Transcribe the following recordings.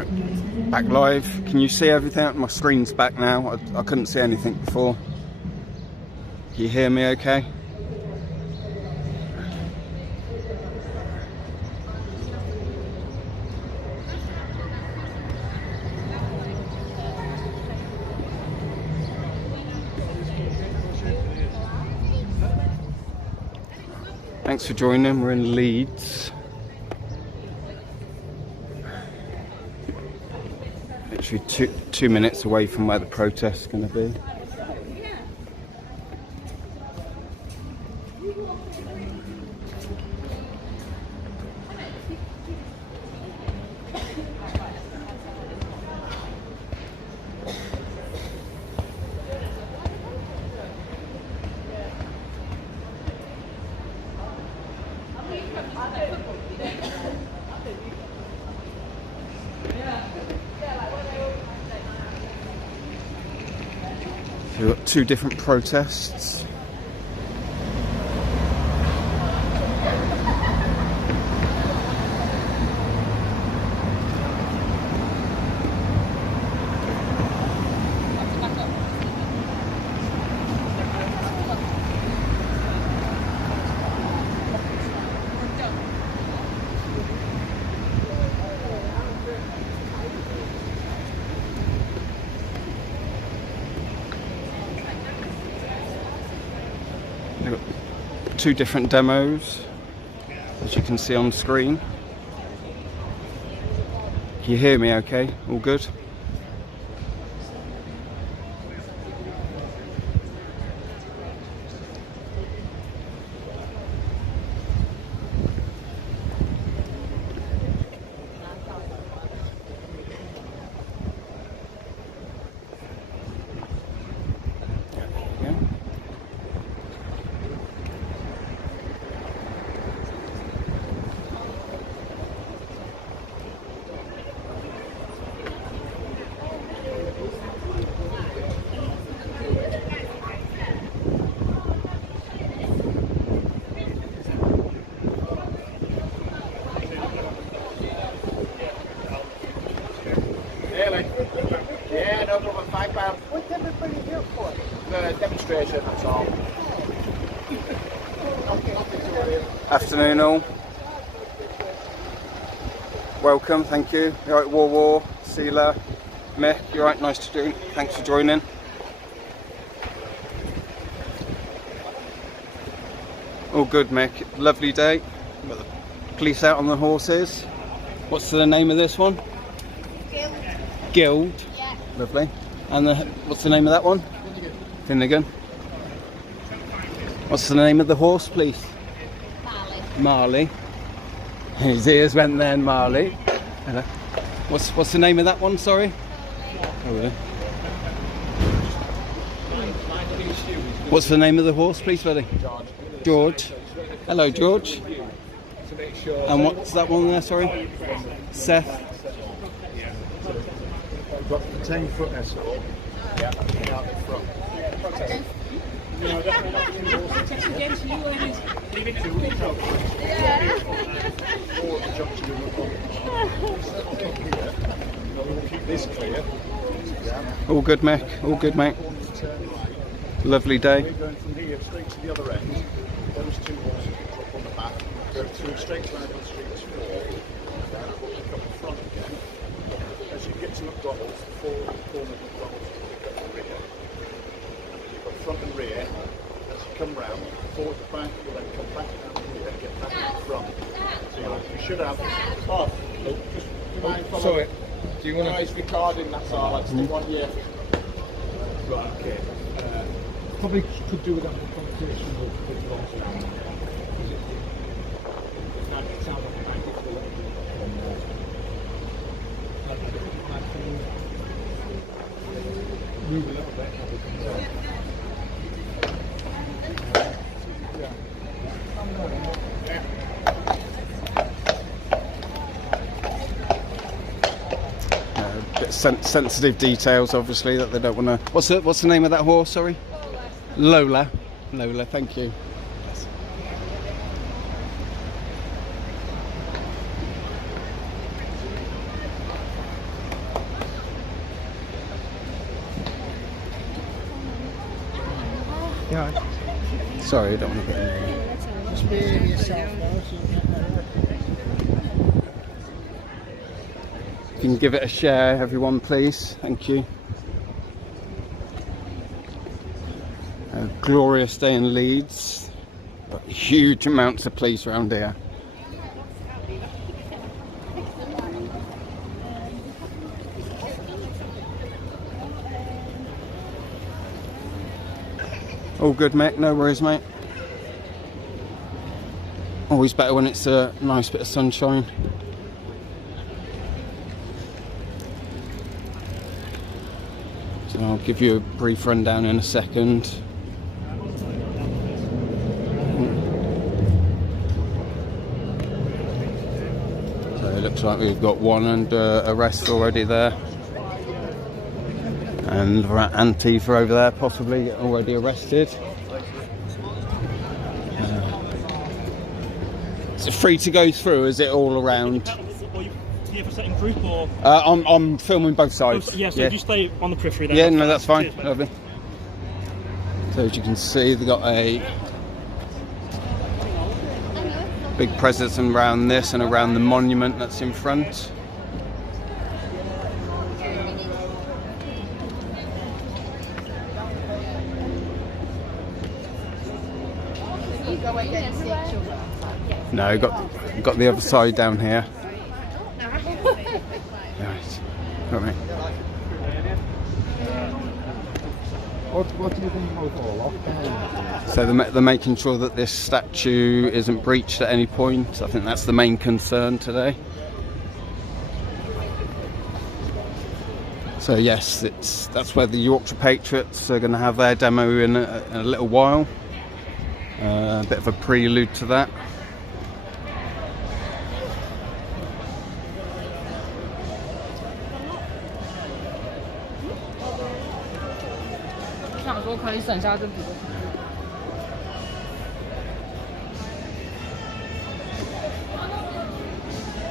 Right, back live. Can you see everything? My screen's back now. I couldn't see anything before. Can you hear me okay? Thanks for joining. We're in Leeds. Literally two minutes away from where the protest's going to be. We've got two different protests. Two different demos, as you can see on screen. Can you hear me okay? All good? Yeah, no problem, £5. What's everybody here for? The demonstration, that's all. Afternoon all. Welcome, thank you. You alright, War, Sealer, Mick, you alright, nice to do. Thanks for joining. All good, Mick. Lovely day. Got the police out on the horses. What's the name of this one? Guild. Yeah. Lovely. And what's the name of that one? Finnegan. What's the name of the horse, please? Marley. His ears went then, Marley. Hello. What's the name of that one, sorry? Oh, really? What's the name of the horse, please, buddy? George. Hello, George. And what's that one there, sorry? Seth. Got the 10-foot escort. Yeah, out the front. Protest. Protest against you and leave it to each other. Or the junction of the keep this clear. All good, Mick. All good, mate. Lovely day. We're going from here straight to the other end. Those two horses will drop on the back. Go through straight to Liverpool Street 4. We'll pick up the front again. As you get to McDonald's, the corner of McDonald's, you pick up the rear. You've got front and rear. As you come round, forward to back, you'll then come back down and you'll then get back to the front. So you should have... Sorry, do you want to... It's recording, that's all. I just didn't want you... Right, okay. Probably could do with that conversation with the horses. It sounds like it might be a little bit move a little bit. Sensitive details, obviously, that they don't want to. What's the name of that horse? Sorry, Lola. Lola. Thank you. Yeah. Sorry, I don't want to get in there. Just be yourself, though. Can you give it a share, everyone, please? Thank you. A glorious day in Leeds. Got huge amounts of police around here. All good, mate. No worries, mate. Always better when it's a nice bit of sunshine. So I'll give you a brief rundown in a second. So it looks like we've got one under arrest already there. And Antifa over there, possibly already arrested. Is it free to go through? Is it all around? Here for setting group or? I'm filming both sides. Yeah, so just stay on the periphery there. Yeah, no, that's fine. Cheers, Lovely. So as you can see, they've got a big presence around this and around the monument that's in front. No, got the other side down here. Right. Got me. What do you think about all of? So they're making sure that this statue isn't breached at any point. I think that's the main concern today. So yes, that's where the Yorkshire Patriots are going to have their demo in a little while. A bit of a prelude to that.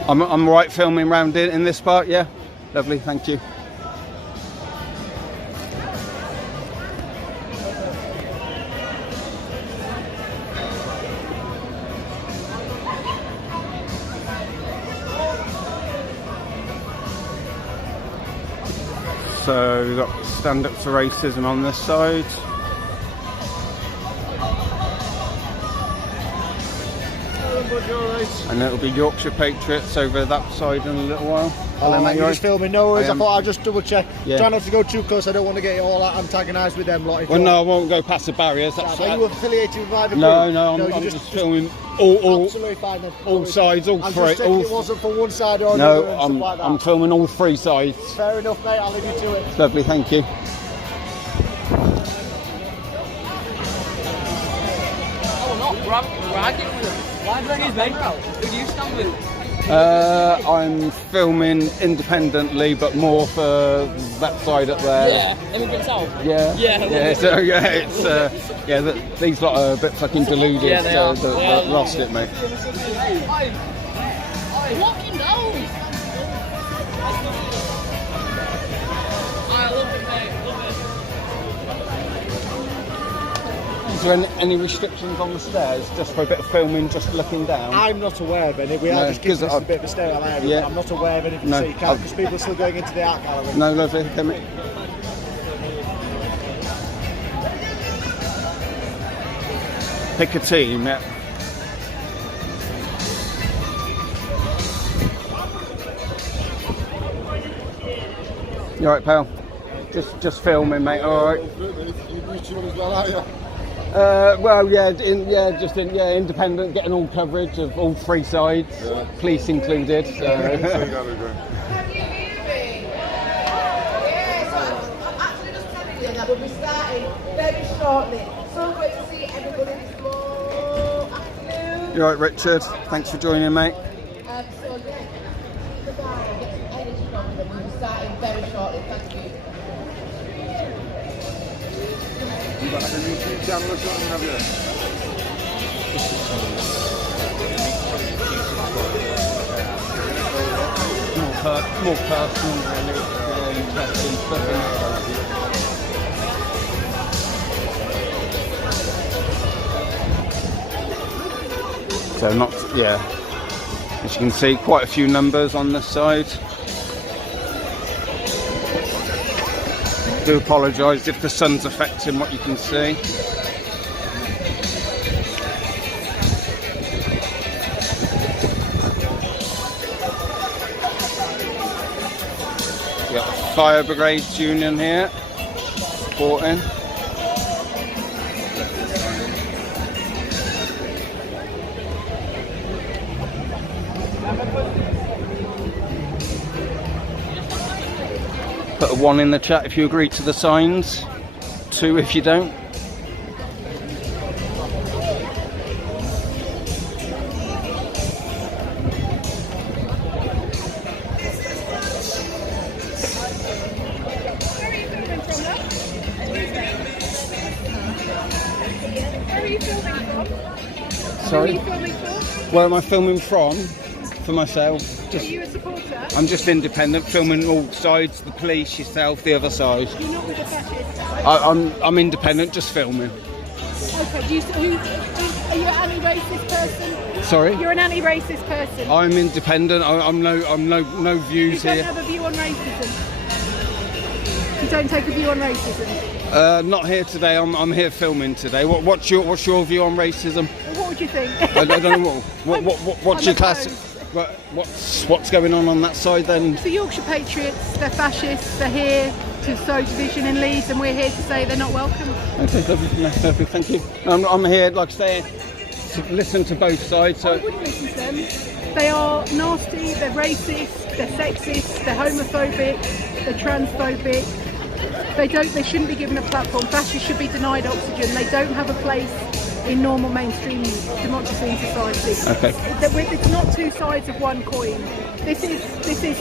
I'm right filming round in this part, yeah? Lovely, thank you. So we've got Stand Up to Racism on this side. And it'll be Yorkshire Patriots over that side in a little while. Hello, mate, you're just filming, no worries. I thought I'd just double check. Yeah. Try not to go too close, I don't want to get you all antagonised with them lot. Well, no, I won't go past the barriers. That's Are you affiliated with either group? No, I'm just filming absolutely fine then. all sides, all I'm three. just checking it wasn't for one side or another and stuff like that. I'm filming all three sides. Fair enough, mate, I'll leave you to it. Lovely, thank you. Bragging with him. Why bring his name out? Who do you stand with? I'm filming independently, but more for that side up there. Yeah, immigrants out. Yeah. So yeah, it's these lot are a bit fucking deluded. Yeah, they are. They lost it, mate. Walking down. I love it, mate. Is there any restrictions on the stairs, just for a bit of filming, just looking down? I'm not aware of any. We are just giving this a bit of a stare at area. Yeah. I'm not aware of anything, No, so you can't, because people are still going into the art gallery. No, lovely. Okay, mate. Pick a team, yeah. You alright, pal? Just filming, mate. All right. Well, independent, getting all coverage of all three sides, police included. So. Actually just telling you that we'll be starting very shortly. So great to see everybody this afternoon. You alright, Richard? Thanks for joining, mate. So yeah, the guy get some energy from them. We'll be starting very shortly. Thank you. You got like a YouTube channel or something, have you? More personal, really. Interesting stuff. So not, yeah. As you can see, quite a few numbers on this side. I do apologise if the sun's affecting what you can see. We've got the Fire Brigades Union here, supporting. Put a 1 in the chat if you agree to the signs, 2 if you don't. Where are you filming from? Sorry? Where are you filming from? Where am I filming from? For myself. Are Just, you a supporter? I'm just independent, filming all sides, the police, yourself, the other side. You're not with the fascists? I'm independent, just filming. Okay, are you an anti-racist person? Sorry? You're an anti-racist person. I'm independent. I'm no You views don't here. have a view on racism? You don't take a view on racism? Not here today. I'm here filming today. What's your view on racism? Well, what would you think? I don't know what's I'm your class. opposed. What's going on that side then? The Yorkshire Patriots, they're fascists, they're here to sow division in Leeds, and we're here to say they're not welcome. Okay, lovely, thank you. I'm here, like I say, to listen to both sides. I So wouldn't listen to them. They are nasty, they're racist, they're sexist, they're homophobic, they're transphobic. They shouldn't be given a platform. Fascists should be denied oxygen. They don't have a place in normal mainstream democracy and society. Okay. It's not two sides of one coin. This is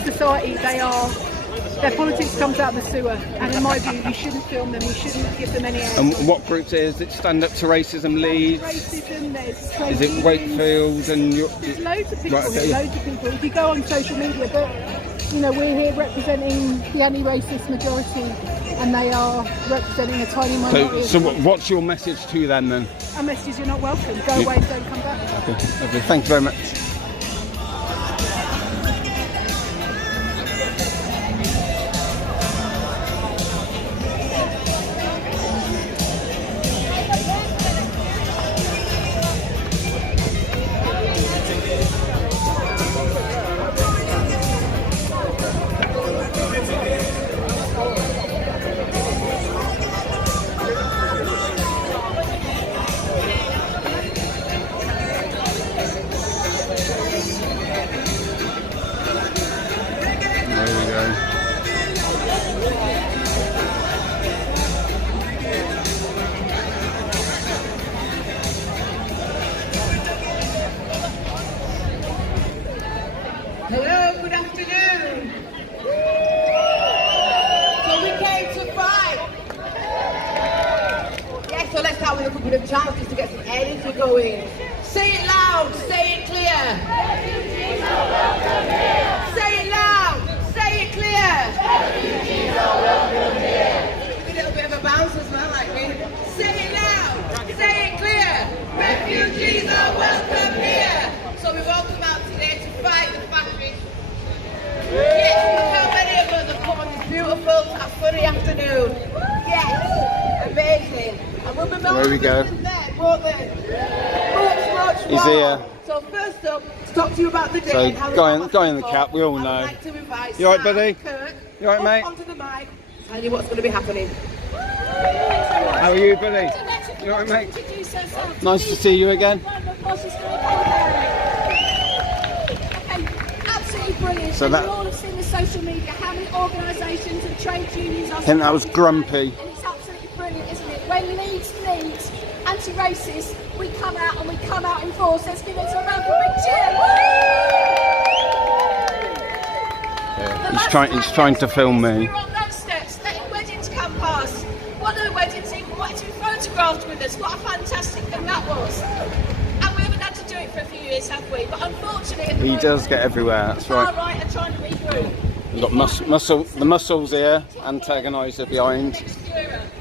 society. Their politics comes out of the sewer, and in my view, we shouldn't film them. We shouldn't give them any air. and what groups is it? Stand Up to Racism Leeds. Racism. There's trade Is it unions. Wakefield and There's loads of people Right, okay, here. yeah. Loads of people. If you go on social media, but we're here representing the anti-racist majority, and they are representing a tiny minority. So what's your message to them then? Our message is you're not welcome. Go away and don't come back. Okay, lovely. Thank you very much. There we go. Hello, good afternoon. So we came to fight. Yeah, so let's have a little bit of chance just to get some energy going. Say it loud, say it clear. Say it loud, say it clear. Give a little bit of a bounce as well, like me. Say it loud, say it clear. Refugees are welcome here. So we welcome out today to fight the fascists. Yes, how many of us have come on this beautiful sunny afternoon? Yes, amazing. And we'll be There we go. there, won't there? Much He's more. here. So first up, to talk to you about the day. So and how guy we in got the off cap, we all I would know. like to invite You alright, Sam, buddy? Kurt, You alright, up mate? onto the mic. Tell you what's going to be happening. How are you, Billy? You alright, mate? Nice to see you again. Absolutely brilliant. So And that- you all have seen the social media, how many organisations and trade unions are... I think that was Grumpy. And it's absolutely brilliant, isn't it? When Leeds needs anti-racist, we come out and we come out in force. Let's give it a round of big cheer. He's trying to film me. We were on those steps, letting weddings come past. One of the weddings even wanted to be photographed with us. What a fantastic thing that was. And we haven't had to do it for a few years, have we? But unfortunately... He does get everywhere, that's the far right. right are trying to regroup. We've got the muscles here, antagoniser behind.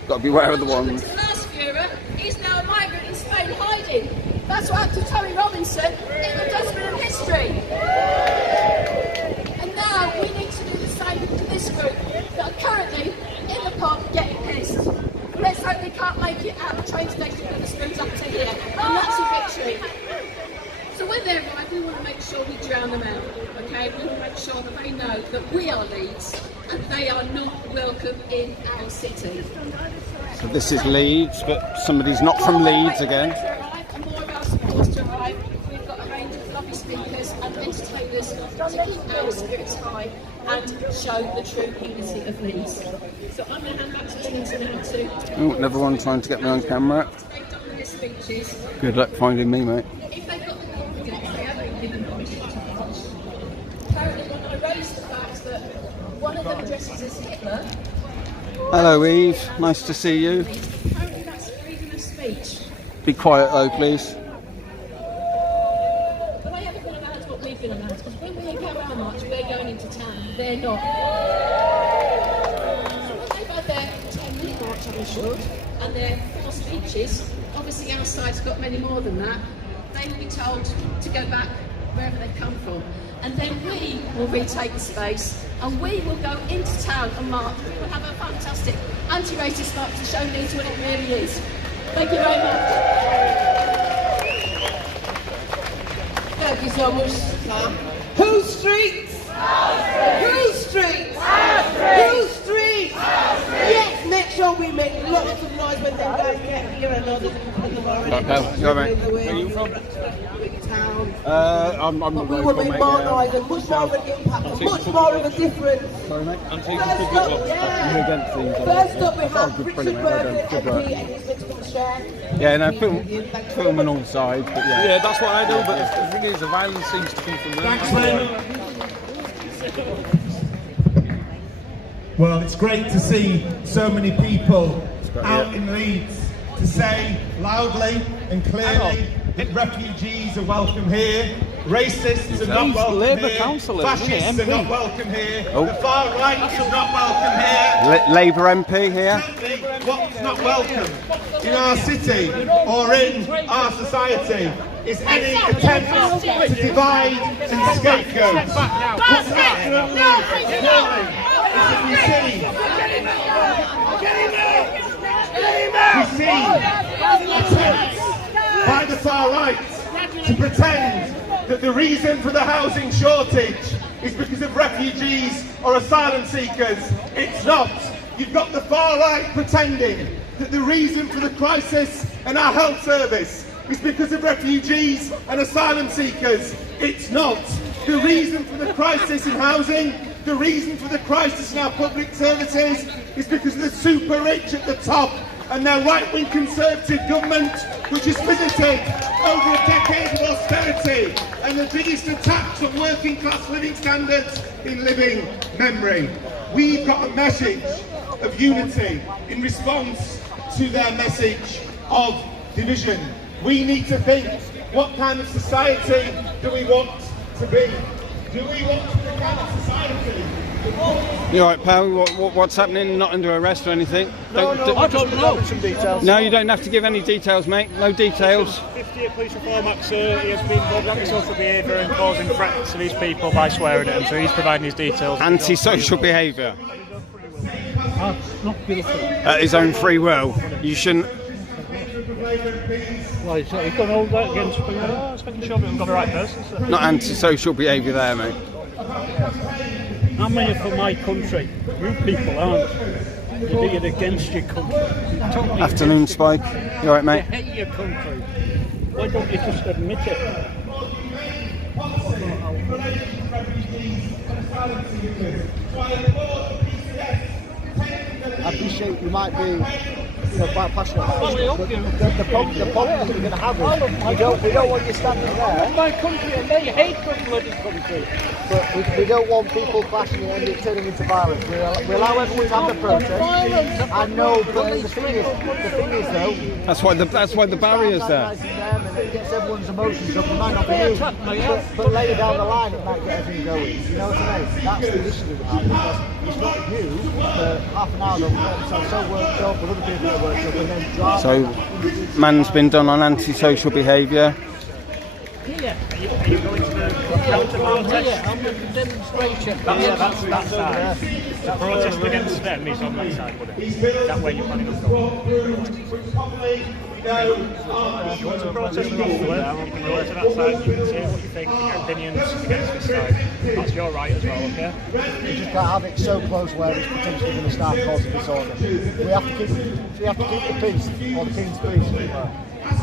Got to beware of the ones. The last Führer, he's now a migrant in Spain hiding. That's what happened to Tony Robinson in the dustbin of history. And now we need to do the same to this group that are currently in the pub getting pissed. Let's hope they can't make it out the train station with the spoons up to here. And that's a victory. So when they arrive, we want to make sure we drown them out, okay? We want to make sure that they know that we are Leeds and they are not welcome in our city. So this is Leeds, but somebody's not from Leeds again. And more of our supporters to arrive. We've got a range of lovely speakers and entertainers to keep our spirits high and show the true unity of Leeds. So I'm going to hand back to Trinity now to... Oh, another one trying to get me on camera. They've done their speeches. Good luck finding me, mate. If they've got the confidence, they haven't given much. Apparently when I raised the fact that one of them dresses as Hitler... Hello, Eve. Nice to see you. Apparently that's freedom of speech. Be quiet, though, please. But they haven't been allowed what we've been allowed, because when we go our march, we're going into town, they're not. So when they've had their 10-minute march, I'm assured, and their 4 speeches, obviously our side's got many more than that, they will be told to go back wherever they've come from. And then we will retake the space, and we will go into town and march. We will have a fantastic anti-racist march to show Leeds what it really is. Thank you very much. Thank you so much, Sam. Whose streets? Whose streets? Whose streets? Yes, make sure we make lots of noise when them guys get here and others already. You're right. Where are you from? Town. I'm not We will be more noise and much more of an impact and much more of a difference. Sorry, mate. First up, yeah. First up we have Richard Burton, MP, and he's going to come share. Yeah, no, film on all sides, but yeah. Yeah, that's what I do, but the thing is, the violence seems to come from there. Thanks, man. Well, it's great to see so many people out in Leeds to say loudly and clearly that refugees are welcome here, racists are not welcome Labour here, councillor, fascists are not welcome here, the far right is not welcome here. Labour MP here. What's not welcome in our city or in our society is any attempt to divide and scapegoat. What's absolutely appalling is that we see attempts by the far right to pretend that the reason for the housing shortage is because of refugees or asylum seekers. It's not. You've got the far right pretending that the reason for the crisis in our health service is because of refugees and asylum seekers. It's not. The reason for the crisis in housing, the reason for the crisis in our public services is because of the super rich at the top and their right-wing Conservative government, which has visited over a decade of austerity and the biggest attacks on working-class living standards in living memory. We've got a message of unity in response to their message of division. We need to think, what kind of society do we want to be? Do we want to be the kind of society? You alright, pal? What's happening? Not under arrest or anything? I don't know. Some details. No, you don't have to give any details, mate. No details. 50 police reform officer, he has been involved in antisocial behaviour and causing threats to these people by swearing at them, so he's providing his details. Antisocial behaviour. Not guilty. At his own free will. You shouldn't. Why, so he's done all that against me? Just making sure we've got the right person. So. Not antisocial behaviour there, mate. I'm here for my country. You people aren't. You do it against your country. Totally Afternoon, Spike. You alright, mate? You hate your country. Why don't you just admit it? I appreciate you might be quite passionate about this. The problem that we're going to have is we don't want you standing there. My country, and they hate the bloody country. But we don't want people clashing and it turning into violence. We allow everyone to have the protest. I know, but the thing is though, That's why the barrier's there. and it gets everyone's emotions up. It might not be you, but later down the line it might get everything going. You know what I mean? That's the issue with that, because it's not you for half an hour they'll get themselves so worked up with other people workshop and then drama. So, man's been done on antisocial behaviour. Are you going to the counter protest? I'm with the demonstration. That's that side. The protest against them is on that side, would it? Is that where you're planning on going? You want to protest properly, you can go to that side, you can say what you think, your opinions against this side. That's your right as well, okay? You just can't have it so close where it's potentially going to start causing disorder. We have to keep the peace, or the king's peace.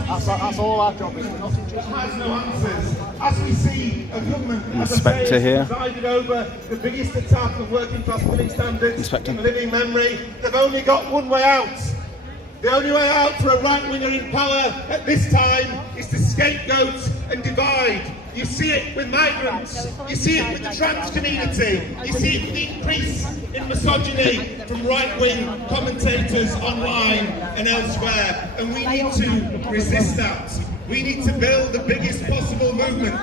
That's all our job is. Has no answers. As we see a government, Inspector here. presided over the biggest attack on working class living standards Inspector. in living memory, they've only got one way out. The only way out for a right winger in power at this time is to scapegoat and divide. You see it with migrants, you see it with the trans community, you see it with the increase in misogyny from right-wing commentators online and elsewhere, and we need to resist that. We need to build the biggest possible movement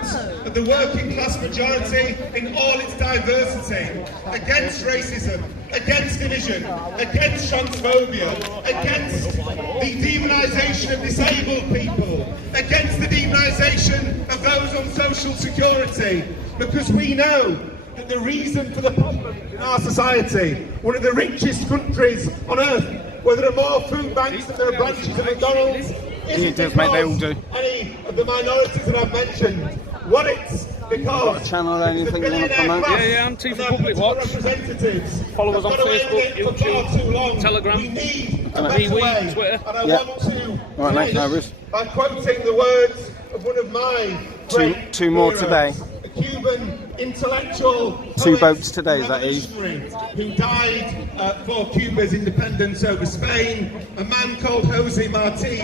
of the working class majority in all its diversity, against racism, against division, against transphobia, against the demonisation of disabled people, against the demonisation of those on social security, because we know that the reason for the problem in our society, one of the richest countries on earth, where there are more food banks than there are branches of McDonald's, isn't because any of the minorities that I've mentioned. What it's because Channel anything you want to promote? Yeah, Antifa Public Watch. Follow us on Facebook, YouTube, Telegram, MeWe, Twitter. And I want to All right, mate, no worries. by quoting the words of one of my Two more heroes, today. a Cuban intellectual, Two poet, boats today, is that Eve? who died for Cuba's independence over Spain, a man called Jose Marti.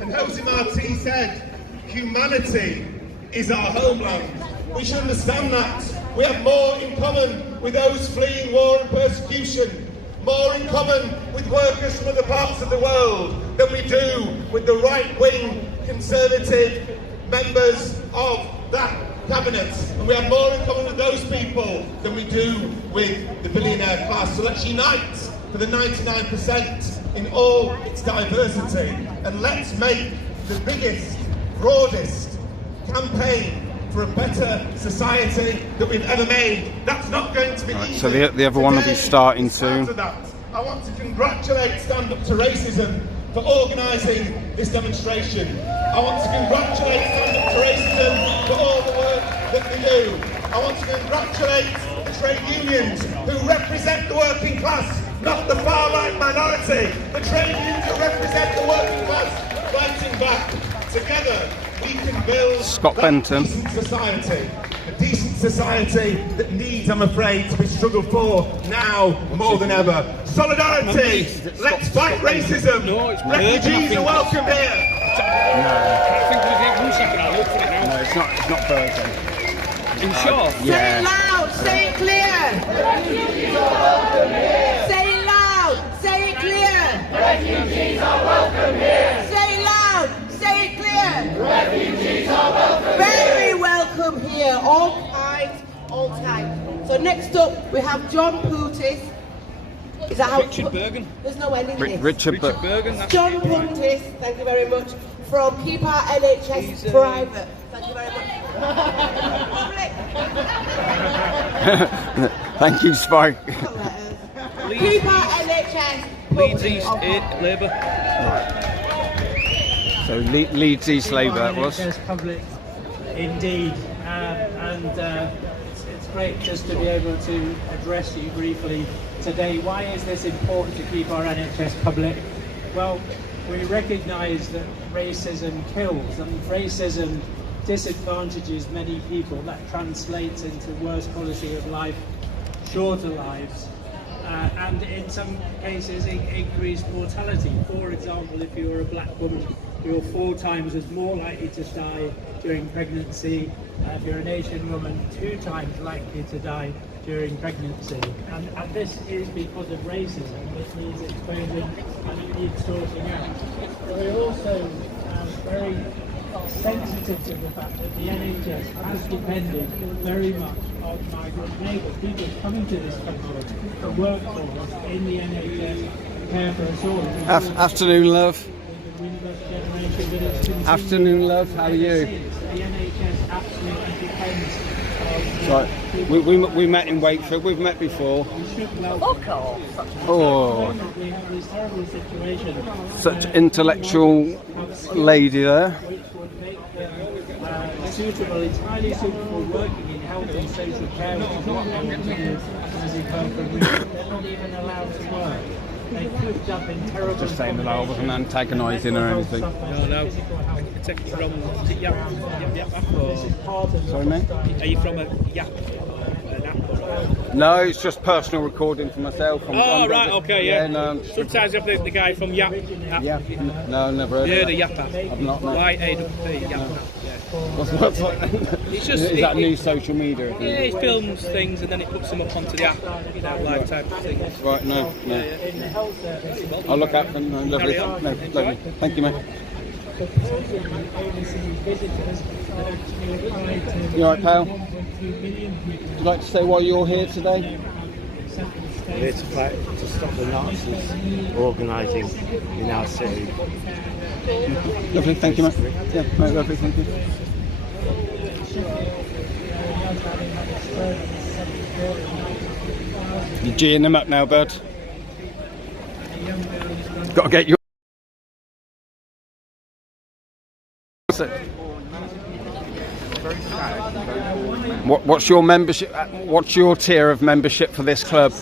And Jose Marti said, humanity is our homeland. We should understand that. We have more in common with those fleeing war and persecution, more in common with workers from other parts of the world than we do with the right-wing conservative members of that cabinet. And we have more in common with those people than we do with the billionaire class. So let's unite for the 99% in all its diversity, and let's make the biggest, broadest campaign for a better society that we've ever made. That's not going to be easy. So the other one will be starting soon. I want to congratulate Stand Up to Racism for organising this demonstration. I want to congratulate Stand Up to Racism for all the work that they do. I want to congratulate the trade unions who represent the working class, not the far-right minority. The trade unions who represent the working class fighting back. Together, we can build Scott that Benton. decent society. A decent society that needs, I'm afraid, to be struggled for now more than ever. Solidarity! Let's fight racism! Refugees are welcome here! No, it's not Thursday. You sure? Say it loud, say it clear. Say it loud, say it clear. Refugees are welcome here. Say it loud, say it clear. Refugees are welcome Very welcome here, all kinds, all types. So next up we have John Pootis. Is that how? Richard Bergen. There's no end in this. Richard Bergen. That's John Pootis, thank you very much, from Keep Our NHS Private. Thank you very much. Thank you, Spike. Keep Our NHS Leeds East Labour. So Leeds East Labour that was. NHS Public, indeed, and it's great just to be able to address you briefly today. Why is this important to keep our NHS public? Well, we recognise that racism kills, and racism disadvantages many people. That translates into worse quality of life, shorter lives, and in some cases increased mortality. For example, if you're a black woman, you're 4 times as more likely to die during pregnancy. If you're an Asian woman, 2 times likely to die during pregnancy. And this is because of racism. It needs exposing and it needs sorting out. We're also very sensitive to the fact that the NHS has depended very much on migrant labour. People coming to this country to work for us in the NHS care for us all. Afternoon, love. Afternoon, love. How are you? The NHS absolutely depends on... Right. We met in Wakefield. We've met before. Oh, We have this horrible situation. such intellectual lady there. Which would make them suitable, entirely suitable working in health and social care, which is what they want to do as a corporate. They're not even allowed to work. They cooked up in terrible... Just saying that I wasn't antagonising or anything. No. It's from, is it Yap app or... Sorry, mate? Are you from a Yap? An app or... No, it's just personal recording for myself. Oh, right, okay, yeah. No, Sometimes you have the guy from Yap app. yeah. No, never heard Yeah, of the that. Yap app. I've not, no. YAPP, Yap app. Yeah. What's It's just, is that new social media? Yeah, it films things and then it puts them up onto the app, live type of things. Right, no. I'll look up and lovely. Carry on. No, lovely. Thank you, mate. You alright, pal? Would you like to say why you're here today? We're here to fight to stop the Nazis organising in our city. Lovely, thank you, mate. Yeah, mate, lovely, thank you. You're geeing them up now, bud. Got to get your... What's your membership? What's your tier of membership for this club?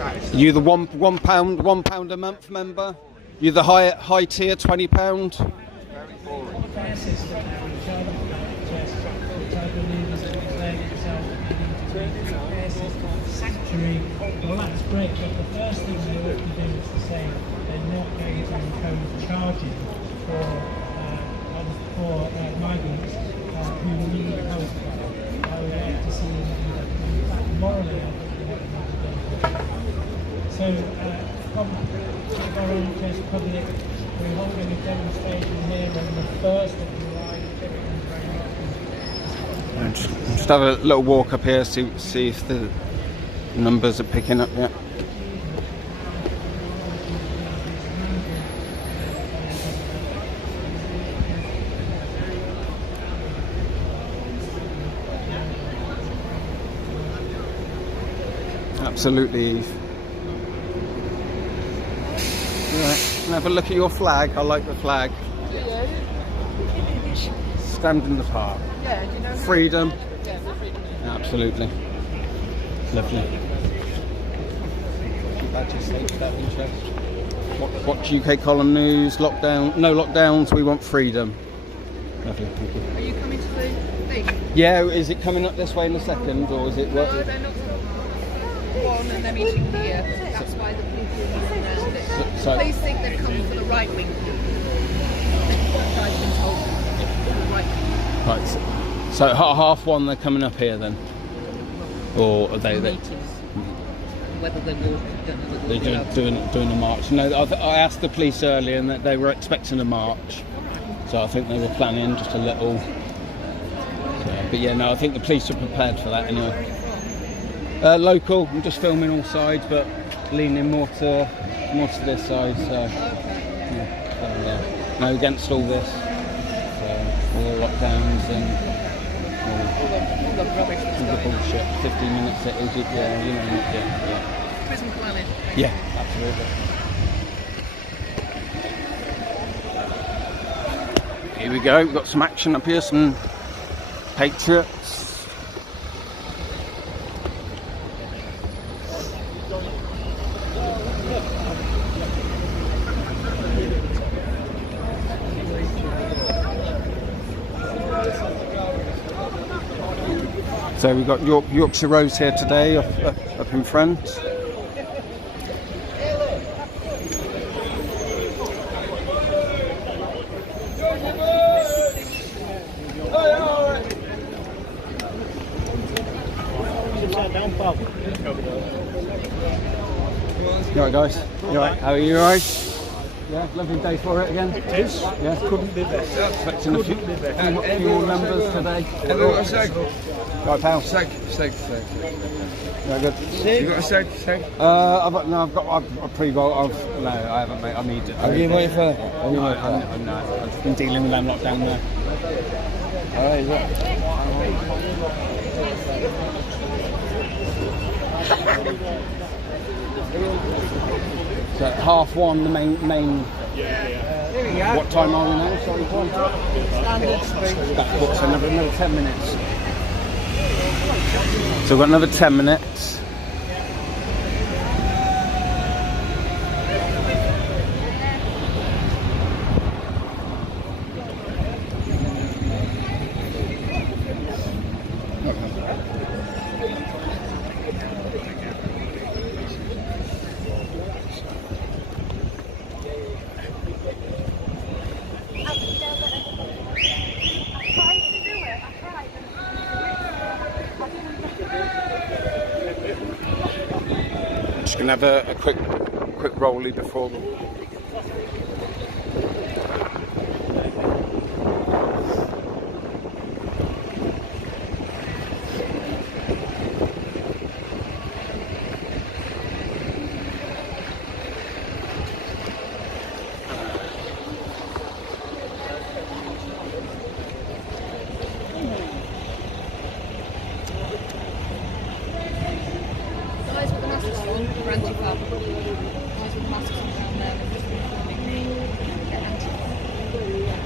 Are you the £1 a month member? You the high tier, £20? Well, that's great, but the first thing they ought to do is to say they're not going to impose charges for migrants who need help. I would like to see them morally. So, from our NHS public, we're holding a demonstration here on the 1st of July. Just have a little walk up here, see if the numbers are picking up yet. Absolutely, Eve. Right, and have a look at your flag. I like the flag. Stand in the park. Yeah, do you know Freedom. Yeah, for freedom. Absolutely. Lovely. Watch UK column news. Lockdown. No lockdowns. We want freedom. Lovely. Thank you. Are you coming to the thing? Yeah. Is it coming up this way in a second, or is it? No, they're not one and they're meeting here. That's why the police are around it. So- Police think they've come for the right wing. I've been told the right wing. Right. So 1:30 they're coming up here then, or are they? Whether they will, They're doing a march. No, I asked the police earlier and that they were expecting a march, so I think they were planning just a little. But yeah, no, I think the police are prepared for that anyway. Local. I'm just filming all sides, but leaning more to this side. So yeah, no, against all this, all the lockdowns and. all the rubbish that's all the going on. bullshit. 15 minutes at Egypt, yeah, you know, yeah. Prison planning. Yeah, absolutely. Here we go, we've got some action up here, some Patriots. So we've got Yorkshire Rose here today, up in front. You alright, guys? You alright? How are you? Alright? Yeah, lovely day for it again. It is. Yeah, Couldn't be better. Expecting a few more members today. Right, pal. Steak. Yeah, good. You got a steak? I've got a pre-roll. No, I haven't, mate. I need it. Are you waiting for? No, I've been dealing with them lot down there. Oh, is it? So 1:30, the main. What time are we now? Sorry, Paul. That books another 10 minutes. So we've got another 10 minutes. Just gonna have a quick rollie before them.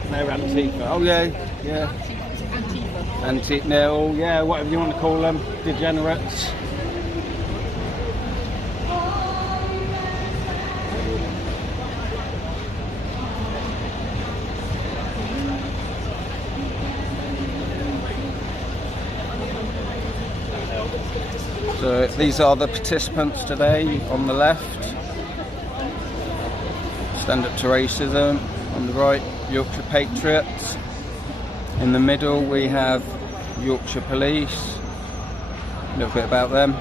They're Antifa. Oh yeah. Antifa. Yeah, whatever you want to call them, degenerates. So these are the participants today. On the left, Stand Up to Racism. On the right, Yorkshire Patriots. In the middle we have Yorkshire Police. A little bit about them.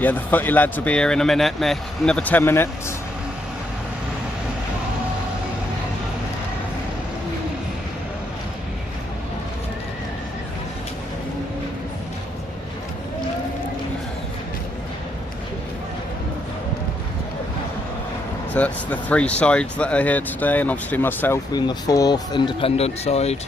Yeah, the footy lads will be here in a minute, Mick. Another 10 minutes. So that's the three sides that are here today, and obviously myself being the fourth independent side.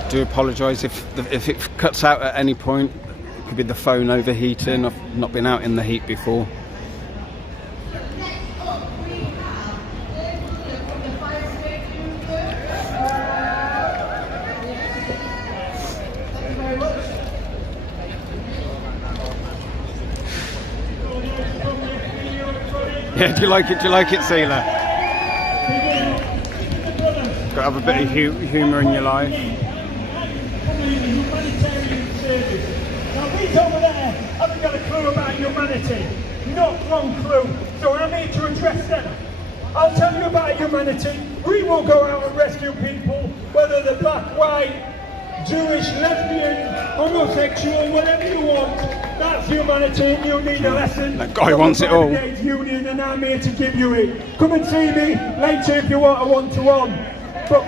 I do apologise if it cuts out at any point. It could be the phone overheating. I've not been out in the heat before. Yeah, do you like it? Do you like it, Sealer? Got to have a bit of humour in your life. Now these over there haven't got a clue about humanity. Not one clue. So I need to address them. I'll tell you about humanity. We will go out and rescue people, whether they're black, white, Jewish, lesbian, homosexual, whatever you want. That's humanity, and you need a lesson. That guy wants it all. Union, and I'm here to give you it. Come and see me later if you want a one-to-one. But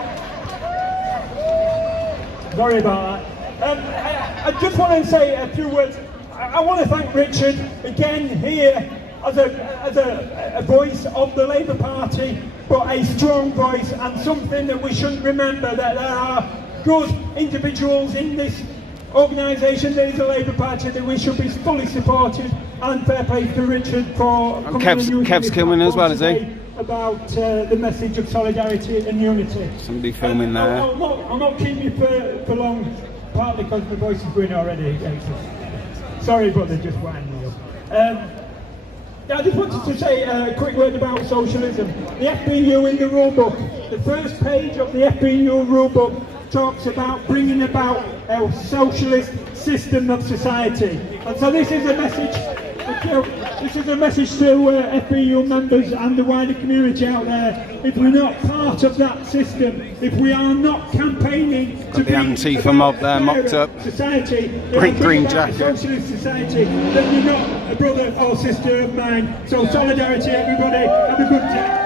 sorry about that. I just want to say a few words. I want to thank Richard again here as a voice of the Labour Party, but a strong voice, and something that we shouldn't remember, that there are good individuals in this organisation that is the Labour Party that we should be fully supported, and fair play to Richard for coming and using Kev's coming as well, is he? About the message of solidarity and unity. Somebody filming there. I'll not keep you for long, partly because my voice is going already. Sorry, but they just wind me up. I just wanted to say a quick word about socialism. The FBU in the rulebook, the first page of the FBU rulebook talks about bringing about a socialist system of society. And so this is a message. This is a message to FBU members and the wider community out there. If we're not part of that system, if we are not campaigning to the Antifa mob there mocked up, society, green jacket, socialist society, then you're not a brother or sister of mine. So solidarity, everybody. Have a good day.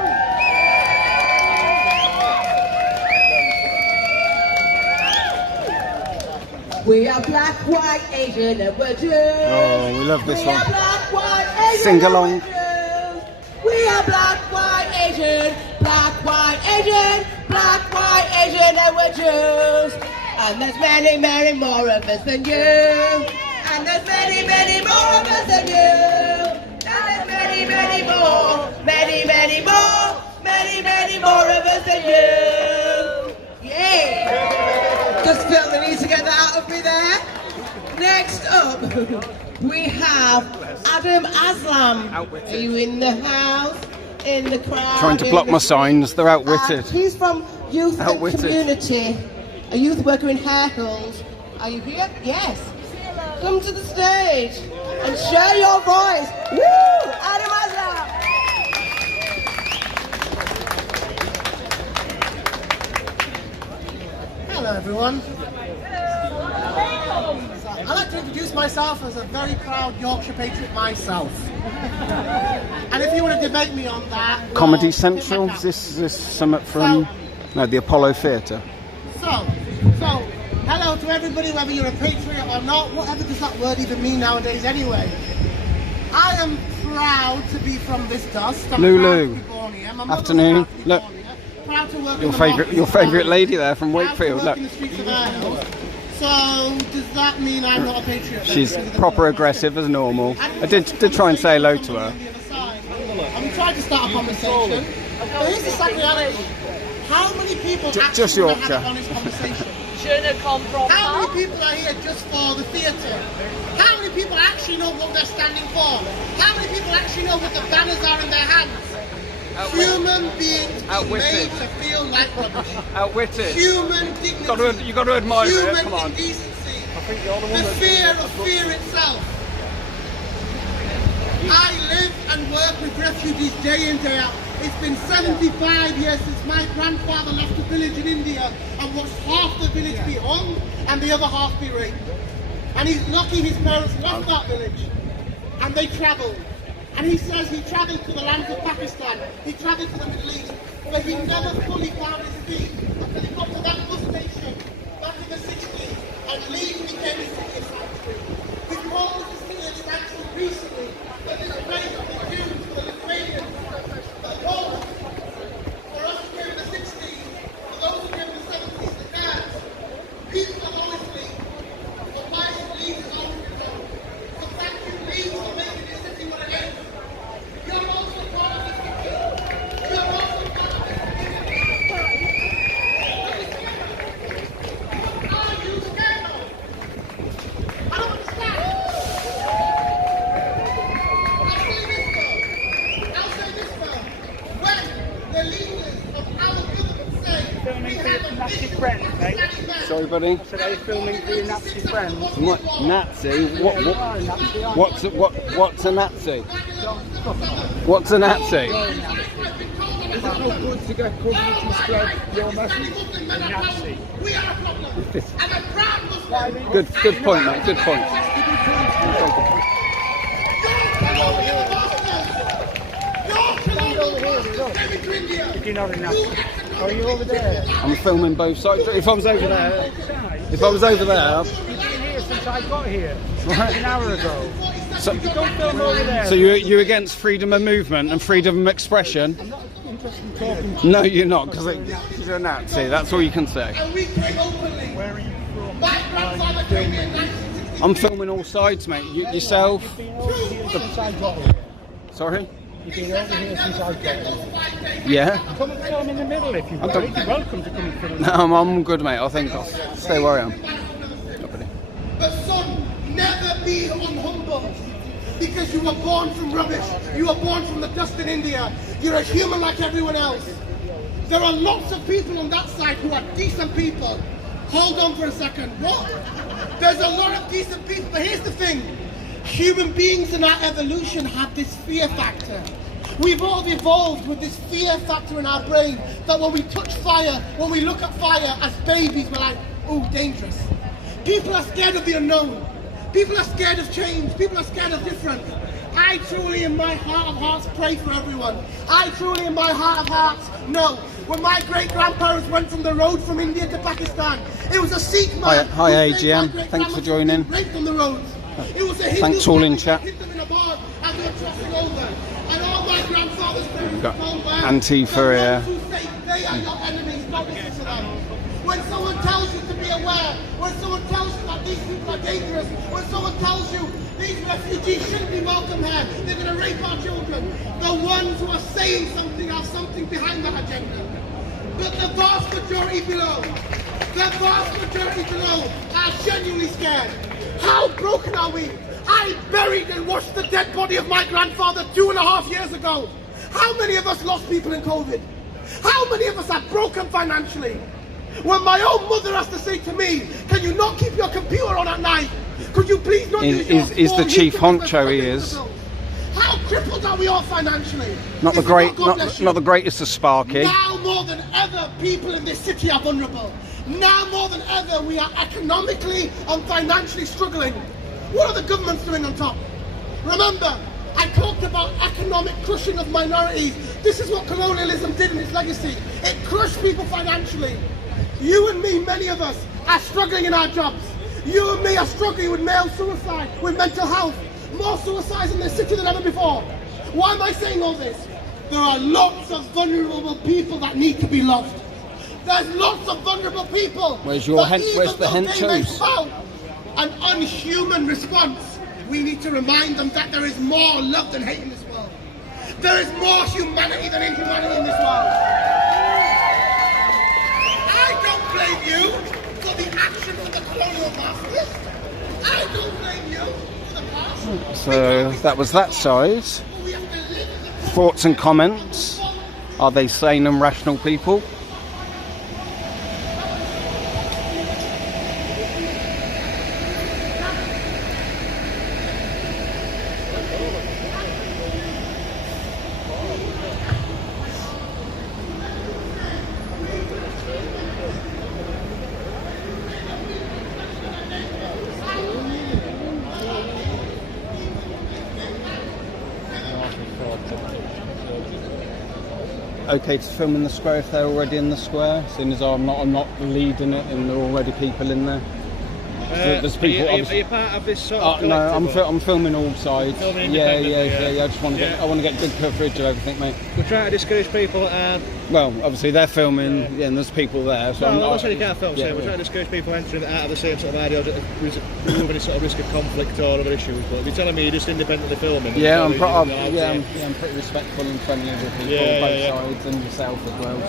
We are black, white, Asian, and we're Jews. Oh, we love this one. We are black, white, Asian, Sing along. and we're Jews. We are black, white, Asian, black, white, Asian, black, white, Asian, and we're Jews. And there's many, many more of us than you. And there's many, many more of us than you. And there's many, many more, many, many more, many, many more of us than you. Yeah. Just felt the need to get that out of me there. Next up, we have Adam Aslam. Are you in the house? In the crowd? Trying to block my signs, they're outwitted. He's from Youth and Community, a youth worker in Harehalls. Are you here? Yes. Come to the stage and share your voice. Woo! Adam Aslam. Hello everyone. I'd like to introduce myself as a very proud Yorkshire Patriot myself. And if you want to debate me on that... Comedy Central, is this something from the Apollo Theatre? So, hello to everybody, whether you're a patriot or not, whatever does that word even mean nowadays anyway. I am proud to be from this dust. I'm Lulu, proud to be born here. afternoon. Look, proud to work your favourite lady there from Wakefield. Look. So, does that mean I'm not a patriot? She's proper aggressive as normal. I did try and say hello to her. I'm trying to start a conversation. But here's the sad reality. How many people Just actually want to Yorkshire. have an honest conversation? How many people are here just for the theatre? How many people actually know what they're standing for? How many people actually know what the banners are in their hands? Human beings made to feel like rubbish. Outwitted. Human dignity. You got to admire human it. Come on. indecency. The fear of fear itself. I live and work with refugees day in, day out. It's been 75 years since my grandfather left a village in India and watched half the village be hung and the other half be raped. And he's lucky his parents left that village and they travelled. And he says he travelled to the lands of Pakistan, he travelled to the Middle East, but he never fully found his feet until he got to that bus station back in the 60s and Leeds became a city of sanctuary. We called the city of sanctuary recently, but this place of the Jews for the Lithuanians, for the Poles, for us who came in the 60s, for those who came in the 70s, the Kurds. People honestly, for why Leeds is always been done. So thank you Leeds for making this city what it is. You're also part of this city. You're also part of this city. Are you scared of? I don't understand. I'll say this though. When the leaders of our government say we have a Nazi friends, mate. Sorry, buddy. I said, are you filming for your Nazi friends? What Nazi? What's a Nazi? What's a Nazi? Is it not good to get coverage and spread your message? Nazi. Good point, mate. Good point. You're not a Nazi. Are you over there? I'm filming both sides. If I was over there, You've been here since I got here. Right. An hour ago. So, you don't film over there. So you're against freedom of movement and freedom of expression? I'm not interested in talking to you. No, you're not, because you're a Nazi. That's all you can say. Where are you from? I'm filming all sides, mate. Yourself? You've been over here since I got here. Sorry? You've been over here since I got here. Yeah? Come and film in the middle if you want. You're welcome to come and film. No, I'm good, mate. I think I'll stay where I am. But son, never be unhumbled. Because you were born from rubbish. You were born from the dust in India. You're a human like everyone else. There are lots of people on that side who are decent people. Hold on for a second. What? There's a lot of decent people, but here's the thing. Human beings in our evolution have this fear factor. We've all evolved with this fear factor in our brain that when we touch fire, when we look at fire as babies, we're like, oh, dangerous. People are scared of the unknown. People are scared of change. People are scared of difference. I truly, in my heart of hearts, pray for everyone. I truly, in my heart of hearts, know. When my great-grandparents went from the road from India to Pakistan, it was a Sikh man. Hi AGM, thanks for joining. Raped on the roads. It was a Hindu Thanks all in chat. hit them in a bar as they were crossing over. And all my grandfather's parents got told them, Antifa here. the ones who say they are your enemies, don't listen to them. When someone tells you to be aware, when someone tells you that these people are dangerous, when someone tells you these refugees shouldn't be welcome here, they're going to rape our children, the ones who are saying something have something behind that agenda. But the vast majority below are genuinely scared. How broken are we? I buried and washed the dead body of my grandfather 2.5 years ago. How many of us lost people in COVID? How many of us are broken financially? When my own mother has to say to me, can you not keep your computer on at night? Could you please not use your Is the phone? chief honcho, he is. How crippled are we all financially? Not the greatest of Sparky. Now more than ever, people in this city are vulnerable. Now more than ever, we are economically and financially struggling. What are the governments doing on top? Remember, I talked about economic crushing of minorities. This is what colonialism did in its legacy. It crushed people financially. You and me, many of us, are struggling in our jobs. You and me are struggling with male suicide, with mental health. More suicides in this city than ever before. Why am I saying all this? There are lots of vulnerable people that need to be loved. There's lots of vulnerable people. Where's the henchos? An unhuman response. We need to remind them that there is more love than hate in this world. There is more humanity than inhumanity in this world. I don't blame you for the actions of the colonial masters. I don't blame you for the past. So that was that side. Thoughts and comments? Are they sane and rational people? Okay to film in the square if they're already in the square, seeing as I'm not leading it and there are already people in there. There's people. Are you part of this sort of no, I'm filming all sides. Yeah. I just want to I want to get good coverage of everything, mate. We're trying to discourage people. Well, obviously they're filming, and there's people there. So I'm not saying you can't film. We're trying to discourage people entering out of the same sort of ideas, remove any sort of risk of conflict or other issues. But if you're telling me you're just independently filming, I'm pretty respectful and friendly with people, both sides and yourself as well.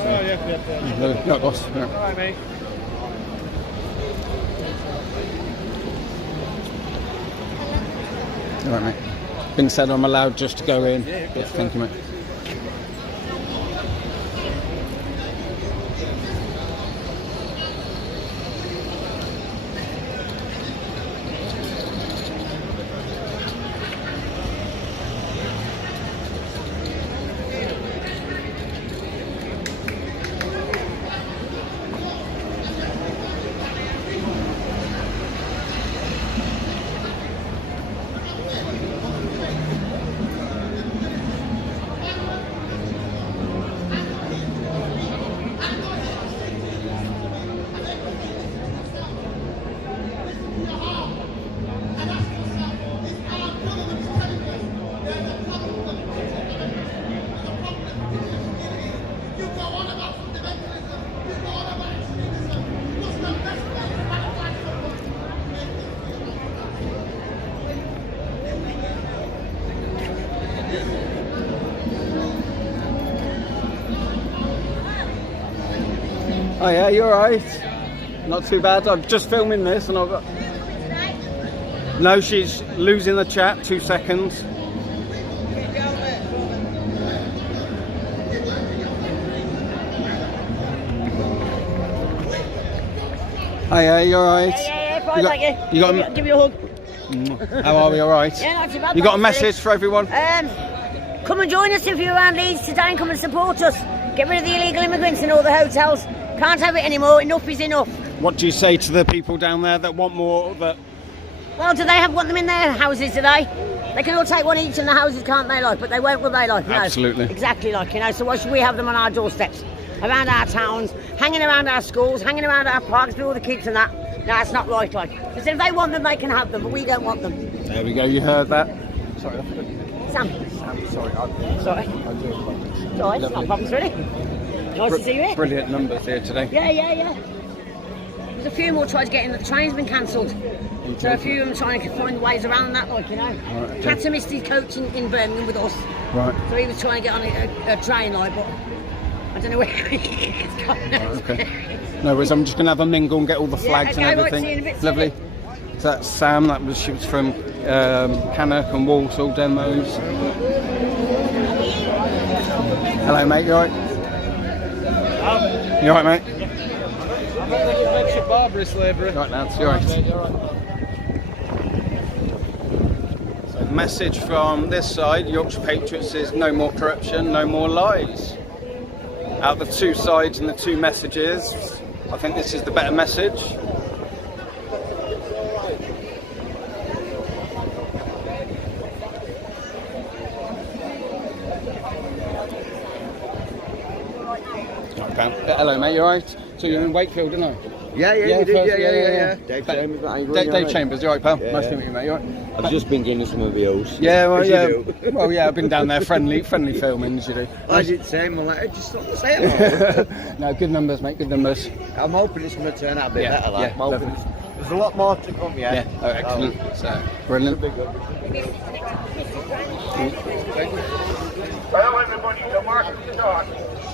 So. No, boss. All right, mate. All right, mate. Been said I'm allowed just to go in. Yeah, thank you, mate. Oh yeah, you're right. Not too bad. I'm just filming this and I've got... No, she's losing the chat. 2 seconds. Hiya, you alright? Yeah, fine, thank you. You got give you a hug. How are we, alright? Yeah, not too bad. You got a thanks, message for everyone? Come and join us if you're around Leeds today and come and support us. Get rid of the illegal immigrants in all the hotels. Can't have it anymore, enough is enough. What do you say to the people down there that want more? That Well, do they want them in their houses today? They can all take one each in the houses, can't they, like? But they won't, will they, like? No. Absolutely. Exactly, like, you know, so why should we have them on our doorsteps? Around our towns, hanging around our schools, hanging around our parks with all the kids and that. No, that's not right, like. Because if they want them, they can have them, but we don't want them. There we go, you heard that. Sorry, Sam, sorry. Sorry. Sorry, it's not problems, really. Nice to see you here. Brilliant numbers here today. Yeah. There's a few more tried to get in, but the train's been cancelled. So a few of them trying to find ways around that, like, you know. Right, okay. Catcher missed his coach in Birmingham with us. Right. So he was trying to get on a train, like, but I don't know where he's gone now. Right, okay. No worries, I'm just going to have a mingle and get all the flags okay, and right, everything. see you in a bit, Lovely. So that's Sam, she was from Cannock and Walsall demos. Hello mate, you alright? You alright mate? I'm not going to make it Barbary slavery. Right now, you alright? So the message from this side, Yorkshire Patriots, is no more corruption, no more lies. Out of the two sides and the two messages, I think this is the better message. Hello mate, you alright? So you're in Wakefield, didn't I? Yeah, you did, yeah. Dave Chambers, Dave Chambers, you alright pal? Yeah. Nice to meet you mate, you alright? I've just been getting some of those. Yeah, well, As yeah. you do. Well, yeah, I've been down there, friendly filming, as you do. I did the same, I'm like, just not to say it. No, good numbers mate, good numbers. I'm hoping it's going to turn out a bit Yeah, better, like. yeah, I'm hoping lovely. there's a lot more to come, yeah. Yeah, oh, excellent. So, brilliant. Hello everybody, the march will start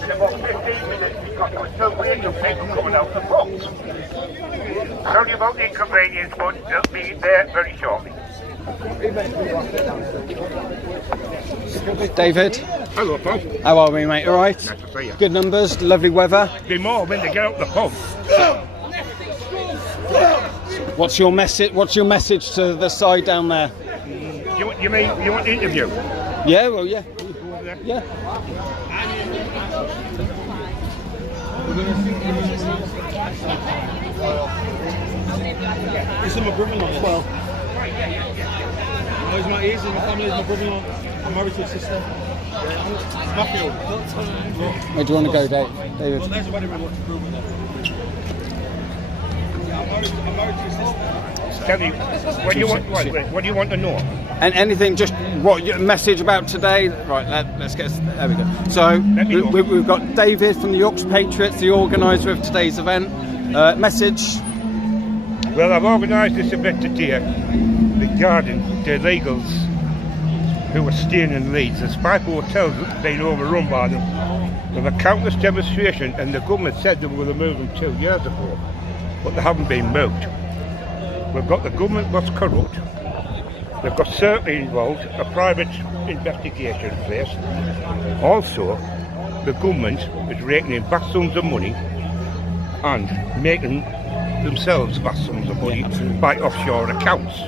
in about 15 minutes because there was no range of people coming out the box. Sorry about the inconvenience, but they'll be there very shortly. David. Hello, Paul. How are we, mate? All right? Nice to see you. Good numbers, lovely weather. Be more when they get out the pub. What's your message? What's your message to the side down there? You want the interview? Yeah, well, yeah. Yeah. This is my brother-in-law. Well, he's my ears, my family is my brother-in-law. I'm married to a sister. Matthew. Where do you want to go, David? Well, there's a wedding we want to prove with them. I'm married to a sister. Tell me, what do you want to know? And anything, just what your message about today? Right, let's get. There we go. So we've got David from the Yorkshire Patriots, the organiser of today's event. Message. Well, I've organised this event today regarding the illegals who are staying in Leeds. There's 5 hotels being overrun by them. There was a countless demonstration, and the government said they were going to move them 2 years ago, but they haven't been moved. We've got the government was corrupt. They've got certainly involved a private investigation in place. Also, the government is raking in vast sums of money and making themselves vast sums of money by offshore accounts.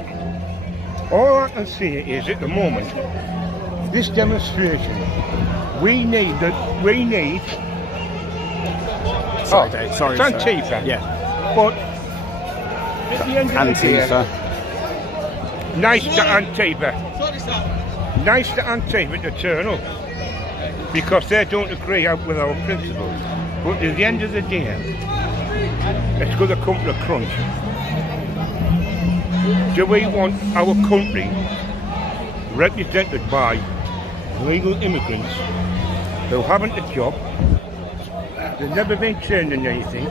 All I can say is at the moment, this demonstration, we need Sorry, Dave, sorry, it's Antifa. sir. Yeah. But at the end of the day, nice to Antifa to turn up because they don't agree out with our principles. But at the end of the day, it's going to come to a crunch. Do we want our country represented by legal immigrants who haven't a job, they've never been trained in anything,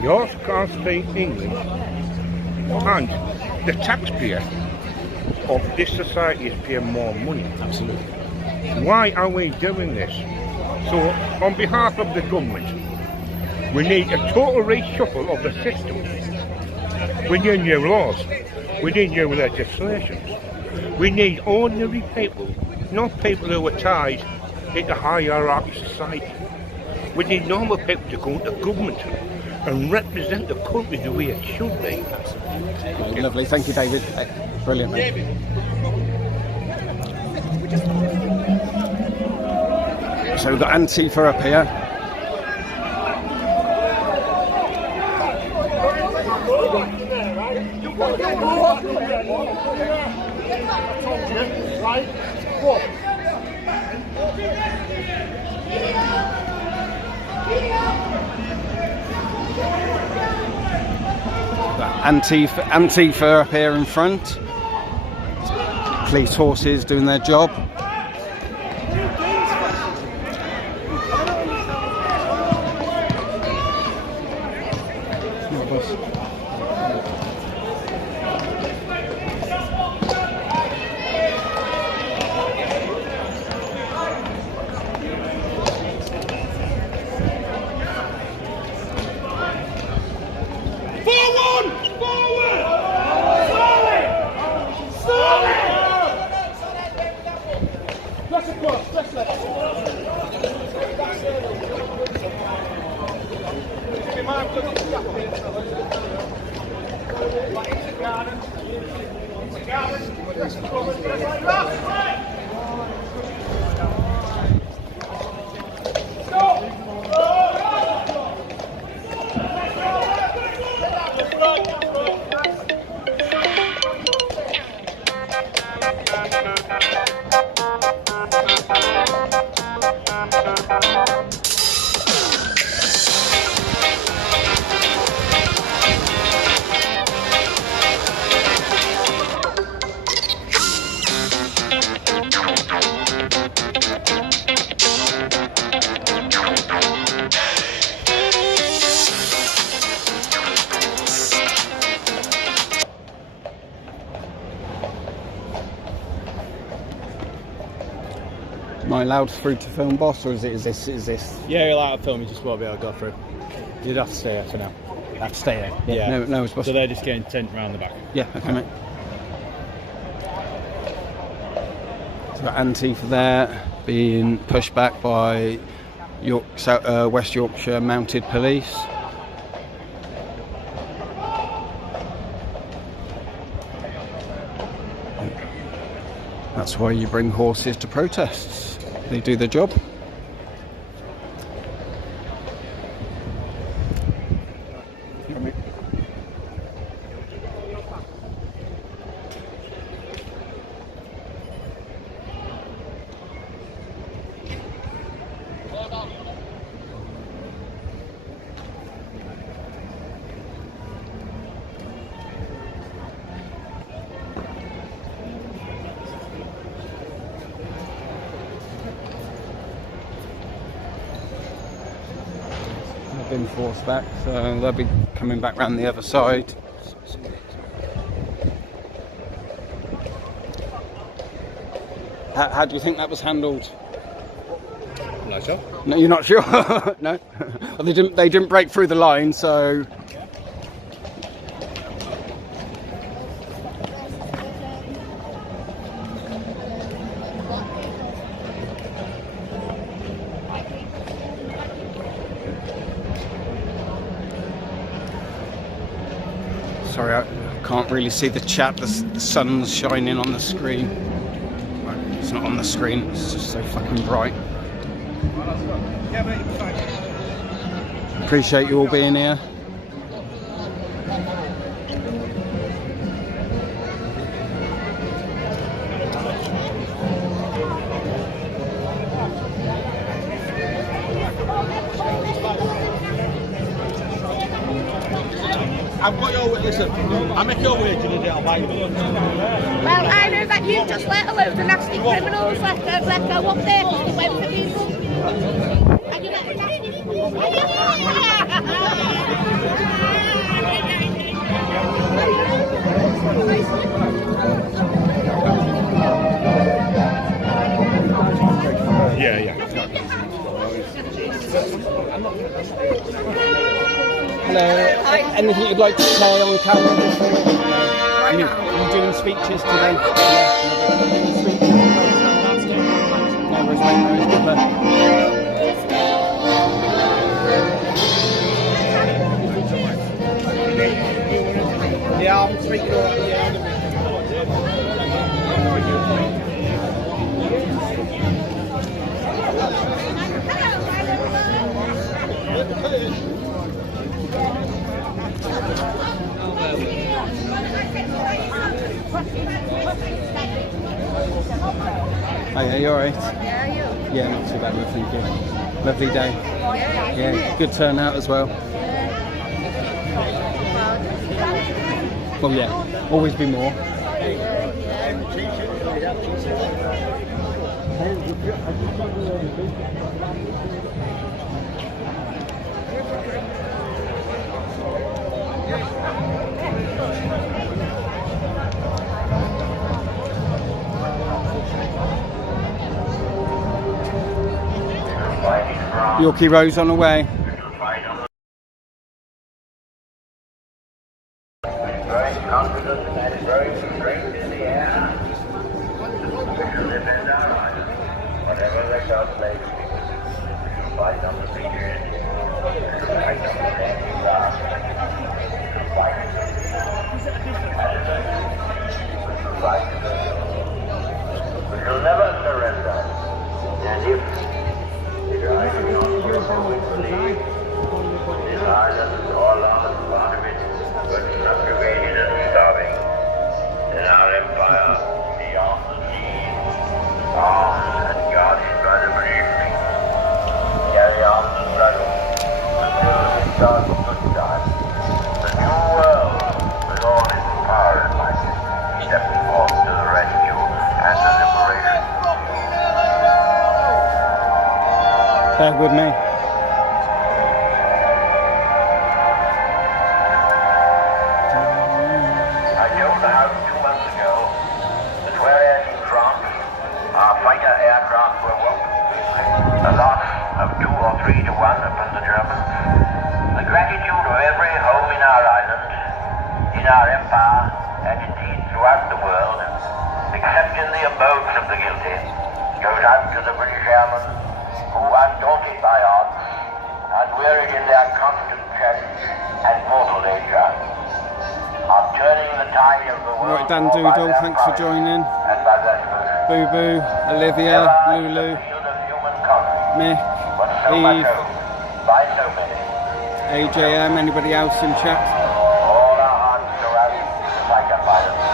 they also can't speak English, and the taxpayer of this society is paying more money? Absolutely. Why are we doing this? So, on behalf of the government, we need a total reshuffle of the system. We need new laws. We need new legislations. We need ordinary people, not people who are tied into hierarchy society. We need normal people to go into government and represent the country the way it should be. Okay, lovely, thank you, David. Brilliant. Mate. So we've got Antifa up here. Antifa up here in front. Police horses doing their job. Am I allowed through to film, boss, or is this? Yeah, you're allowed to film, you just won't be able to go through. You'd have to stay here for now. I have to stay here? Yeah. No, it's possible. So they're just getting tent around the back. Yeah, okay, mate. So got Antifa there, being pushed back by West Yorkshire Mounted Police. That's why you bring horses to protests. They do their job. Been forced back, so they'll be coming back round the other side. How do you think that was handled? I'm not sure. No, you're not sure? No? Well, they didn't break through the line, so... Sorry, I can't really see the chat. The sun's shining on the screen. It's not on the screen, it's just so fucking bright. Appreciate you all being here. I've got your listen, I make your wage in a day, I'll buy you. Well, I know that you've just let a load of nasty criminals let go up there because they went for people. And you let a nasty... Yeah. Hello. Anything you'd like to say on camera? Right now. speeches today? Yeah, speeches. Yeah, Rosemary, good luck. Yeah, I'm speaking Oh yeah, you alright? Yeah, you? Yeah, not too bad, well, thank you. Lovely day. Yeah, good turnout as well. Well, yeah, always be more. Yorkie Rose on the way. Very confident and very straight in the air. Because if in our life, whatever the God may be, fight on the beaches, fight on the sandy ground, fight we shall never surrender. And if you're hiding on your own belief, this island or large part of it was subjugated and starving, and our empire beyond the seas, armed and guarded by the British, carry on the struggle until the start of good time. The new world, with all its power and might, stepped forth to the rescue and the liberation. Bear with me. A loss of 2 or 3 to 1 upon the Germans. The gratitude of every home in our island, in our empire, and indeed throughout the world, except in the abodes of the guilty, goes out to the British airmen who, undaunted by odds, unwearied in their constant challenge and mortal danger, are turning the tide of the world. Right, Dan Doodle, thanks for joining. Boo Boo, Olivia, Lulu, Mick, Eve, AJM, anybody else in chat? All our hearts go out to fight our violence.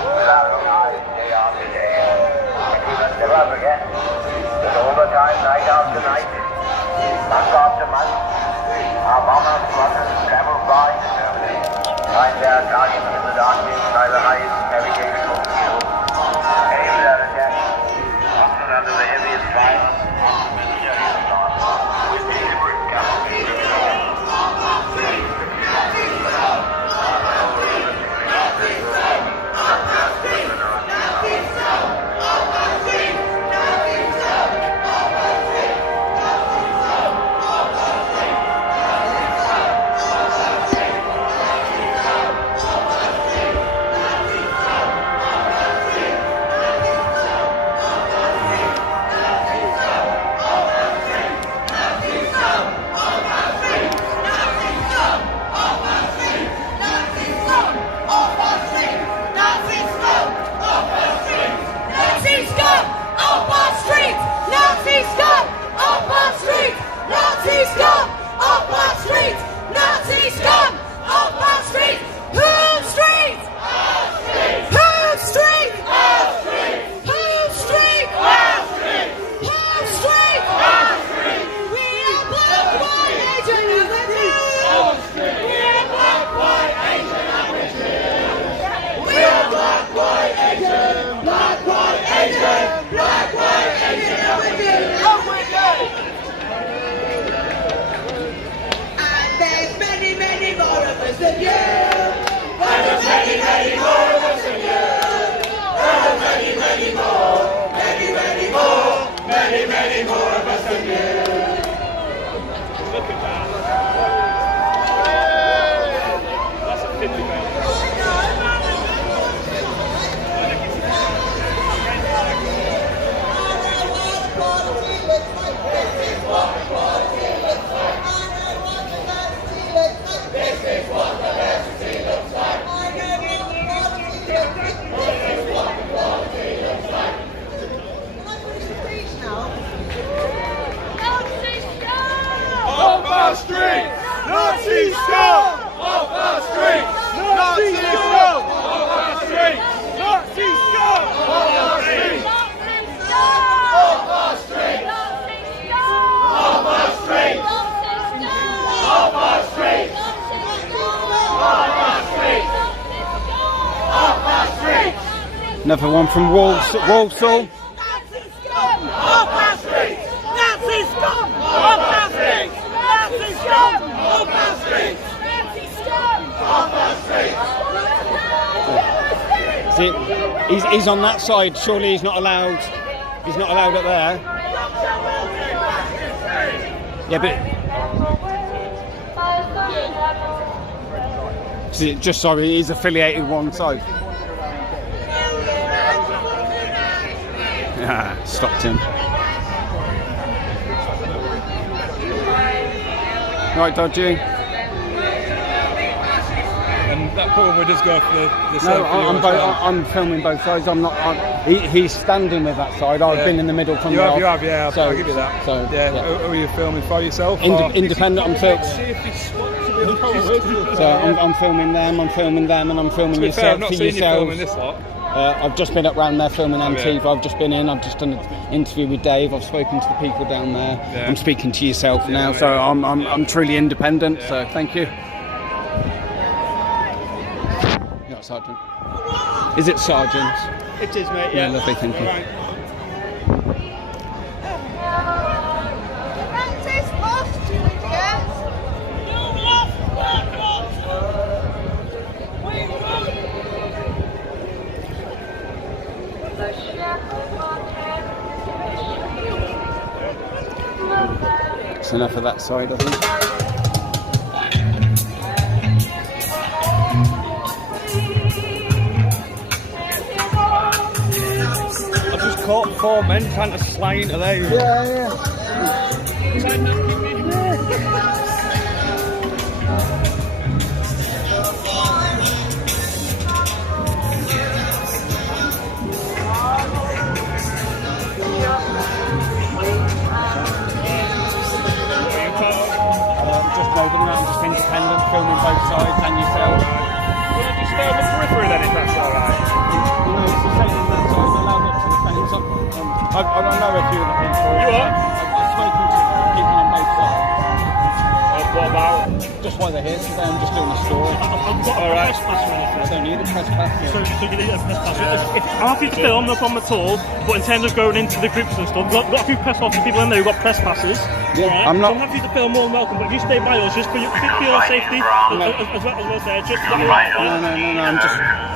With our own eyes day after day. We must never forget that all the time, night after night, month after month, our bomber squadrons travel by to Germany, find their targets in the darkness by the highest navigational skill, aim their attacks, often under the heaviest fire, with deliberate calculation. Another one from Walsall. Nazi scum! Off our streets! Nazi scum! Off our streets! Nazi scum! Off our streets! Nazi scum! Off our streets! He's on that side. Surely he's not allowed. He's not allowed up there. Yeah, but just sorry, he's affiliated one side. Ah, stopped him. Right, Dodgy. And that probably does go for the No, I'm filming both sides. I'm not. He's standing with that side. I've been in the middle from you the have, off. you have, yeah. So, I'll give you that. So, yeah. Who are you filming for yourself? Independent. I'm filming. So I'm filming them. I'm filming them, and I'm filming To be fair, I've yourself not for seen you filming yourselves. this lot. I've just been up round there filming Antifa. yeah. I've just been in. I've just done an interview with Dave. I've spoken to the people down there. Yeah. I'm speaking to yourself now. So I'm truly independent. So thank you. Yeah, Sergeant. Is it Sergeant? It is, mate. Yeah, lovely. Thank you. Right. Nazis lost, you idiots! You lost, black lost! We lost! That's enough of that side, I think. I've just caught 4 men trying to slide into there. Yeah. I'm just independent, filming both sides and yourself. Will I just stay on the periphery then, if that's alright? You know, it's the same on that side, allowed up to the fence. I know a few of the people. You are? I've spoken to people on both sides. What about? Just why they're here today, I'm just doing a story. I've got a press pass or anything. I don't need a press pass. So you need a press pass. I'm happy to film, no problem at all. But in terms of going into the groups and stuff, we've got a few press officer people in there who've got press passes. Yeah, right? I'm not. So I'm happy to film, more than welcome. But if you stay by us, just for your safety, as well as there, just let you know. No.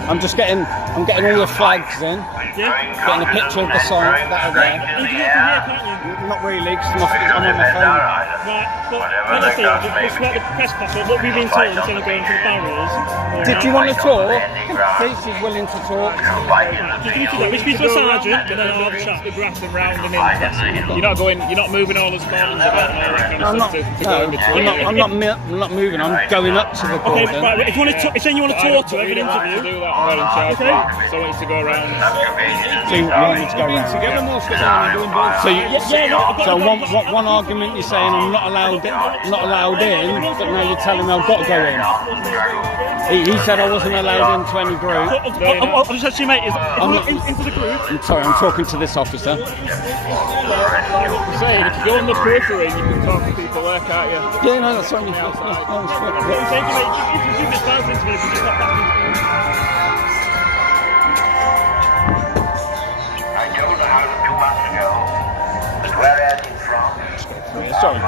I'm getting all the flags in. Yeah. Getting a picture of the sign that are there. You can get from here, can't you? Not really, because I'm on my phone. Right, but honestly, just about the press pass, what we've been told instead of going to the barriers. Did you want to talk? Police is willing to talk. Just give me to that. We speak to a sergeant, and then I'll have a chat. The grass and round and in. You're not moving all the spoons about and all that kind of I'm not. stuff to go in between. I'm not moving. I'm going up to the Okay, cordon. right. If you want to, if you want to talk to every interview, do that well in charge. Okay. So I want you to go around. So you want me to go round? Together more for doing both. So one argument you're saying I'm not allowed in, but now you're telling me I've got to go in. He said I wasn't allowed into any group. I just said to you, mate, into the group. I'm sorry, I'm talking to this officer. I'm saying, if you go on the periphery, you can talk to people there, can't you? Yeah, no, that's on your foot. I'm saying to you, mate, if you do this dance into me, just not back I told the house 2 months ago that whereas he's from, Sorry.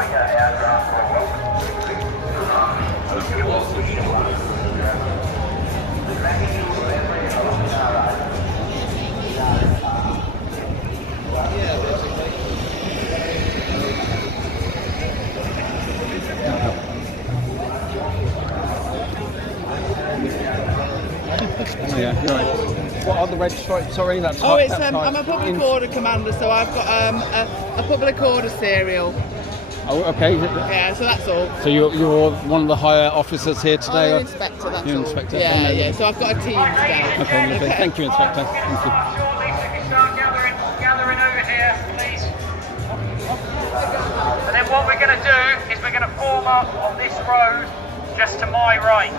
Yeah, you're right. What are the red stripes? Sorry, that's Oh, it's that's I'm a public order commander, so I've got a public order serial. Oh, okay. Yeah, so that's all. So you're one of the higher officers here today? I'm an inspector, that's You're an all. inspector? Yeah, Okay, yeah. So I've got a team today. Okay, lovely. Thank you, Inspector. Thank you. Gathering over here, please. And then what we're going to do is we're going to form up on this road just to my right.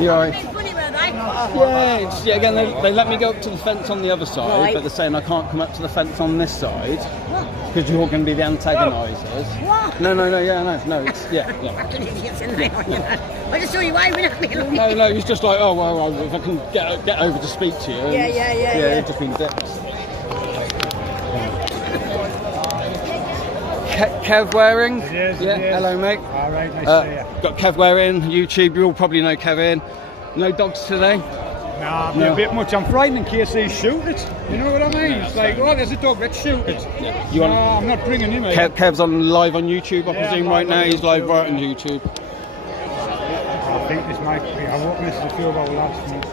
You alright? Yeah, again, they let me go up to the fence on the other side, Right. but they're saying I can't come up to the fence on this side. Because you're going to be the antagonisers. What? No, it's, yeah. Fucking idiots in there, you know. I just saw you waving at me. No, it's just like, oh, well, if I can get over to speak to you. Yeah. Yeah, you've just been dicks. Kev Waring? It is. Hello, mate. All right, nice to see you. Got Kev Waring, YouTube, you all probably know Kevin. No dogs today? No, a bit much. I'm frightened in case they shoot it. You know what I mean? It's like, oh, there's a dog, let's shoot it. You want, I'm not bringing him in. Kev's on live on YouTube, I presume, right now. He's live right on YouTube. I think this might be. I hope this is a few of our lads from the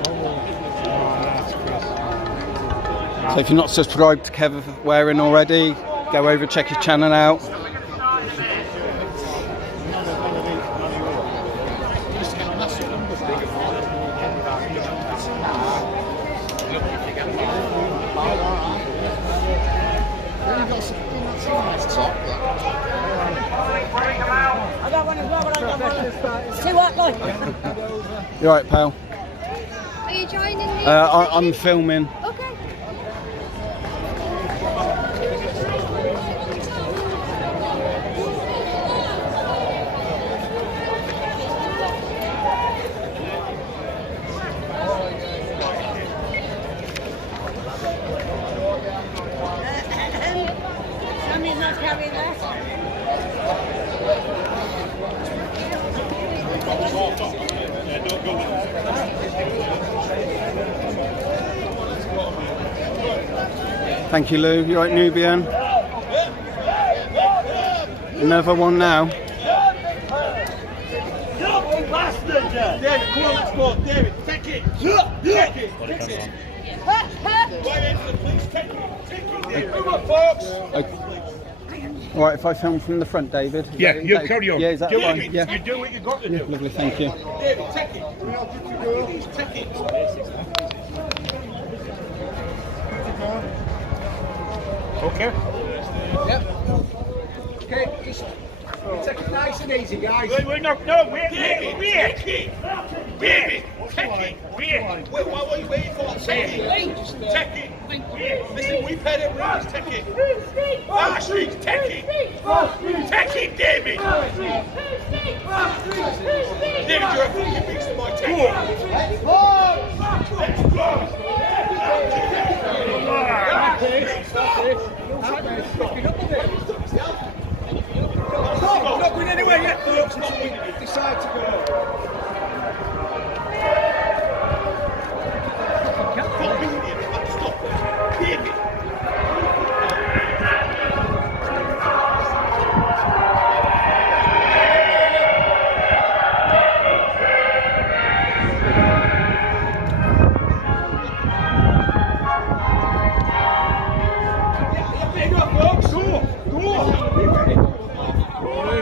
So if you're not subscribed to Kev Waring already, go over, check his channel out. I got one as well, but I got one. See what, like? You alright, pal? Are you joining me? I'm filming. Okay. Sammy's not carrying that. Thank you, Lou. You right, Nubian? Another one now. David, come on, let's go. David, take it. Take it. Right into the police. Take it. David. Come on, folks. Alright, if I film from the front, David. Yeah, you carry on. Yeah, is that You fine? Yeah. You do what you got to do. Lovely, thank you. David, take it. Take it. Okay. Yep. Okay, just take it nice and easy, guys. Wait, Wait, take it. what are you waiting for? Take it. Take it. Listen, we paid it, just take it. Ah, streets, take it. Take it, David. David, you're a fucking beast of my take it. Let's go. We're not going anywhere yet, folks, until we decide to go.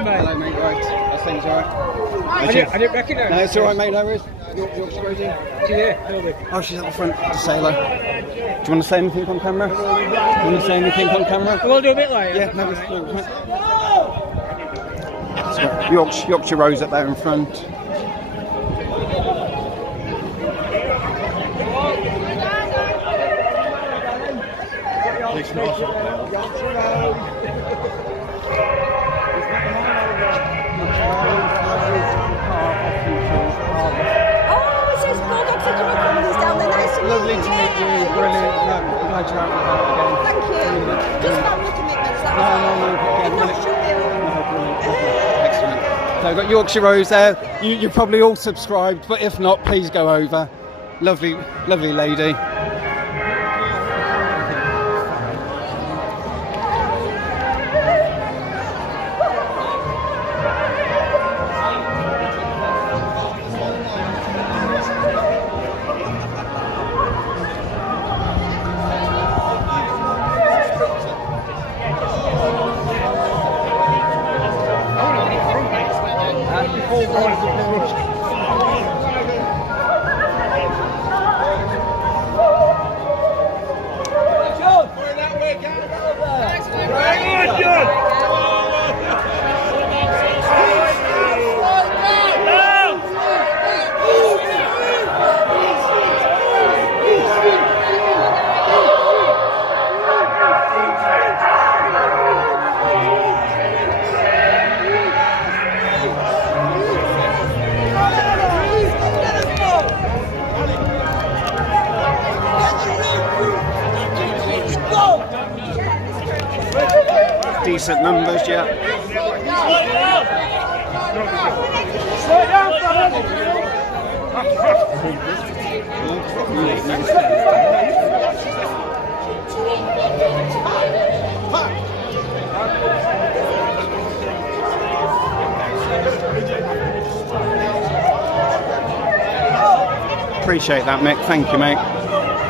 Hello, mate, right. That's things alright. I didn't recognise. No, it's alright, mate, no worries. Yorkshire Rosie. Yeah. Oh, she's at the front to say hello. Do you want to say anything on camera? Do you want to say anything on camera? We'll do a bit later. Yeah, no, it's Yorkshire Rose up there in front. Lovely to meet you, brilliant. No, glad you're out and about again. Thank you. Just about the commitments. No, brilliant. Excellent. So I've got Yorkshire Rose there. You're probably all subscribed, but if not, please go over. Lovely, lovely lady. decent numbers yet. Slow down, fellas. Appreciate that, Mick. Thank you, mate.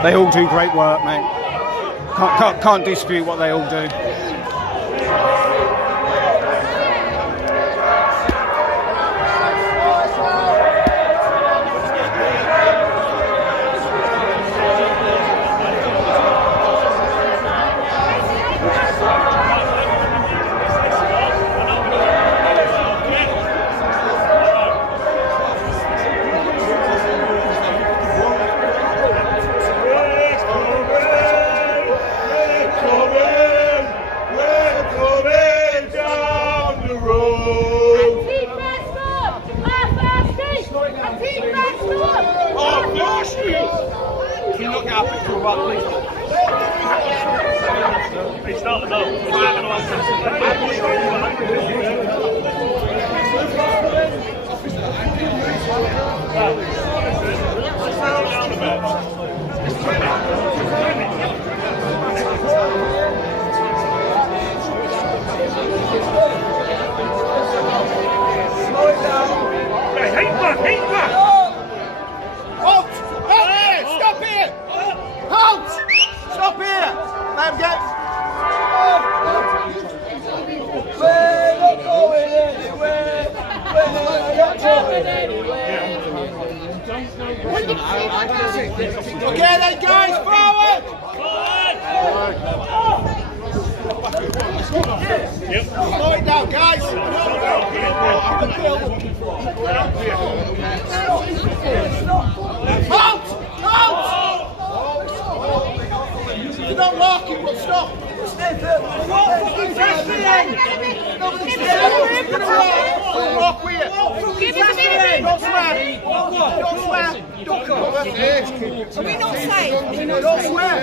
They all do great work, mate. Can't dispute what they all do. Okay then guys, forward! Slow it down guys! Halt! Halt! You're not walking, but stop! Stay firm! Walk with you! Don't swear! Don't swear! Don't come! Are we not safe? Don't swear!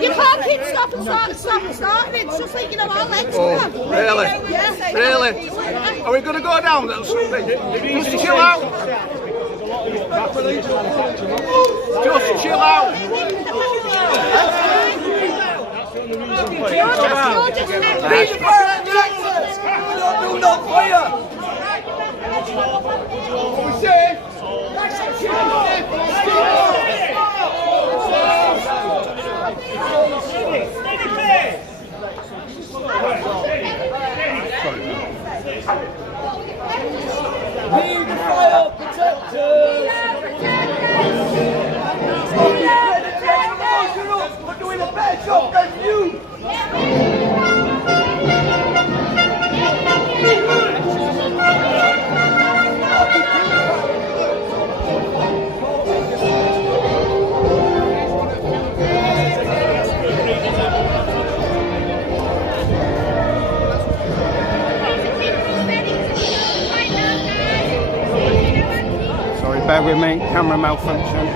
You can't keep stop and start. It's just like, you know, our legs. Really? Yeah. Really? Are we going to go down? Just chill out. Just chill out. Do not fire. We say. Leave the fire, protectors! We're doing a better job than you! Sorry, bear with me. Camera malfunction.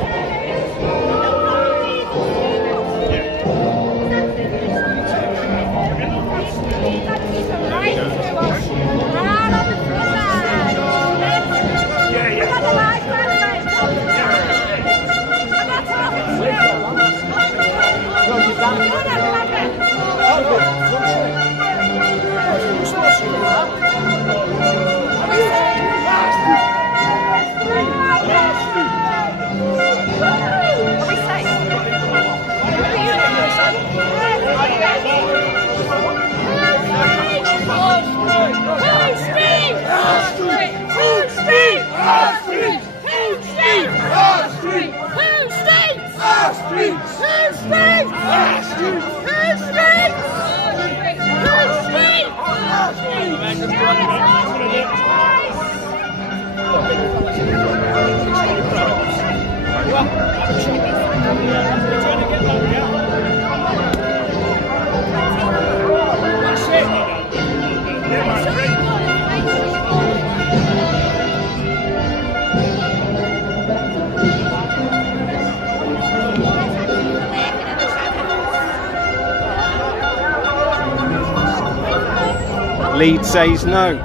Leeds says no.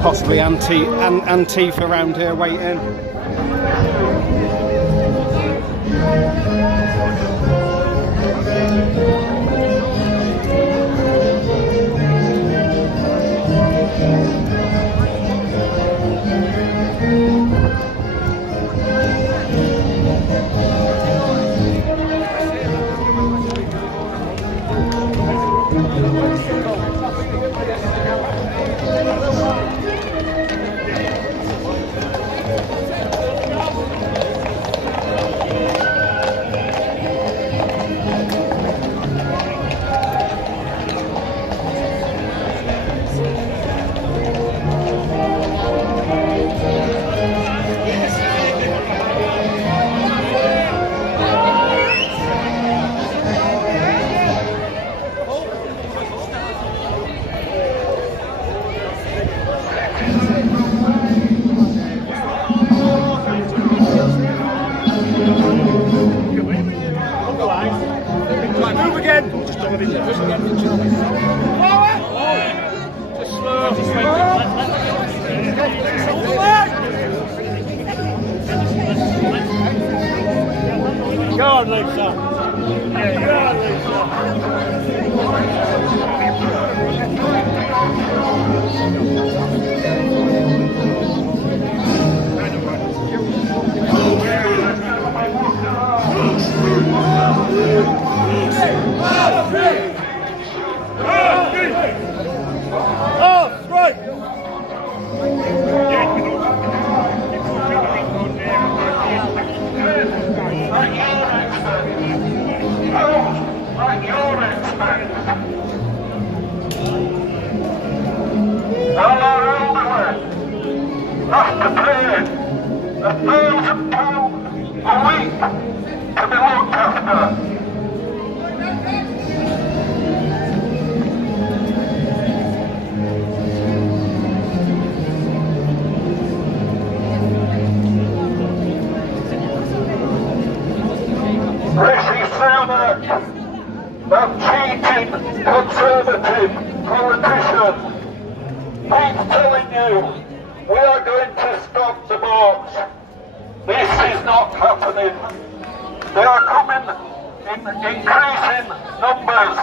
Possibly Antifa around here waiting. Go on, Lisa. Yeah, go on, Lisa. that cheating Conservative politician. He's telling you, we are going to stop the march. This is not happening. They are coming in increasing numbers.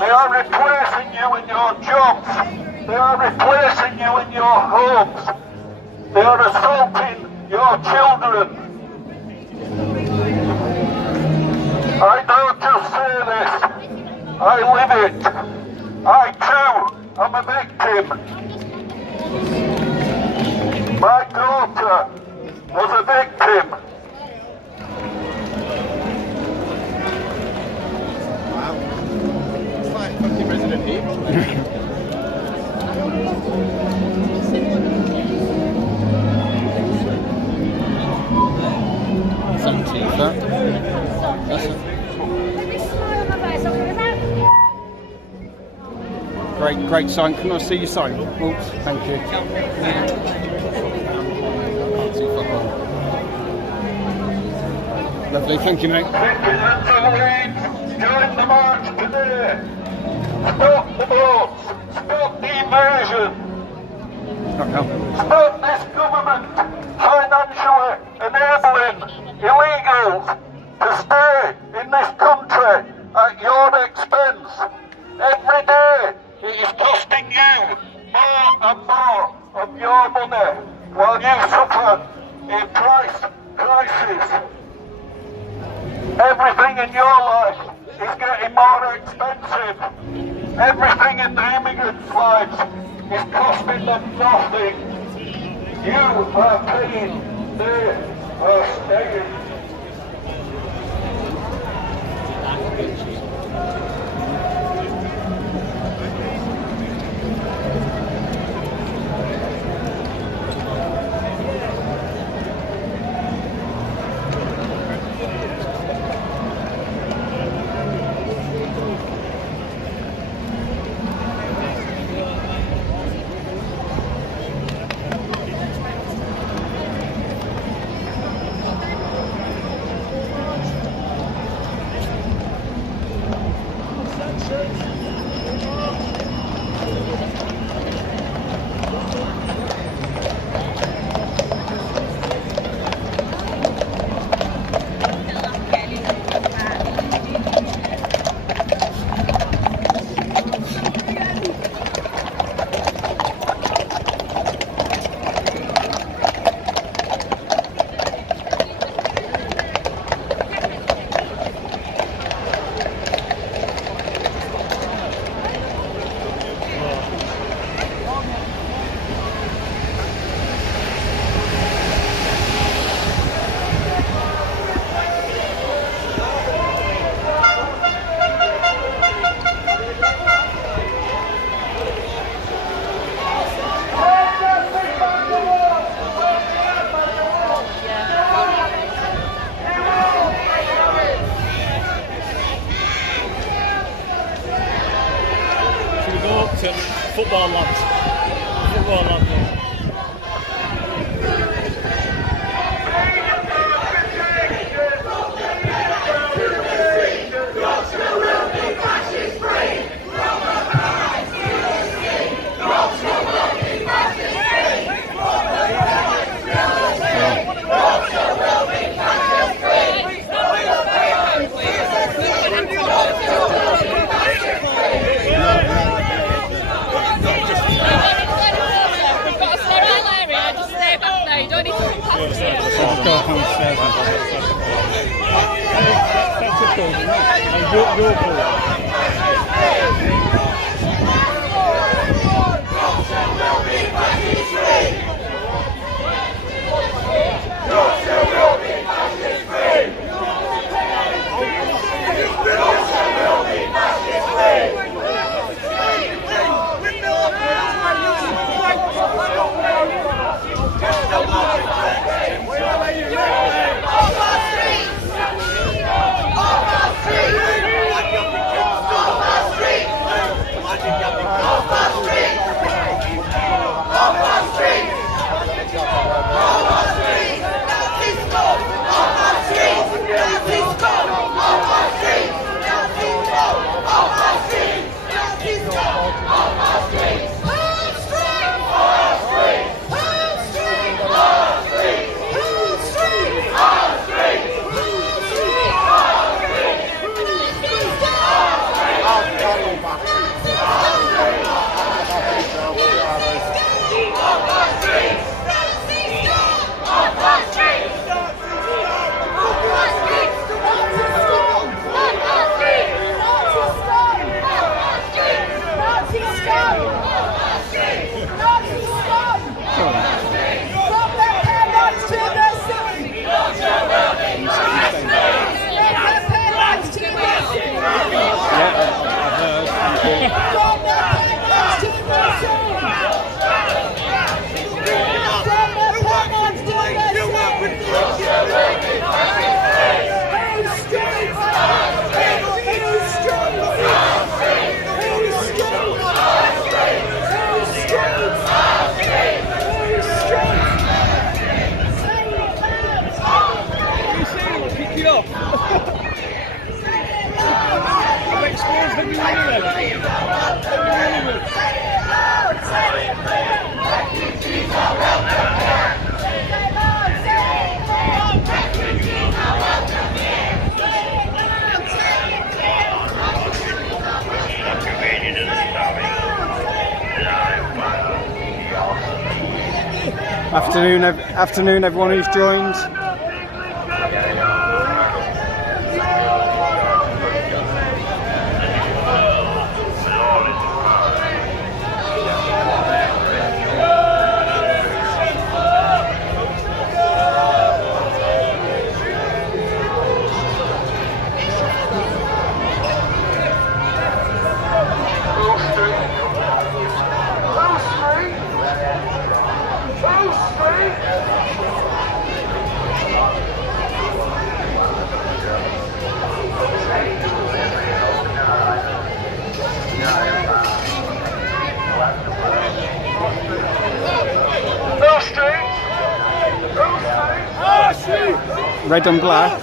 They are replacing you in your jobs. They are replacing you in your homes. They are assaulting your children. I don't just say this, I live it. I too am a victim. My daughter was a victim. It's like fucking Resident Evil. Great sign. Can I see your sign? Oops, thank you. Lovely, thank you, mate. Join the march today. Stop the votes. Stop the invasion. Stop this government financially enabling illegals to stay in this country at your expense. Every day it is costing you more and more of your money while you suffer a price crisis. Everything in your life is getting more expensive. Everything in the immigrants' lives is costing them nothing. You are paying, they are staying. Football lads. Football lads. Off our streets! Afternoon, everyone who's joined. Red and black.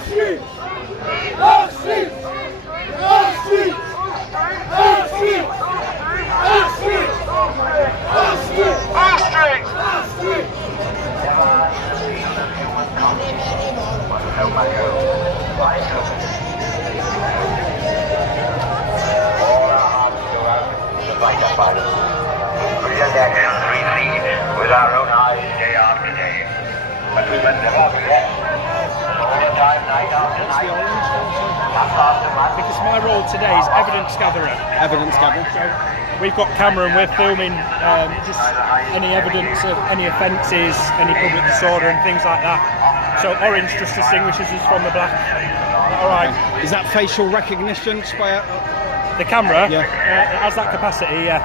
Brilliant actions we see with our own eyes day after day. But we must never forget all the time, night after night, month after month. Because my role today is evidence gatherer. Evidence gatherer. So we've got camera and we're filming just any evidence of any offences, any public disorder and things like that. So orange just distinguishes us from the black. All right. Is that facial recognition? The camera? Yeah. It has that capacity, yeah.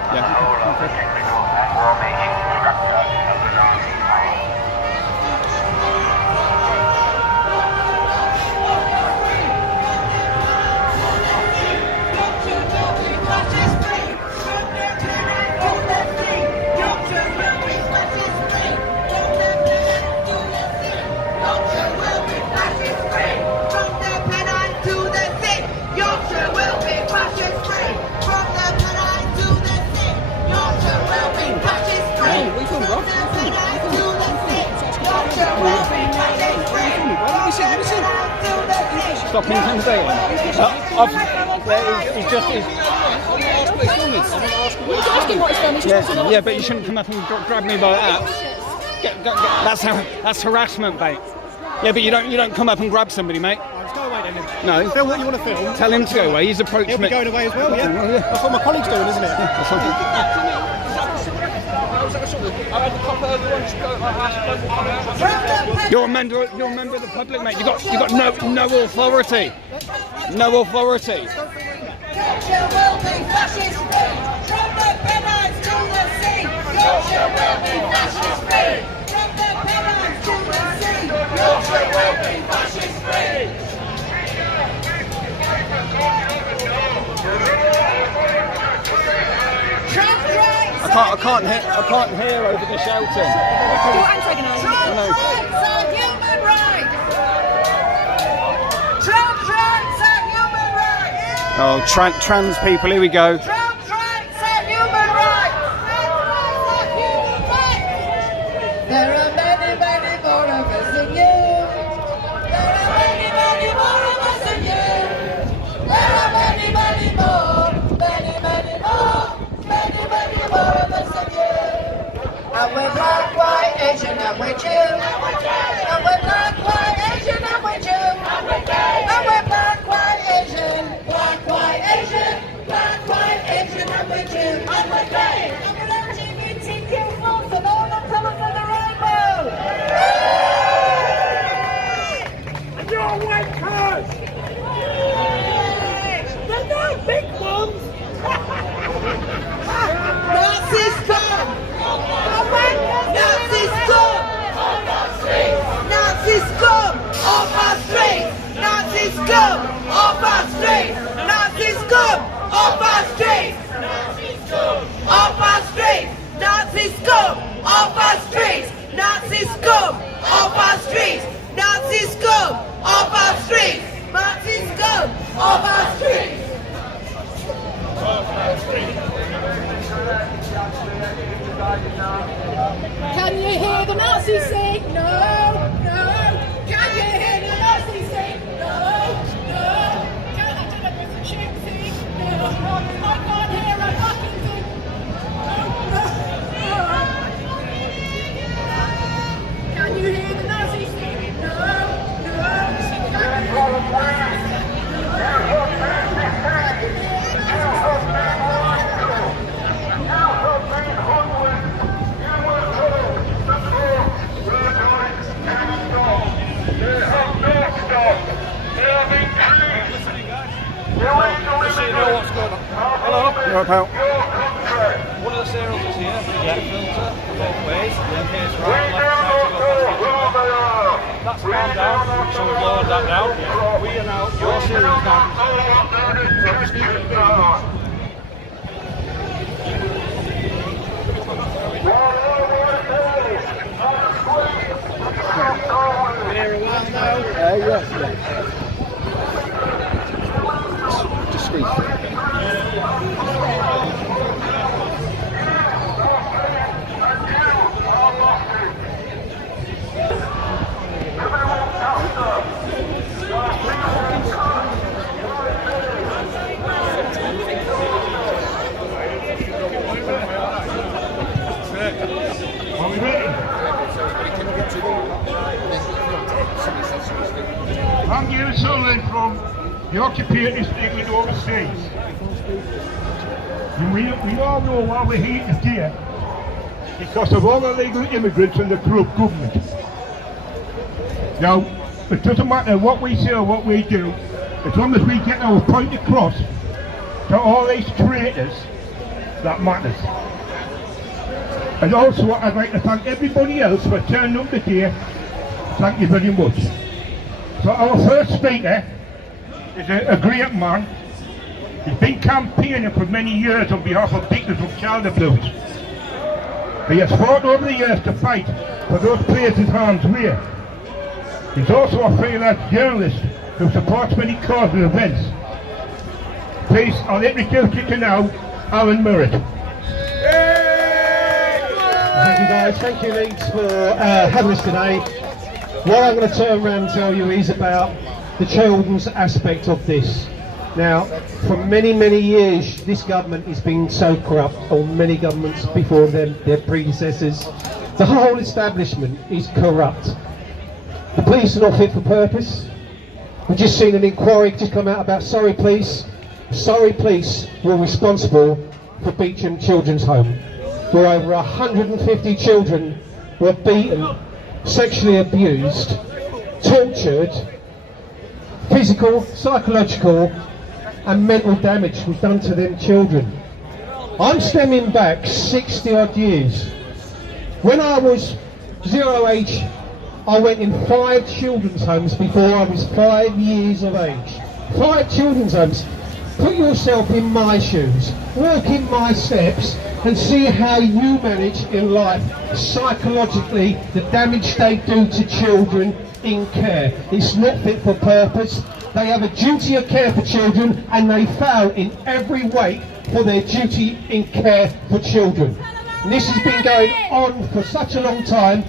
Stop intimidating. Yeah, but you shouldn't come up and grab me by that. That's harassment, mate. Yeah, but you don't come up and grab somebody, mate. Just go away then. No. Film what you want to film. Tell him to go away. He's approached me. He'll be going away as well, yeah? That's what my colleague's doing, isn't it? You're a member of the public, mate. You got no authority. No authority. Yorkshire will be fascist free. From the Pennines to the sea. Yorkshire will be fascist free. From the Pennines to the sea. Yorkshire will be fascist free. I can't hear over the shouting. Trans rights are human rights. Trans rights are human rights. Oh, trans people, here we go. Trans rights are human rights. There are many, many more of us than you. There are many, many more of us than you. There are many, many more. Many, many more. Many, many more of us than you. And we're black, white, Asian, and we're Jew. And we're black, white, Asian, and we're Jew. And we're black, white, Asian. Black, white, Asian. Black, white, Asian, and we're Jew. And we're gay. And we're LGBTQ folks and all the colours of the rainbow. And you're white cars. They're not big ones. off our streets. Can you hear the Nazis sing? No, no. Can you hear the Nazis sing? No, no. Can I do it with the chicks sing? No, I can't hear a fucking thing. No, no, no. Can you hear the Nazis sing? No, no. Can you hear the Nazis sing? Just so you know what's going on. Hello? You alright, pal? One of the cereals is here. Yeah. Filter both ways. Here's right, left side to go past. That's gone down, so we've lowered that down. We are now, your cereal's now. Been here a while now? Yes. Are we ready? I'm Gary Sutherland from Yorkshire Patriots, England overseas. And we all know why we're here today, because of all the illegal immigrants and the corrupt government. Now, it doesn't matter what we say or what we do, as long as we get our point across to all these traitors, that matters. And also, I'd like to thank everybody else for turning up today. Thank you very much. So our first speaker is a great man. He's been campaigning for many years on behalf of victims of child abuse. He has fought over the years to fight for those places harm's way. He's also a freelance journalist who supports many causes and events. Please, I'll introduce you to now, Alan Merritt. Thank you guys, thank you Leeds for having us today. What I'm going to turn around and tell you is about the children's aspect of this. Now, for many, many years, this government has been so corrupt, or many governments before them, their predecessors. The whole establishment is corrupt. The police are not fit for purpose. We've just seen an inquiry just come out about Surrey Police. Surrey Police were responsible for Beecham Children's Home, where over 150 children were beaten, sexually abused, tortured, physical, psychological and mental damage was done to them children. I'm stemming back 60 odd years. When I was 0 age, I went in 5 children's homes before I was 5 years of age. 5 children's homes. Put yourself in my shoes, walk in my steps and see how you manage in life psychologically the damage they do to children in care. It's not fit for purpose. They have a duty of care for children and they fail in every way for their duty in care for children. And this has been going on for such a long time.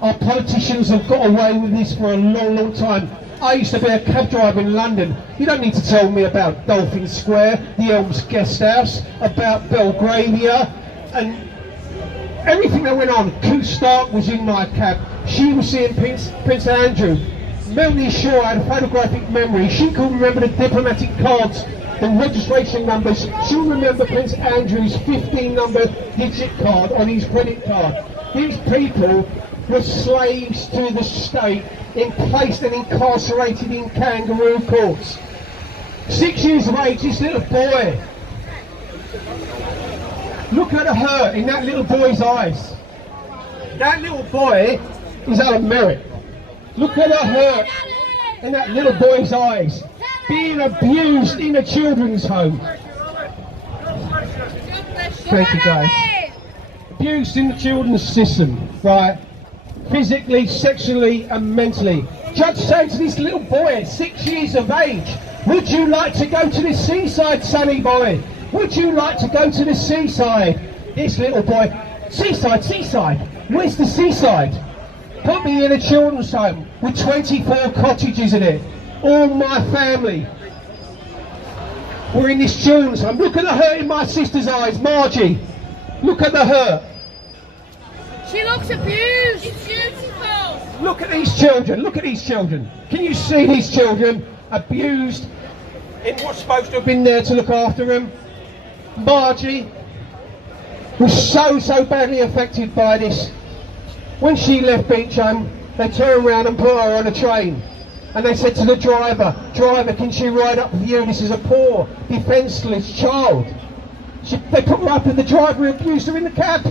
Our politicians have got away with this for a long, long time. I used to be a cab driver in London. You don't need to tell me about Dolphin Square, the Elms Guest House, about Belgravia, and everything that went on. Koo Stark was in my cab. She was seeing Prince Andrew. Melanie Shaw had a photographic memory. She could remember the diplomatic cards, the registration numbers. She'll remember Prince Andrew's 15-number digit card on his credit card. These people were slaves to the state, placed and incarcerated in kangaroo courts. 6 years of age, this little boy. Look at the hurt in that little boy's eyes. That little boy is Alan Merritt. Look at the hurt in that little boy's eyes. Being abused in a children's home. Thank you guys. Abused in the children's system, right? Physically, sexually and mentally. Judge saying to this little boy at 6 years of age, Would you like to go to the seaside, sonny boy? Would you like to go to the seaside? This little boy, seaside, seaside. Where's the seaside? Put me in a children's home with 24 cottages in it. All my family. We're in this children's home. Look at the hurt in my sister's eyes, Margie. Look at the hurt. She looks abused. It's beautiful. Look at these children. Look at these children. Can you see these children abused in what's supposed to have been there to look after them? Margie was so badly affected by this. When she left Beecham, they turned around and put her on a train. And they said to the driver, "Driver, can she ride up with you? This is a poor, defenceless child." They put her up and the driver abused her in the cab.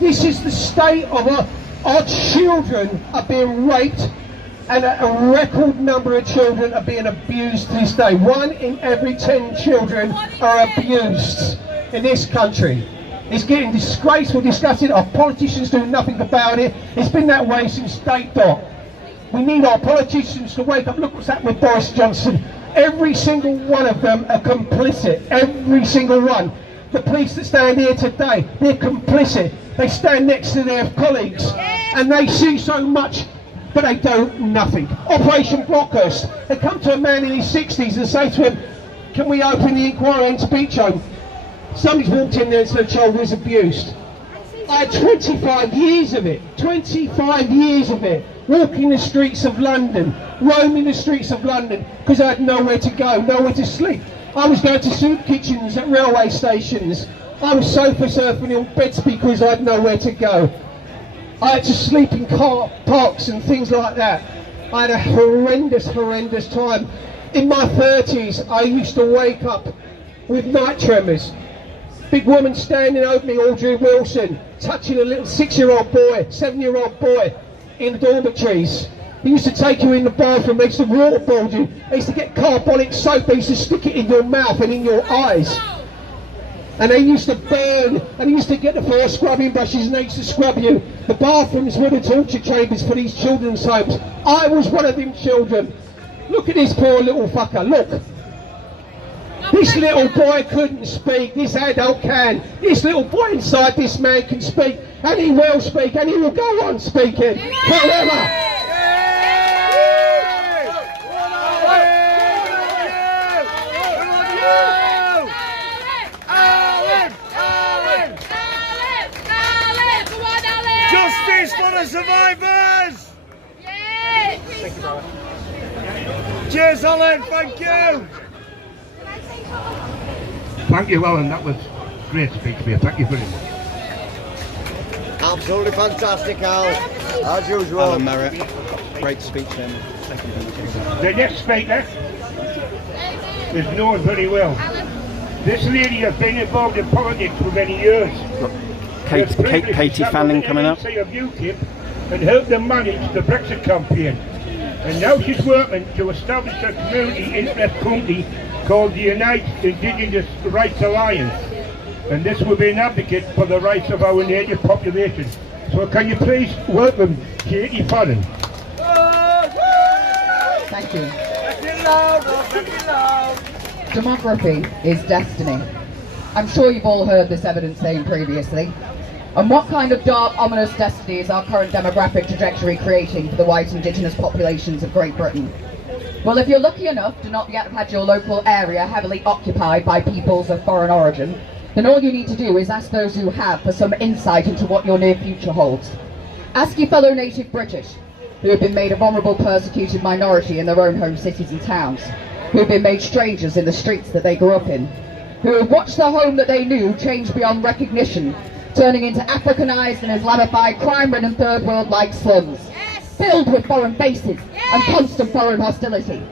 This is the state of our children are being raped, and a record number of children are being abused this day. 1 in every 10 children are abused in this country. It's getting disgraceful, disgusting. Our politicians do nothing about it. It's been that way since State Dot. We need our politicians to wake up. Look what's happened with Boris Johnson. Every single one of them are complicit. Every single one. The police that stand here today, they're complicit. They stand next to their colleagues and they see so much, but they do nothing. Operation Brockhurst. They come to a man in his 60s and say to him, "Can we open the inquiry into Beecham?" Somebody's walked in there and said the child was abused. I had 25 years of it. 25 years of it. Walking the streets of London, roaming the streets of London, because I had nowhere to go, nowhere to sleep. I was going to soup kitchens at railway stations. I was sofa surfing on beds because I had nowhere to go. I had to sleep in car parks and things like that. I had a horrendous time. In my 30s, I used to wake up with night tremors. Big woman standing over me, Audrey Wilson, touching a little 6-year-old boy, 7-year-old boy in the dormitories. They used to take you in the bathroom, they used to waterboard you, they used to get carbolic soap, they used to stick it in your mouth and in your eyes. And they used to burn, and they used to get the 4 scrubbing brushes and they used to scrub you. The bathrooms were the torture chambers for these children's homes. I was one of them children. Look at this poor little fucker, look. This little boy couldn't speak, this adult can. This little boy inside this man can speak, and he will speak, and he will go on speaking forever. Justice for the survivors! Cheers, Alan, thank you! Thank you, Alan, that was great speech for you, thank you very much. Absolutely fantastic, Al, as usual. Alan Merritt, great speech then. Thank you very much. The next speaker is known very well. This lady has been involved in politics for many years. Katie Fanning coming up. Of UKIP and helped them manage the Brexit campaign. And now she's working to establish a community interest company called the United Indigenous Rights Alliance. And this will be an advocate for the rights of our native population. So can you please welcome Katie Fanning? Thank you. Demography is destiny. I'm sure you've all heard this evidence saying previously. And what kind of dark, ominous destiny is our current demographic trajectory creating for the white indigenous populations of Great Britain? Well, if you're lucky enough to not yet have had your local area heavily occupied by peoples of foreign origin, then all you need to do is ask those who have for some insight into what your near future holds. Ask your fellow native British, who have been made a vulnerable, persecuted minority in their own home cities and towns, who have been made strangers in the streets that they grew up in, who have watched the home that they knew change beyond recognition, turning into Africanized and Islamified, crime-ridden third world-like slums, filled with foreign bases and constant foreign hostility.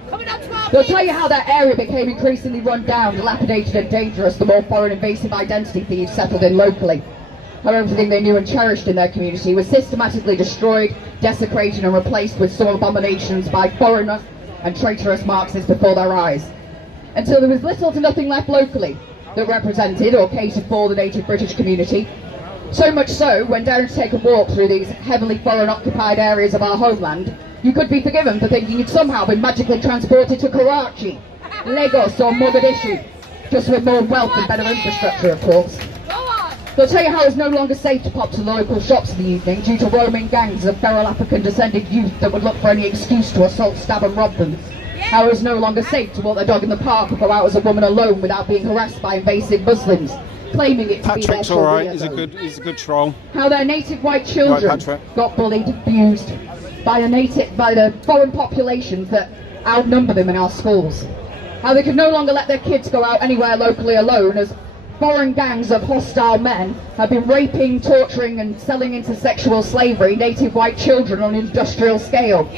They'll tell you how that area became increasingly run down, dilapidated and dangerous the more foreign invasive identity thieves settled in locally. How everything they knew and cherished in their community was systematically destroyed, desecrated and replaced with some abominations by foreigners and traitorous Marxists before their eyes. Until there was little to nothing left locally that represented or catered for the native British community. So much so, when daring to take a walk through these heavily foreign occupied areas of our homeland, you could be forgiven for thinking you'd somehow been magically transported to Karachi, Lagos or Mogadishu, just with more wealth and better infrastructure, of course. They'll tell you how it's no longer safe to pop to the local shops in the evening due to roaming gangs of feral African-descended youth that would look for any excuse to assault, stab and rob them. How it's no longer safe to walk their dog in the park or go out as a woman alone without being harassed by invasive Muslims, claiming it to be their Patrick's alright, he's a good troll. How their native white children got bullied, abused by the foreign populations that outnumber them in our schools. How they could no longer let their kids go out anywhere locally alone as foreign gangs of hostile men have been raping, torturing and selling into sexual slavery native white children on an industrial scale.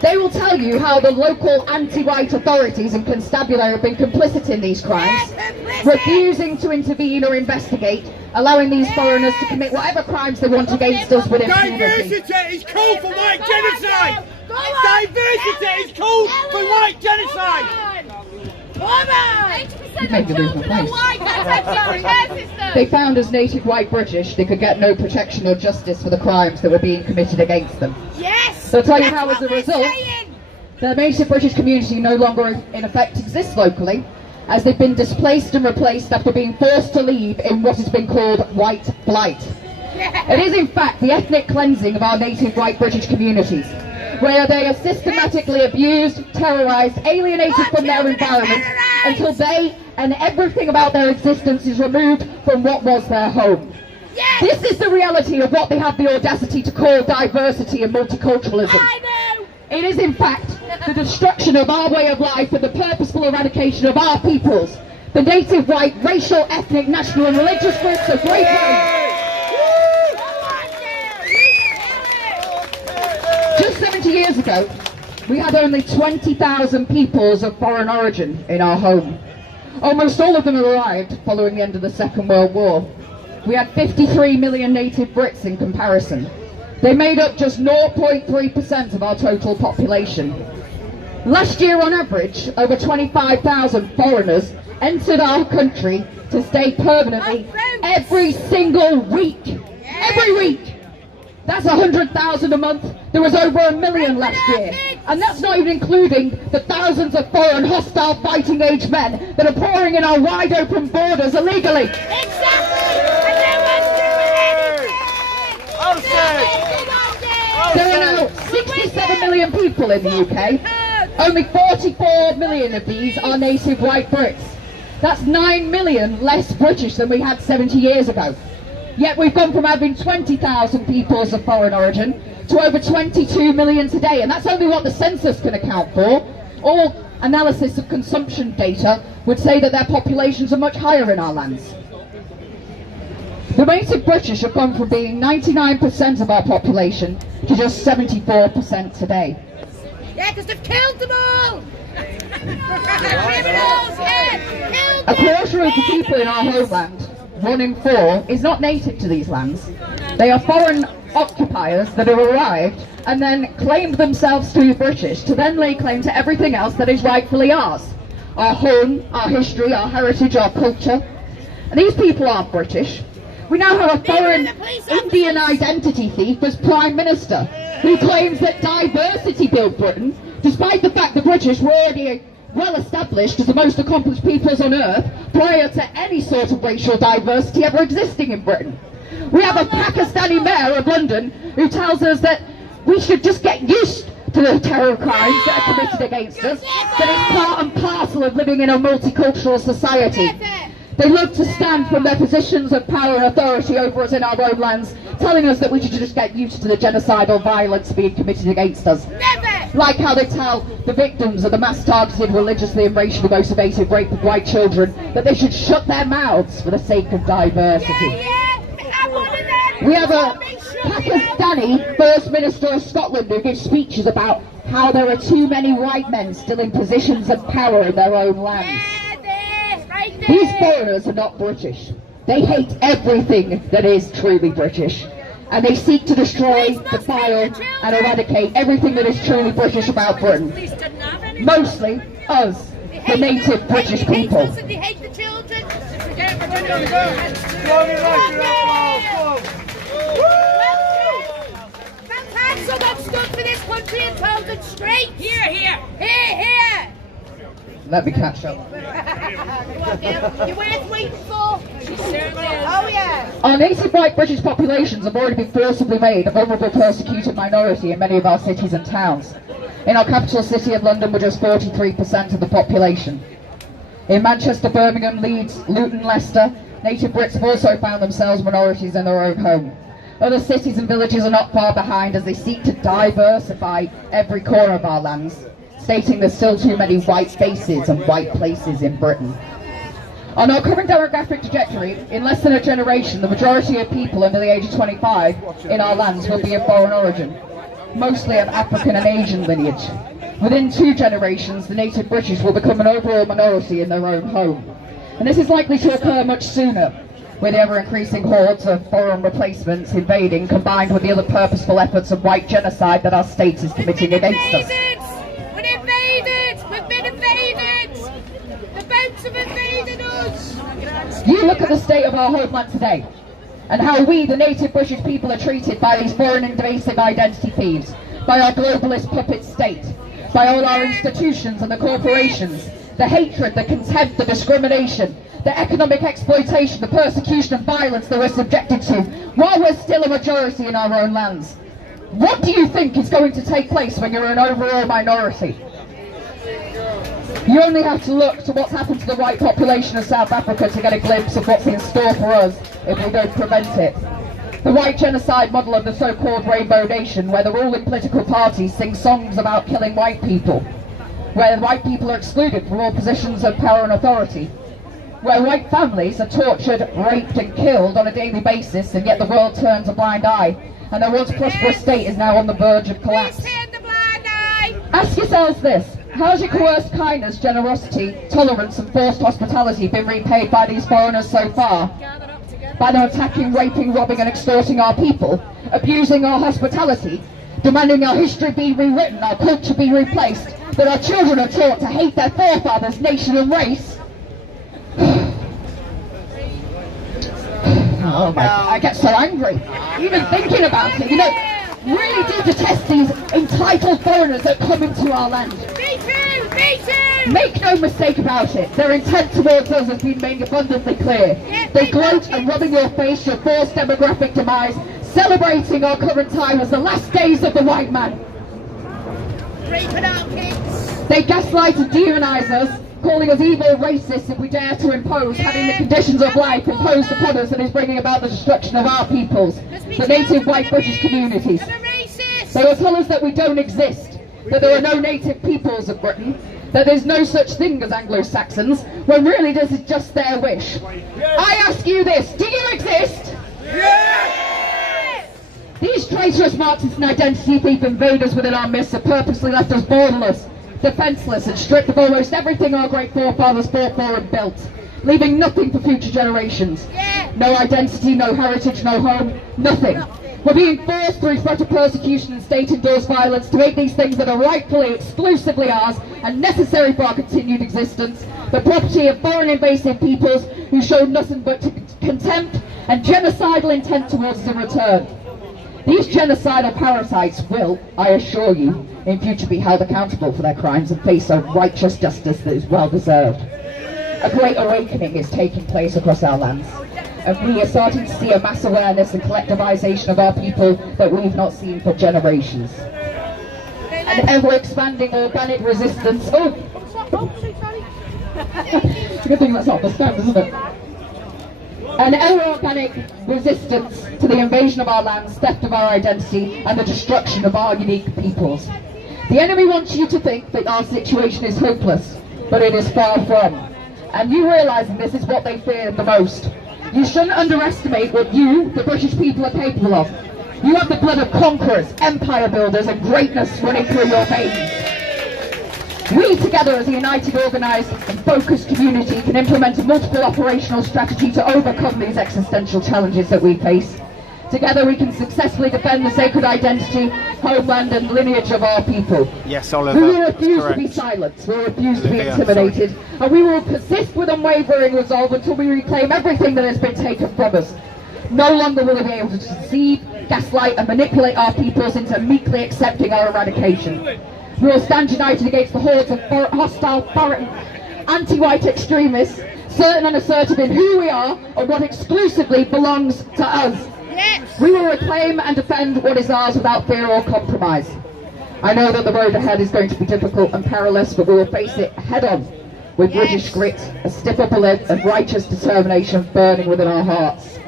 They will tell you how the local anti-white authorities and constabulary have been complicit in these crimes, refusing to intervene or investigate, allowing these foreigners to commit whatever crimes they want against us with impunity. Diversity is called for white genocide! Diversity is called for white genocide! They found as native white British they could get no protection or justice for the crimes that were being committed against them. Yes! They'll tell you how as a result, the native British community no longer in effect exists locally, as they've been displaced and replaced after being forced to leave in what has been called white flight. It is in fact the ethnic cleansing of our native white British communities, where they are systematically abused, terrorised, alienated from their environment until they and everything about their existence is removed from what was their home. This is the reality of what they have the audacity to call diversity and multiculturalism. It is in fact the destruction of our way of life and the purposeful eradication of our peoples, the native white, racial, ethnic, national and religious groups of Great Britain. Just 70 years ago, we had only 20,000 peoples of foreign origin in our home. Almost all of them arrived following the end of the Second World War. We had 53 million native Brits in comparison. They made up just 0.3% of our total population. Last year, on average, over 25,000 foreigners entered our country to stay permanently every single week. Every week! That's 100,000 a month. There was over 1 million last year. And that's not even including the thousands of foreign hostile fighting age men that are pouring in our wide open borders illegally. There are now 67 million people in the UK. Only 44 million of these are native white Brits. That's 9 million less British than we had 70 years ago. Yet we've gone from having 20,000 peoples of foreign origin to over 22 million today, and that's only what the census can account for. All analysis of consumption data would say that their populations are much higher in our lands. The native British have gone from being 99% of our population to just 74% today. Yeah, because they've killed them all! A quarter of the people in our homeland, 1 in 4, is not native to these lands. They are foreign occupiers that have arrived and then claimed themselves to be British to then lay claim to everything else that is rightfully ours. Our home, our history, our heritage, our culture. And these people aren't British. We now have a foreign Indian identity thief as Prime Minister who claims that diversity built Britain, despite the fact the British were already well established as the most accomplished peoples on earth prior to any sort of racial diversity ever existing in Britain. We have a Pakistani mayor of London who tells us that we should just get used to the terror crimes that are committed against us, that it's part and parcel of living in a multicultural society. They love to stand from their positions of power and authority over us in our own lands, telling us that we should just get used to the genocidal violence being committed against us. Like how they tell the victims of the mass targeted, religiously and racially motivated rape of white children that they should shut their mouths for the sake of diversity. We have a Pakistani First Minister of Scotland who gives speeches about how there are too many white men still in positions of power in their own lands. These foreigners are not British. They hate everything that is truly British. And they seek to destroy, defile and eradicate everything that is truly British about Britain. Mostly us, the native British people. They hate the children. someone stood for this country and told them straight? Here, here. Here, here. Let me catch up. You're worth waiting for. She certainly is. Oh, yeah. Our native white British populations have already been forcibly made a vulnerable persecuted minority in many of our cities and towns. In our capital city of London, we're just 43% of the population. In Manchester, Birmingham, Leeds, Luton, Leicester, native Brits have also found themselves minorities in their own home. Other cities and villages are not far behind as they seek to diversify every corner of our lands, stating there's still too many white faces and white places in Britain. On our current demographic trajectory, in less than a generation, the majority of people under the age of 25 in our lands will be of foreign origin, mostly of African and Asian lineage. Within 2 generations, the native British will become an overall minority in their own home. And this is likely to occur much sooner, with ever-increasing hordes of foreign replacements invading, combined with the other purposeful efforts of white genocide that our state is committing against us. We're invaded! We've been invaded! The boats have invaded us! You look at the state of our homeland today, and how we, the native British people, are treated by these foreign invasive identity thieves, by our globalist puppet state, by all our institutions and the corporations, the hatred, the contempt, the discrimination, the economic exploitation, the persecution and violence that we're subjected to, while we're still a majority in our own lands. What do you think is going to take place when you're an overall minority? You only have to look to what's happened to the white population of South Africa to get a glimpse of what's in store for us if we don't prevent it. The white genocide model of the so-called Rainbow Nation, where the ruling political parties sing songs about killing white people, where white people are excluded from all positions of power and authority, where white families are tortured, raped and killed on a daily basis, and yet the world turns a blind eye, and their once prosperous state is now on the verge of collapse. Ask yourselves this: how has your coerced kindness, generosity, tolerance and forced hospitality been repaid by these foreigners so far? By them attacking, raping, robbing and extorting our people, abusing our hospitality, demanding our history be rewritten, our culture be replaced, that our children are taught to hate their forefathers, nation and race. Oh my, I get so angry, even thinking about it. You know, really do detest these entitled foreigners that come into our land. Me too! Me too! Make no mistake about it, their intent towards us has been made abundantly clear. They gloat and rub in your face your forced demographic demise, celebrating our current time as the last days of the white man. Raping our kids! They gaslight and demonise us, calling us evil racists if we dare to impose having the conditions of life imposed upon us that is bringing about the destruction of our peoples, the native white British communities. They will tell us that we don't exist, that there are no native peoples of Britain, that there's no such thing as Anglo-Saxons, when really this is just their wish. I ask you this, do you exist? Yes! These traitorous Marxist and identity thief invaders within our midst have purposely left us borderless, defenceless and stripped of almost everything our great forefathers fought for and built, leaving nothing for future generations. No identity, no heritage, no home, nothing. We're being forced through threat of persecution and state-endorsed violence to make these things that are rightfully, exclusively ours and necessary for our continued existence, the property of foreign invasive peoples who show nothing but contempt and genocidal intent towards us in return. These genocidal parasites will, I assure you, in future be held accountable for their crimes and face a righteous justice that is well deserved. A great awakening is taking place across our lands, and we are starting to see a mass awareness and collectivization of our people that we've not seen for generations. An ever-expanding organic resistance. Oh! Good thing that's not the stone, isn't it? An ever-organic resistance to the invasion of our lands, theft of our identity, and the destruction of our unique peoples. The enemy wants you to think that our situation is hopeless, but it is far from. And you realising this is what they fear the most. You shouldn't underestimate what you, the British people, are capable of. You have the blood of conquerors, empire builders, and greatness running through your veins. We together as a united, organised and focused community can implement a multiple operational strategy to overcome these existential challenges that we face. Together we can successfully defend the sacred identity, homeland and lineage of our people. Yes, Oliver. We will refuse to be silenced, we will refuse to be intimidated, and we will persist with unwavering resolve until we reclaim everything that has been taken from us. No longer will we be able to deceive, gaslight and manipulate our peoples into meekly accepting our eradication. We will stand united against the hordes of hostile, foreign, anti-white extremists, certain and assertive in who we are and what exclusively belongs to us. Yes. We will reclaim and defend what is ours without fear or compromise. I know that the road ahead is going to be difficult and perilous, but we will face it head on with British grit, a stiff upper lip and righteous determination burning within our hearts.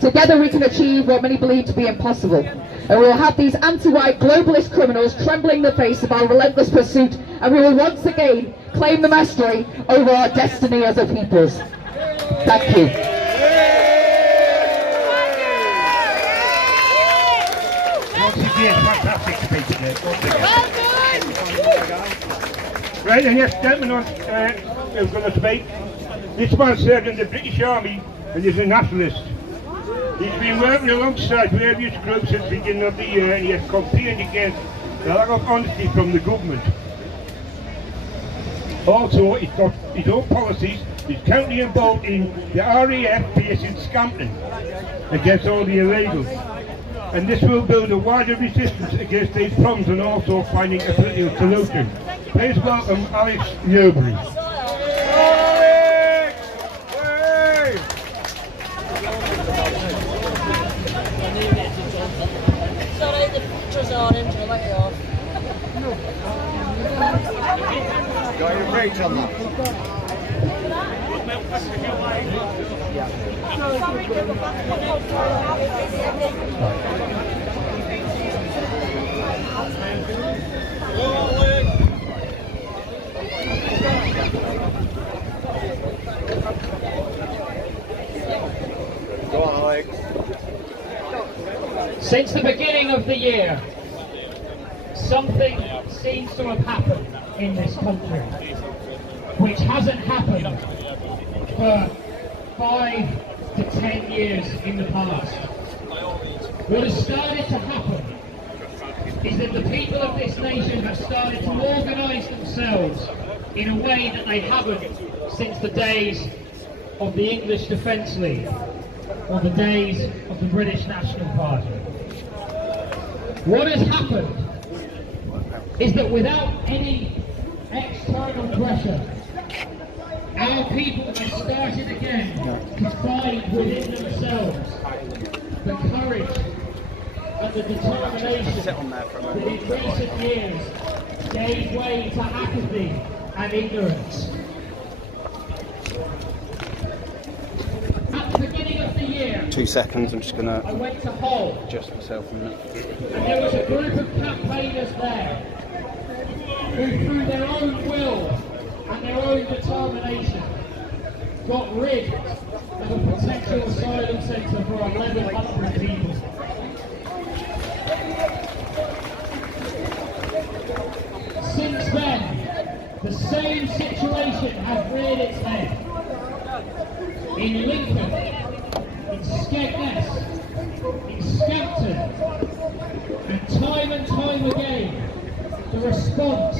Together we can achieve what many believe to be impossible, and we will have these anti-white globalist criminals trembling in the face of our relentless pursuit, and we will once again claim the mastery over our destiny as a peoples. Thank you. Once again, fantastic speech there. Right, and yes, gentlemen who's going to speak. This man served in the British Army and is a nationalist. He's been working alongside various groups since the beginning of the year, and he has campaigned against the lack of honesty from the government. Also, he's got his own policies. He's currently involved in the RAF base in Scampton against all the illegals. And this will build a wider resistance against these problems and also finding a political solution. Please welcome Alex Newbury. Sorry, the pictures are orange, I'll let you off. Got your brakes on that? Go on, Alex. Since the beginning of the year, something seems to have happened in this country, which hasn't happened for 5 to 10 years in the past. What has started to happen is that the people of this nation have started to organise themselves in a way that they haven't since the days of the English Defence League or the days of the British National Party. What has happened is that without any external pressure, our people have started again to find within themselves the courage and the determination that in recent years gave way to apathy and ignorance. At the beginning of the year, 2 seconds, I'm just going I went to Hull, adjust myself a minute. and there was a group of campaigners there who, through their own will and their own determination, got rid of a potential asylum centre for 1,100 people. Since then, the same situation has reared its head. In Lincoln, in Skegness, in Scampton, and time again, the response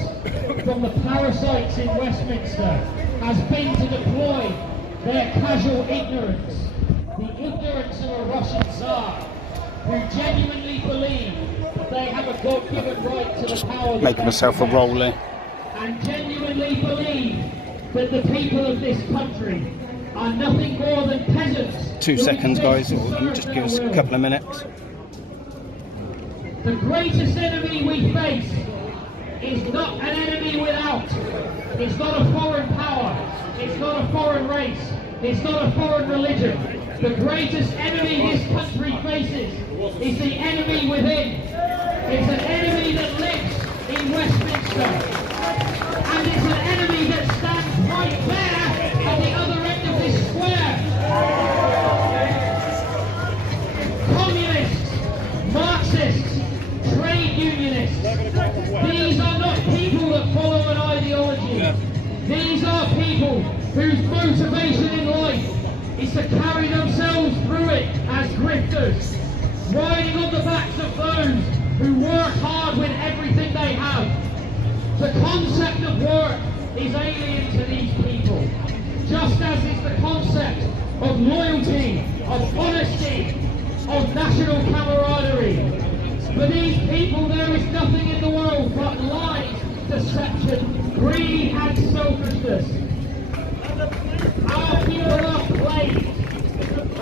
from the parasites in Westminster has been to deploy their casual ignorance, the ignorance of a Russian Tsar, who genuinely believe that they have a God-given right to the power. Making myself a rolling. And genuinely believe that the people of this country are nothing more than peasants. 2 seconds, guys, or just give us a couple of minutes. The greatest enemy we face is not an enemy without. It's not a foreign power. It's not a foreign race. It's not a foreign religion. The greatest enemy this country faces is the enemy within. It's an enemy that lives in Westminster. And it's an enemy that stands right there at the other end of this square. Communists, Marxists, trade unionists. These are not people that follow an ideology. These are people whose motivation in life is to carry themselves through it as grifters, riding on the backs of those who work hard with everything they have. The concept of work is alien to these people, just as is the concept of loyalty, of honesty, of national camaraderie. For these people there is nothing in the world but lies, deception, greed and selfishness. Our people are plagued.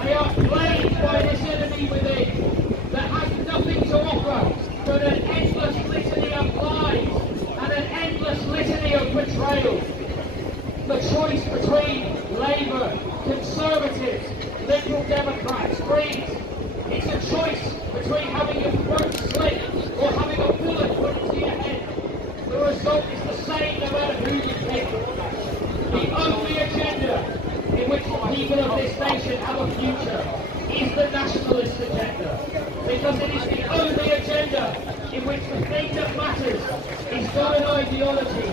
They are plagued by this enemy within that has nothing to offer but an endless litany of lies and an endless litany of betrayal. The choice between Labour, Conservatives, Liberal Democrats, Greens, it's a choice between having your throat slit or having a bullet put into your head. The result is the same no matter who you pick. The only agenda in which the people of this nation have a future is the nationalist agenda. Because it is the only agenda in which the thing that matters is not an ideology,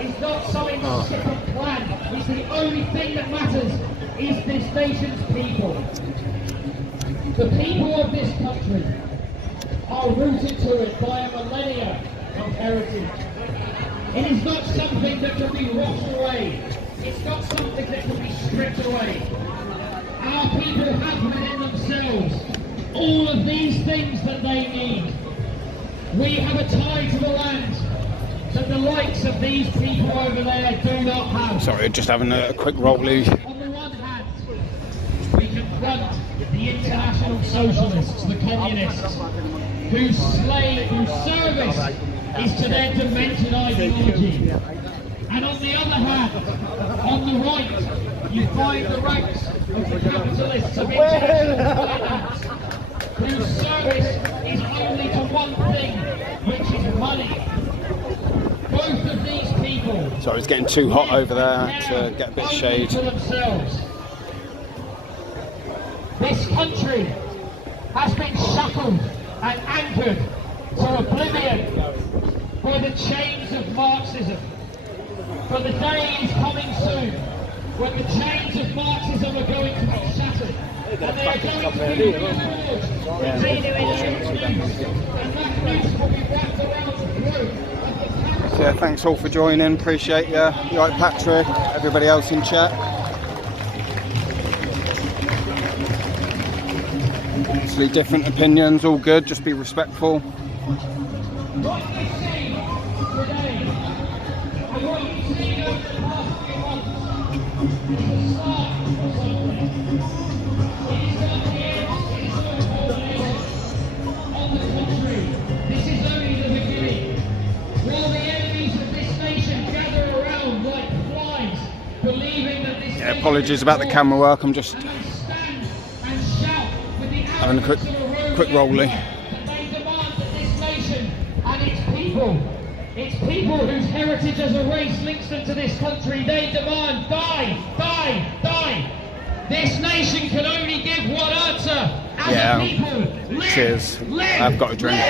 is not some insipid plan. It's the only thing that matters is this nation's people. The people of this country are rooted to it by a millennia of heritage. It is not something that can be washed away. It's not something that can be stripped away. Our people have within themselves all of these things that they need. We have a tie to the land that the likes of these people over there do not have. Sorry, just having a quick rollie. On the one hand, we confront the international socialists, the communists, whose service is to their demented ideology. And on the other hand, on the right, you find the ranks of the capitalists of international finance, whose service is only to one thing, which is money. Both of these people... Sorry, it's getting too hot over there to get a bit of shade. This country has been shackled and anchored to oblivion by the chains of Marxism. But the day is coming soon when the chains of Marxism are going to be shattered and they are going to be reforged. And that noose will be wrapped around the throat. Yeah, thanks all for joining. Appreciate you. You like Patrick, everybody else in chat. Obviously different opinions, all good, just be respectful. Yeah, apologies about the camera work, I'm just having a quick rollie. They demand that this nation and its people whose heritage as a race links them to this country, they demand die, die, die. This nation can only give one answer. As a people, live, cheers. Live, I've got a drink.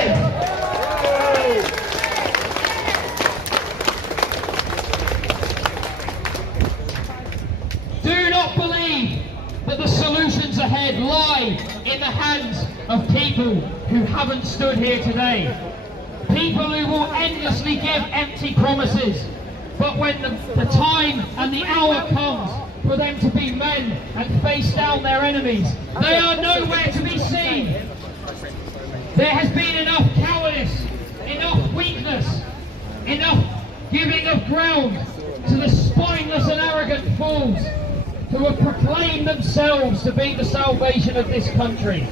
Do not believe that the solutions ahead lie in the hands of people who haven't stood here today. People who will endlessly give empty promises, but when the time and the hour comes for them to be men and face down their enemies, they are nowhere to be seen. There has been enough cowardice, enough weakness, enough giving of ground to the spineless and arrogant fools who have proclaimed themselves to be the salvation of this country.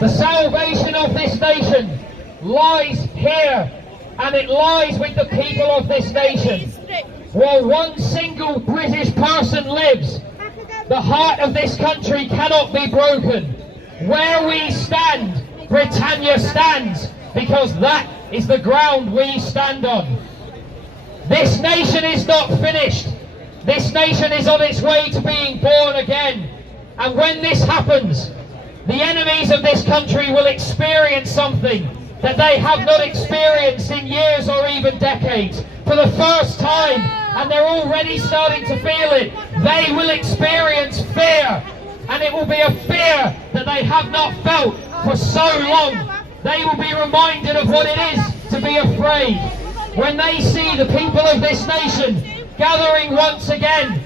The salvation of this nation lies here, and it lies with the people of this nation. While one single British person lives, the heart of this country cannot be broken. Where we stand, Britannia stands, because that is the ground we stand on. This nation is not finished. This nation is on its way to being born again. And when this happens, the enemies of this country will experience something that they have not experienced in years or even decades. For the first time, and they're already starting to feel it, they will experience fear. And it will be a fear that they have not felt for so long. They will be reminded of what it is to be afraid. When they see the people of this nation gathering once again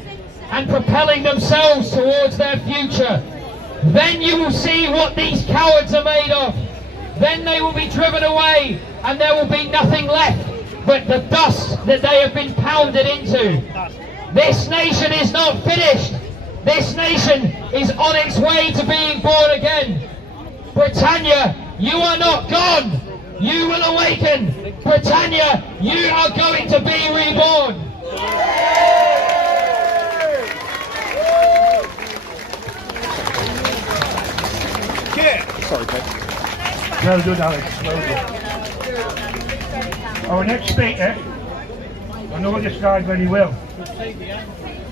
and propelling themselves towards their future, then you will see what these cowards are made of. Then they will be driven away and there will be nothing left but the dust that they have been pounded into. This nation is not finished. This nation is on its way to being born again. Britannia, you are not gone. You will awaken. Britannia, you are going to be reborn. Sorry, Pete. Well done, Alex. Well done. Our next speaker, I know this guy very well.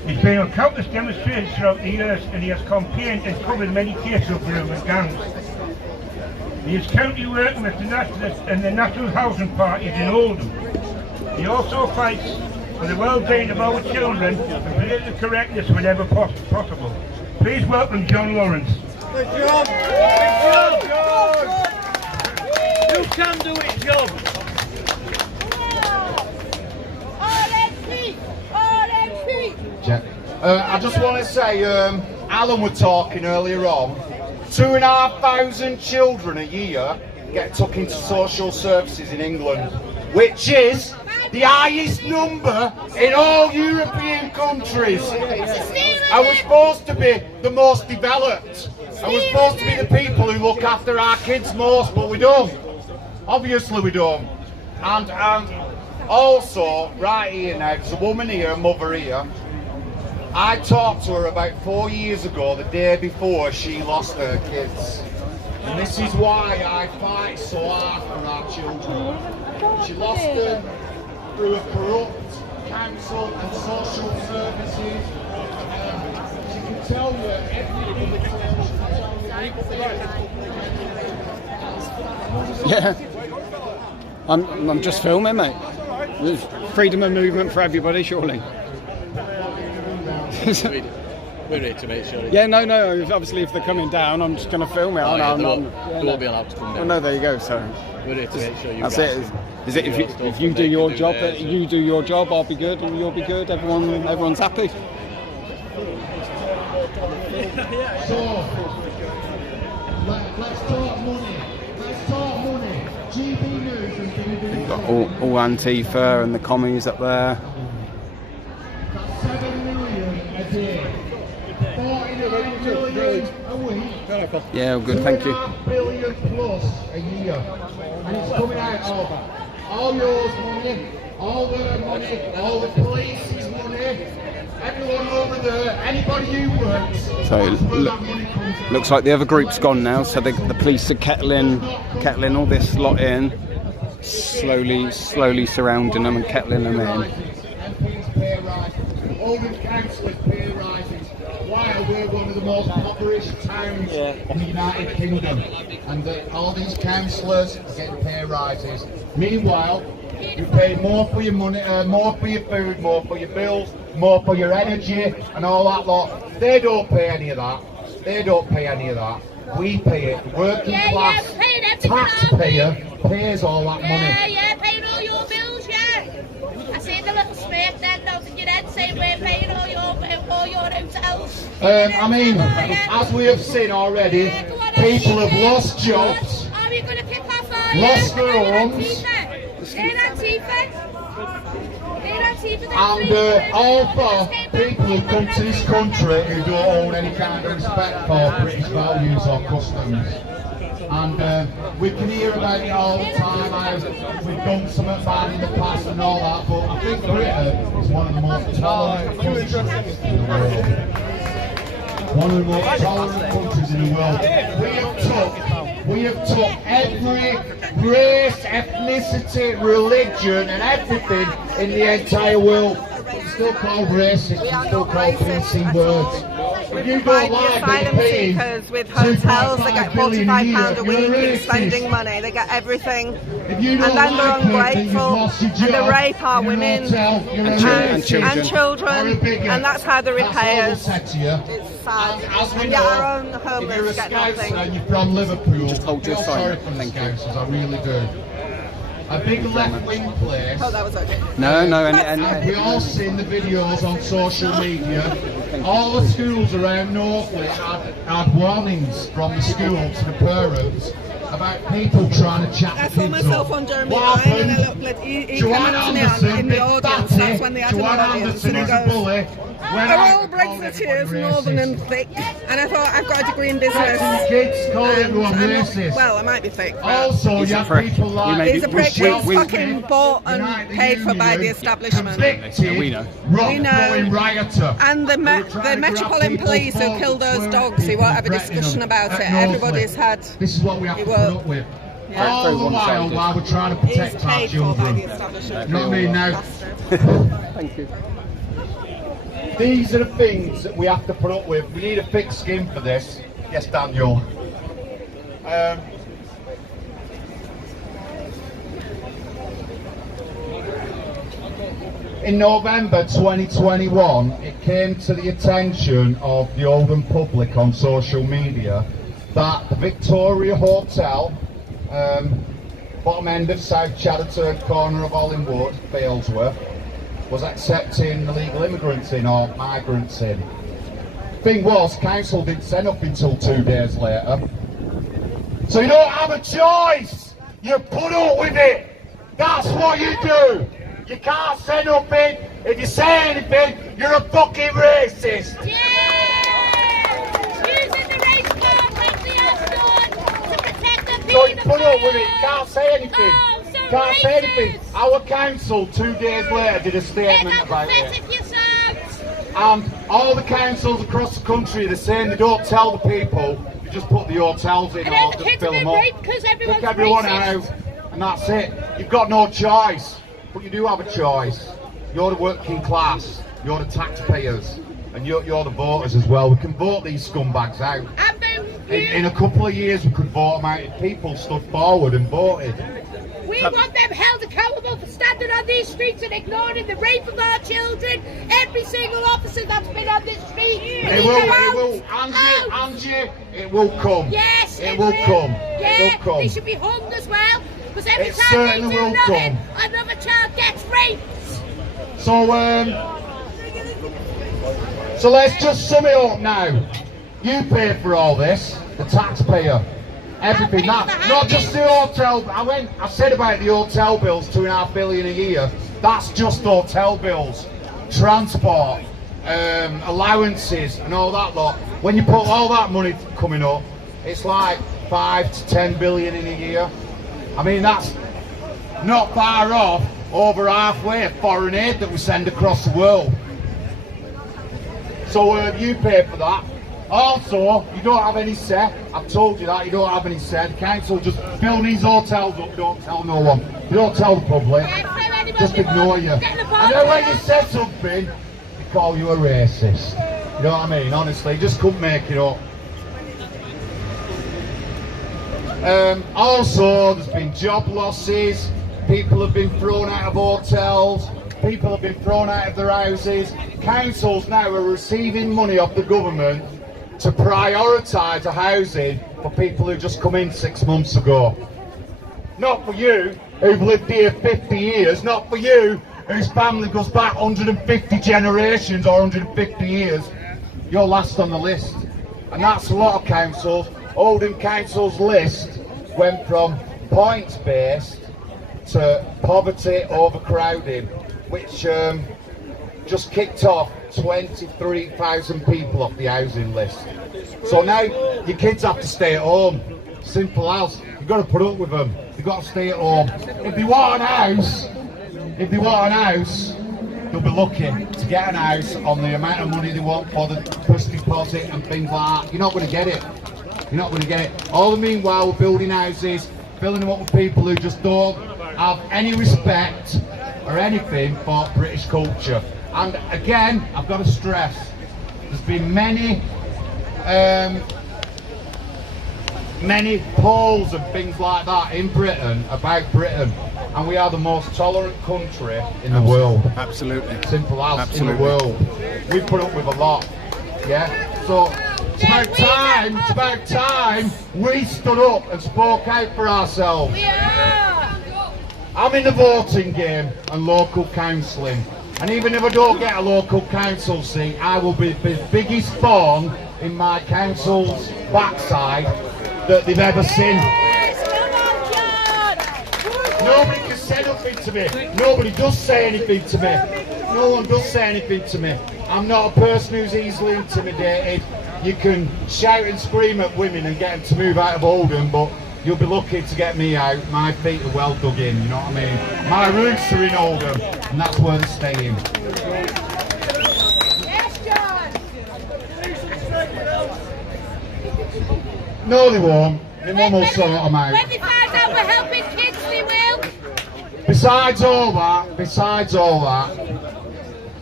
He's been on countless demonstrations throughout the years and he has campaigned and covered many cases of rumored gangs. He is currently working with the Nationalists and the National Housing Parties in Oldham. He also fights for the well-being of our children and political correctness whenever possible. Please welcome John Lawrence. Good job! Good job! You can do it, John! I just want to say, Alan was talking earlier on, 2,500 children a year get took into social services in England, which is the highest number in all European countries. And we're supposed to be the most developed, and we're supposed to be the people who look after our kids most, but we don't. Obviously we don't. And also, right here now, there's a woman here, a mother here. I talked to her about 4 years ago, the day before she lost her kids. And this is why I fight so hard for our children. She lost them through a corrupt council and social services. She can tell you everything. Yeah. I'm just filming, mate. There's freedom of movement for everybody, surely. We're here to make sure. Yeah, no. Obviously, if they're coming down, I'm just going to film it. They won't be allowed to come down. Well, no, there you go. So we're here to make sure you. That's it. Is it if you do your job, you do your job, I'll be good, and you'll be good. Everyone's happy. So, let's talk money. Let's talk money. GB News and You've got all Antifa and the Commies up there. 7 million a day. 49 million a week. Yeah, good, thank you. 2.5 billion plus a year. And it's coming out of all yours money, all their money, all the police's money, everyone over there, anybody who works. So looks like the other group's gone now, so the police are kettling all this lot in, slowly surrounding them and kettling them in. Oldham councillors pay rises while we're one of the most impoverished towns in the United Kingdom, and all these councillors are getting pay rises. Meanwhile, you pay more for your money, more for your food, more for your bills, more for your energy and all that lot. They don't pay any of that. They don't pay any of that. We pay it. The working class taxpayer pays all that money. Yeah, paying all your bills, yeah. I see the little smirk then over your head saying we're paying all your hotels. I mean, as we have seen already, people have lost jobs, Are you going to kick off, are lost their homes, and all for people who come to this country who don't own any kind of respect for British values or customs. And we can hear about it all the time, how we've done something bad in the past and all that, but I think Britain is one of the most tolerant countries in the world. One of the most tolerant countries in the world. We have took every race, ethnicity, religion and everything in the entire world. It's still called racist, it's still called PC words. If you don't like asylum seekers with hotels, they get £45 a week in spending money, they get everything, and then they're ungrateful, and they rape our women and children, and that's how they repay us. It's sad, and yet our own homeless get nothing. You're from Liverpool, just hold your sign, thank you. I really do. A big left-wing place. Oh, that was okay. No, and we all seen the videos on social media all the schools around Northwich had warnings from the school to the parents about people trying to chat I the saw kids myself up. on Jeremy What Ryan and I happened? looked, he came Joanne up to me Anderson, in the big audience, fatty, that's when they had Joanne an audience, Anderson and he is a goes, bully. Went "Are out all and called Brexiteers everybody northern racist. and thick?" And I thought, I've got a degree in business. Threatening kids, called everyone I'm not- racist. well, I might be thick. but- Also, you have people like He's a prick, he's fucking bought and United paid for by the Union, establishment. convicted, We know. rock-throwing rioter. And the Metropolitan Police who killed those dogs, he won't have a discussion about it. Everybody's had... This is what we have to put up with. All the while we're trying to protect our children. You know what I mean now? Thank you. These are the things that we have to put up with. We need a thick skin for this. Yes, Daniel. In November 2021, it came to the attention of the Oldham public on social media that the Victoria Hotel, bottom end of South Chatterton, corner of Hollingwood, Failsworth, was accepting illegal immigrants in or migrants in. Thing was, council didn't send up until 2 days later. So you don't have a choice. You put up with it. That's what you do. You can't say nothing. If you say anything, you're a fucking racist. Using the race card like they have done to protect the So you put up with it. You can't say anything. Oh, so Can't say racist. anything. Our council 2 days later did a statement about it. And all the councils across the country, they're saying they don't tell the people, they just put the hotels in And or then the just kids fill are them being up. raped because everyone's Kick everyone racist. out, and that's it. You've got no choice, but you do have a choice. You're the working class, you're the taxpayers, and you're the voters as well. We can vote these scumbags out. In a couple of years, we could vote them out if people stood forward and voted. We want them held accountable for standing on these streets and ignoring the rape of our children. Every single officer that's been on this street. It will, Angie, it will come. Yes, it will come. Yeah, it will come. they should be hung as well. Because every It time they certainly do will nothing, come. another child gets raped. So let's just sum it up now. You pay for all this, the taxpayer. Everything, not just the hotel. I said about the hotel bills, 2.5 billion a year. That's just hotel bills, transport, allowances, and all that lot. When you put all that money coming up, it's like 5 to 10 billion in a year. I mean, that's not far off over halfway of foreign aid that we send across the world. So you pay for that. Also, you don't have any say. I've told you that, you don't have any say. The council just fill these hotels up, don't tell no one. You don't tell the public, just ignore you. And then when you say something, they call you a racist. You know what I mean? Honestly, just couldn't make it up. Also, there's been job losses. People have been thrown out of hotels. People have been thrown out of their houses. Councils now are receiving money off the government to prioritise the housing for people who just come in 6 months ago. Not for you, who've lived here 50 years, not for you, whose family goes back 150 generations or 150 years. You're last on the list. And that's a lot of councils. Oldham Council's list went from points-based to poverty overcrowding, which just kicked off 23,000 people off the housing list. So now your kids have to stay at home. Simple as. You've got to put up with them. You've got to stay at home. If they want an house, they'll be lucky to get an house on the amount of money they want for the first deposit and things like that. You're not going to get it. You're not going to get it. All the meanwhile, we're building houses, filling them up with people who just don't have any respect or anything for British culture. And again, I've got to stress, there's been many polls and things like that in Britain about Britain, and we are the most tolerant country in the world. Absolutely. Simple as. Absolutely. In the world. We've put up with a lot. Yeah? So it's about time we stood up and spoke out for ourselves. I'm in the voting game and local counselling. And even if I don't get a local council seat, I will be the biggest thorn in my council's backside that they've ever seen. Nobody can say nothing to me. Nobody does say anything to me. No one does say anything to me. I'm not a person who's easily intimidated. You can shout and scream at women and get them to move out of Oldham, but you'll be lucky to get me out. My feet are well dug in, you know what I mean? My roots are in Oldham, and that's where they're staying. Yes, John. No, they won't. My mum will sort them out. When they find out we're helping kids, they will. Besides all that,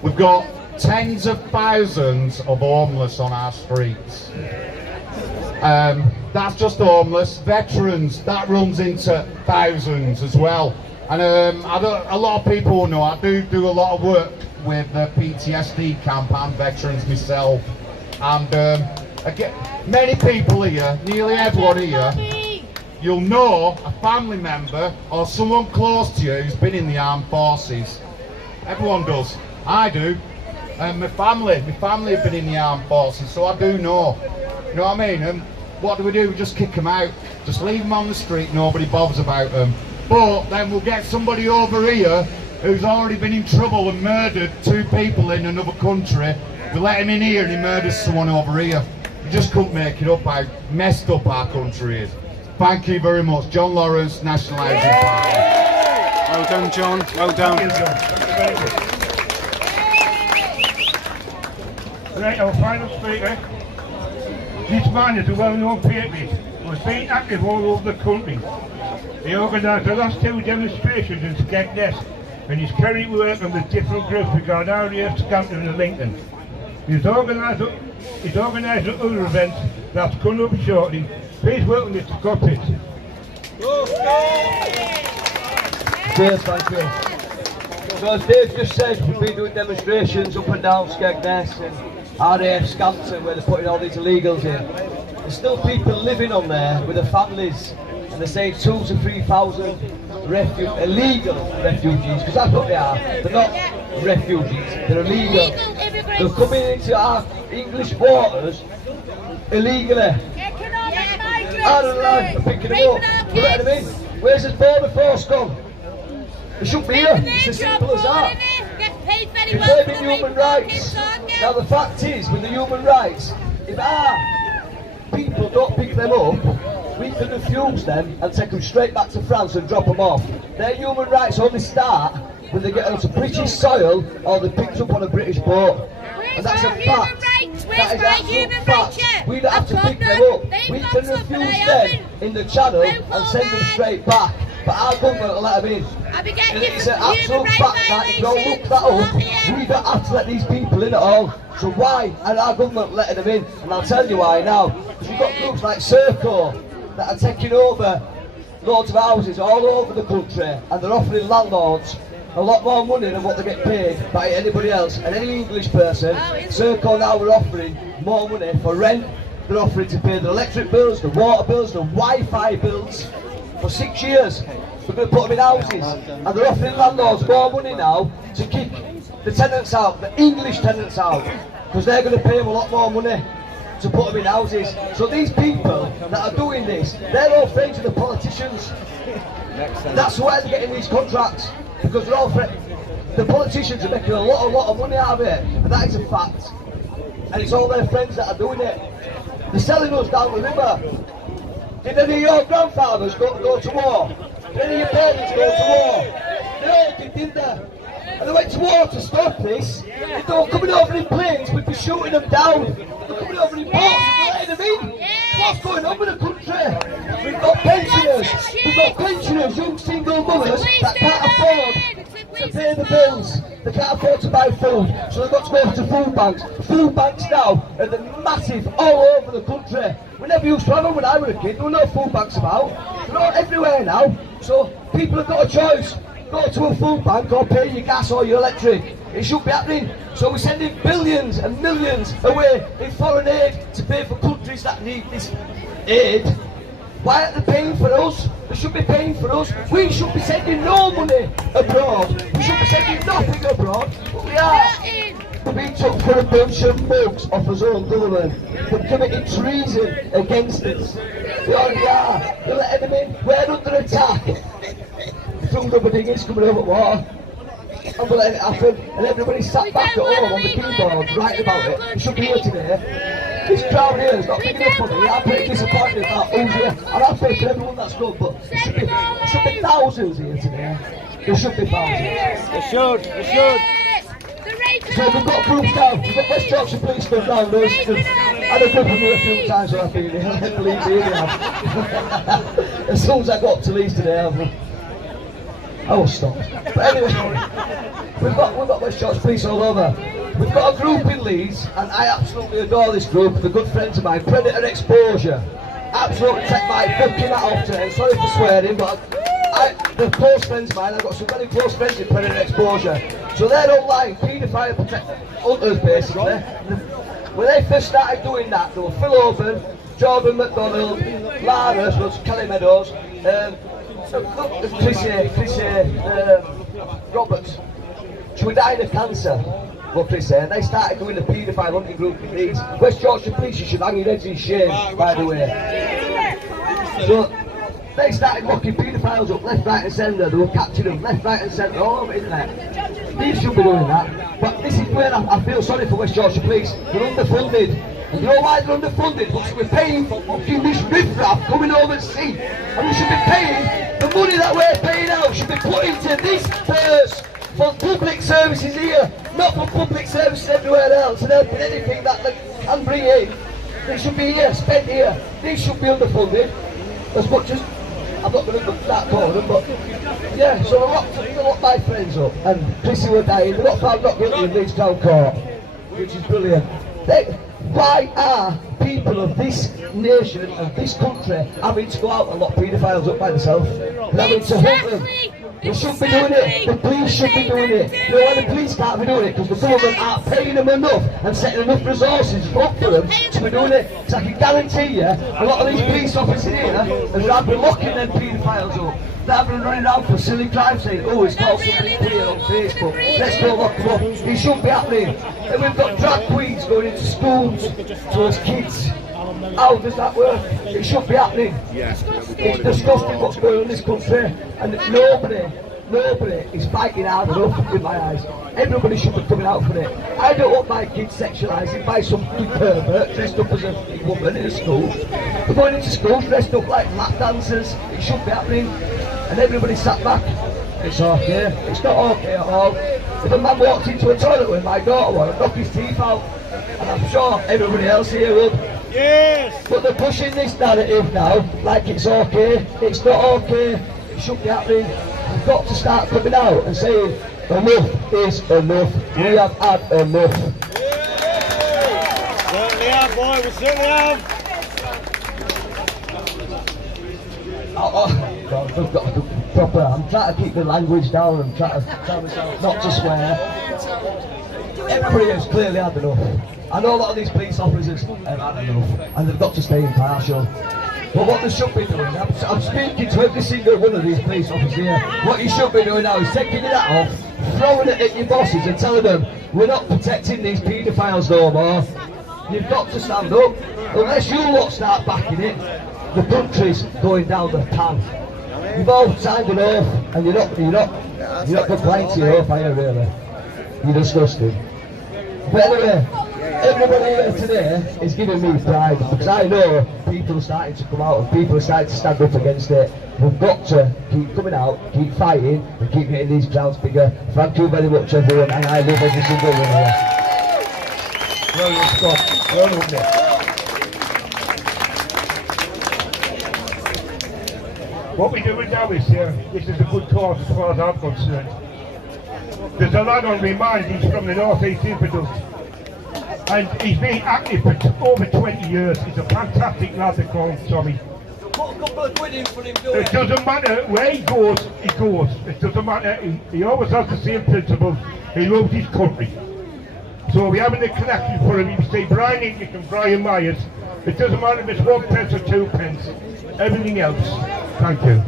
we've got tens of thousands of homeless on our streets. That's just homeless. Veterans, that runs into thousands as well. And a lot of people know I do a lot of work with the PTSD camp and veterans myself. And again, many people here, nearly everyone here, you'll know a family member or someone close to you who's been in the armed forces. Everyone does. I do. And my family have been in the armed forces, so I do know. You know what I mean? And what do? We just kick them out. Just leave them on the street, nobody bothers about them. But then we'll get somebody over here who's already been in trouble and murdered 2 people in another country. We let him in here and he murders someone over here. You just couldn't make it up how messed up our country is. Thank you very much. John Lawrence, National Housing Party. Well done, John. Well done. Right, our final speaker. This man is a well-known patriot who has been active all over the country. He organised the last 2 demonstrations in Skegness and he's currently working with different groups regarding area, Scampton and Lincoln. He's organised other events that's coming up shortly. Please welcome Mr. Coppett. Cheers, thank you. So as Dave just said, we've been doing demonstrations up and down Skegness and RAF Scampton where they're putting all these illegals in. There's still people living on there with their families and they're saying 2,000 to 3,000 illegal refugees, because that's what they are. They're not refugees, they're illegal. They're coming into our English waters illegally. I don't know, they're picking them up, we're letting them in. Where's this border force gone? They shouldn't be here, it's as simple as that. We're claiming human rights. Now the fact is, with the human rights, if our people don't pick them up, we can refuse them and take them straight back to France and drop them off. Their human rights only start when they get onto British soil or they're picked up on a British boat. And that's a fact. That is absolute fact. We don't have to pick them up. We can refuse them in the channel and send them straight back. But our government will let them in. It's an absolute fact that if you don't look that up, we don't have to let these people in at all. So why are our government letting them in? And I'll tell you why now. Because we've got groups like Serco that are taking over loads of houses all over the country and they're offering landlords a lot more money than what they get paid by anybody else. And any English person, Serco now are offering more money for rent. They're offering to pay the electric bills, the water bills, the Wi-Fi bills for 6 years. We're going to put them in houses and they're offering landlords more money now to kick the tenants out, the English tenants out, because they're going to pay them a lot more money to put them in houses. So these people that are doing this, they're all friends of the politicians. That's why they're getting these contracts, because they're all friends. The politicians are making a lot of money out of it, and that is a fact. And it's all their friends that are doing it. They're selling us down the river. Did any of your grandfathers go to war? Did any of your parents go to war? They all did, didn't they? And they went to war to stop this. If they were coming over in planes, we'd be shooting them down. They're coming over in boats and we're letting them in. What's going on with the country? We've got pensioners, young single mothers that can't afford to pay the bills. They can't afford to buy food, so they've got to go to food banks. Food banks now are massive all over the country. We never used to have them when I was a kid. There were no food banks about. They're all everywhere now. So people have got a choice. Go to a food bank or pay your gas or your electric. It should be happening. So we're sending billions and millions away in foreign aid to pay for countries that need this aid. Why aren't they paying for us? They should be paying for us. We should be sending no money abroad. We should be sending nothing abroad, but we are. We're being took for a bunch of mugs off his own government. They're committing treason against us. We already are. They're letting them in. We're under attack. Some rubber dinghies coming over water. And we're letting it happen. And everybody sat back at home on the keyboard writing about it. We should be here today. This crowd here is not big enough for me. I'm pretty disappointed about who's here. And I'll pay for everyone that's good, but there should be thousands here today. There should be thousands. They should. They should. So we've got groups down, we've got West Yorkshire policemen down there. I had a group of me a few times when I've been here, I believe me, as soon as I got to Leeds today, I was stopped. But anyway, we've got West Yorkshire police all over. We've got a group in Leeds, and I absolutely adore this group. They're good friends of mine. Predator Exposure. Absolutely take my fucking hat off today. Sorry for swearing, but they're close friends of mine. I've got some very close friends in Predator Exposure. So they're online, paedophile hunters basically. When they first started doing that, there were Phil Oban, Jordan McDonald, Lara, so Kelly Meadows, Chrissy Roberts. She was dying of cancer, well, Chrissy, and they started doing the paedophile hunting group in Leeds. West Yorkshire Police, you should hang your heads in shame, by the way. So, they started locking paedophiles up left, right and centre. They were catching them left, right and centre all over the internet. These should be doing that. But this is where I feel sorry for West Yorkshire Police. They're underfunded. And you know why they're underfunded? Because we're paying for fucking this riffraff coming over the sea. And we should be paying, the money that we're paying out should be put into this purse for public services here, not for public services everywhere else. And helping anything that they can bring in. They should be here, spent here. These should be underfunded. As much as I'm not going to start calling them, but yeah, so I locked my friends up, and Chrissy were dying. They got found not guilty in Leeds Town Court, which is brilliant. Why are people of this nation, of this country, having to go out and lock paedophiles up by themselves? They're having to hunt them. They shouldn't be doing it. The police should be doing it. You know why the police can't be doing it? Because the government aren't paying them enough and setting enough resources up for them to be doing it. Because I can guarantee you, a lot of these police officers here have been locking them paedophiles up. They've been running around for silly crimes saying, oh, it's called something clear on Facebook. Let's go lock them up. It shouldn't be happening. And we've got drag queens going into schools to us kids. How does that work? It should be happening. It's disgusting what's going on in this country, and nobody is fighting hard enough in my eyes. Everybody should be coming out for it. I don't want my kids sexualised by some pervert dressed up as a woman in a school. They're going into schools dressed up like lap dancers. It should be happening, and everybody sat back. It's okay. It's not okay at all. If a man walked into a toilet with my daughter, I'd knock his teeth out, and I'm sure everybody else here would. Yes! But they're pushing this narrative now, like it's okay. It's not okay. It shouldn't be happening. We've got to start coming out and saying, enough is enough. We have had enough. Certainly have, boy. We certainly have. God, we've got to do proper. I'm trying to keep the language down and trying to tell myself not to swear. Everybody has clearly had enough. I know a lot of these police officers have had enough, and they've got to stay impartial. But what they should be doing, I'm speaking to every single one of these police officers here. What you should be doing now is taking your hat off, throwing it at your bosses and telling them, we're not protecting these paedophiles no more. You've got to stand up. Unless you lot start backing it, the country's going down the pan. You've all signed an oath, and you're not complying to your oath, are you really? You're disgusting. But anyway, everybody here today is giving me pride, because I know people are starting to come out and people are starting to stand up against it. We've got to keep coming out, keep fighting, and keep getting these crowds bigger. Thank you very much, everyone, and I love every single one here. Well done, Scott. Well done, Nick. What we're doing now is, this is a good cause as far as I'm concerned. There's a lad on my mind, he's from the North East Infidels, and he's been active for over 20 years. He's a fantastic lad, they call him Tommy. It doesn't matter where he goes, he goes. It doesn't matter, he always has the same principles. He loves his country. So we're having a connection for him. You say Brian Ingick and Brian Myers, It doesn't matter if it's 1 pence or 2 pence. Everything else. Thank you.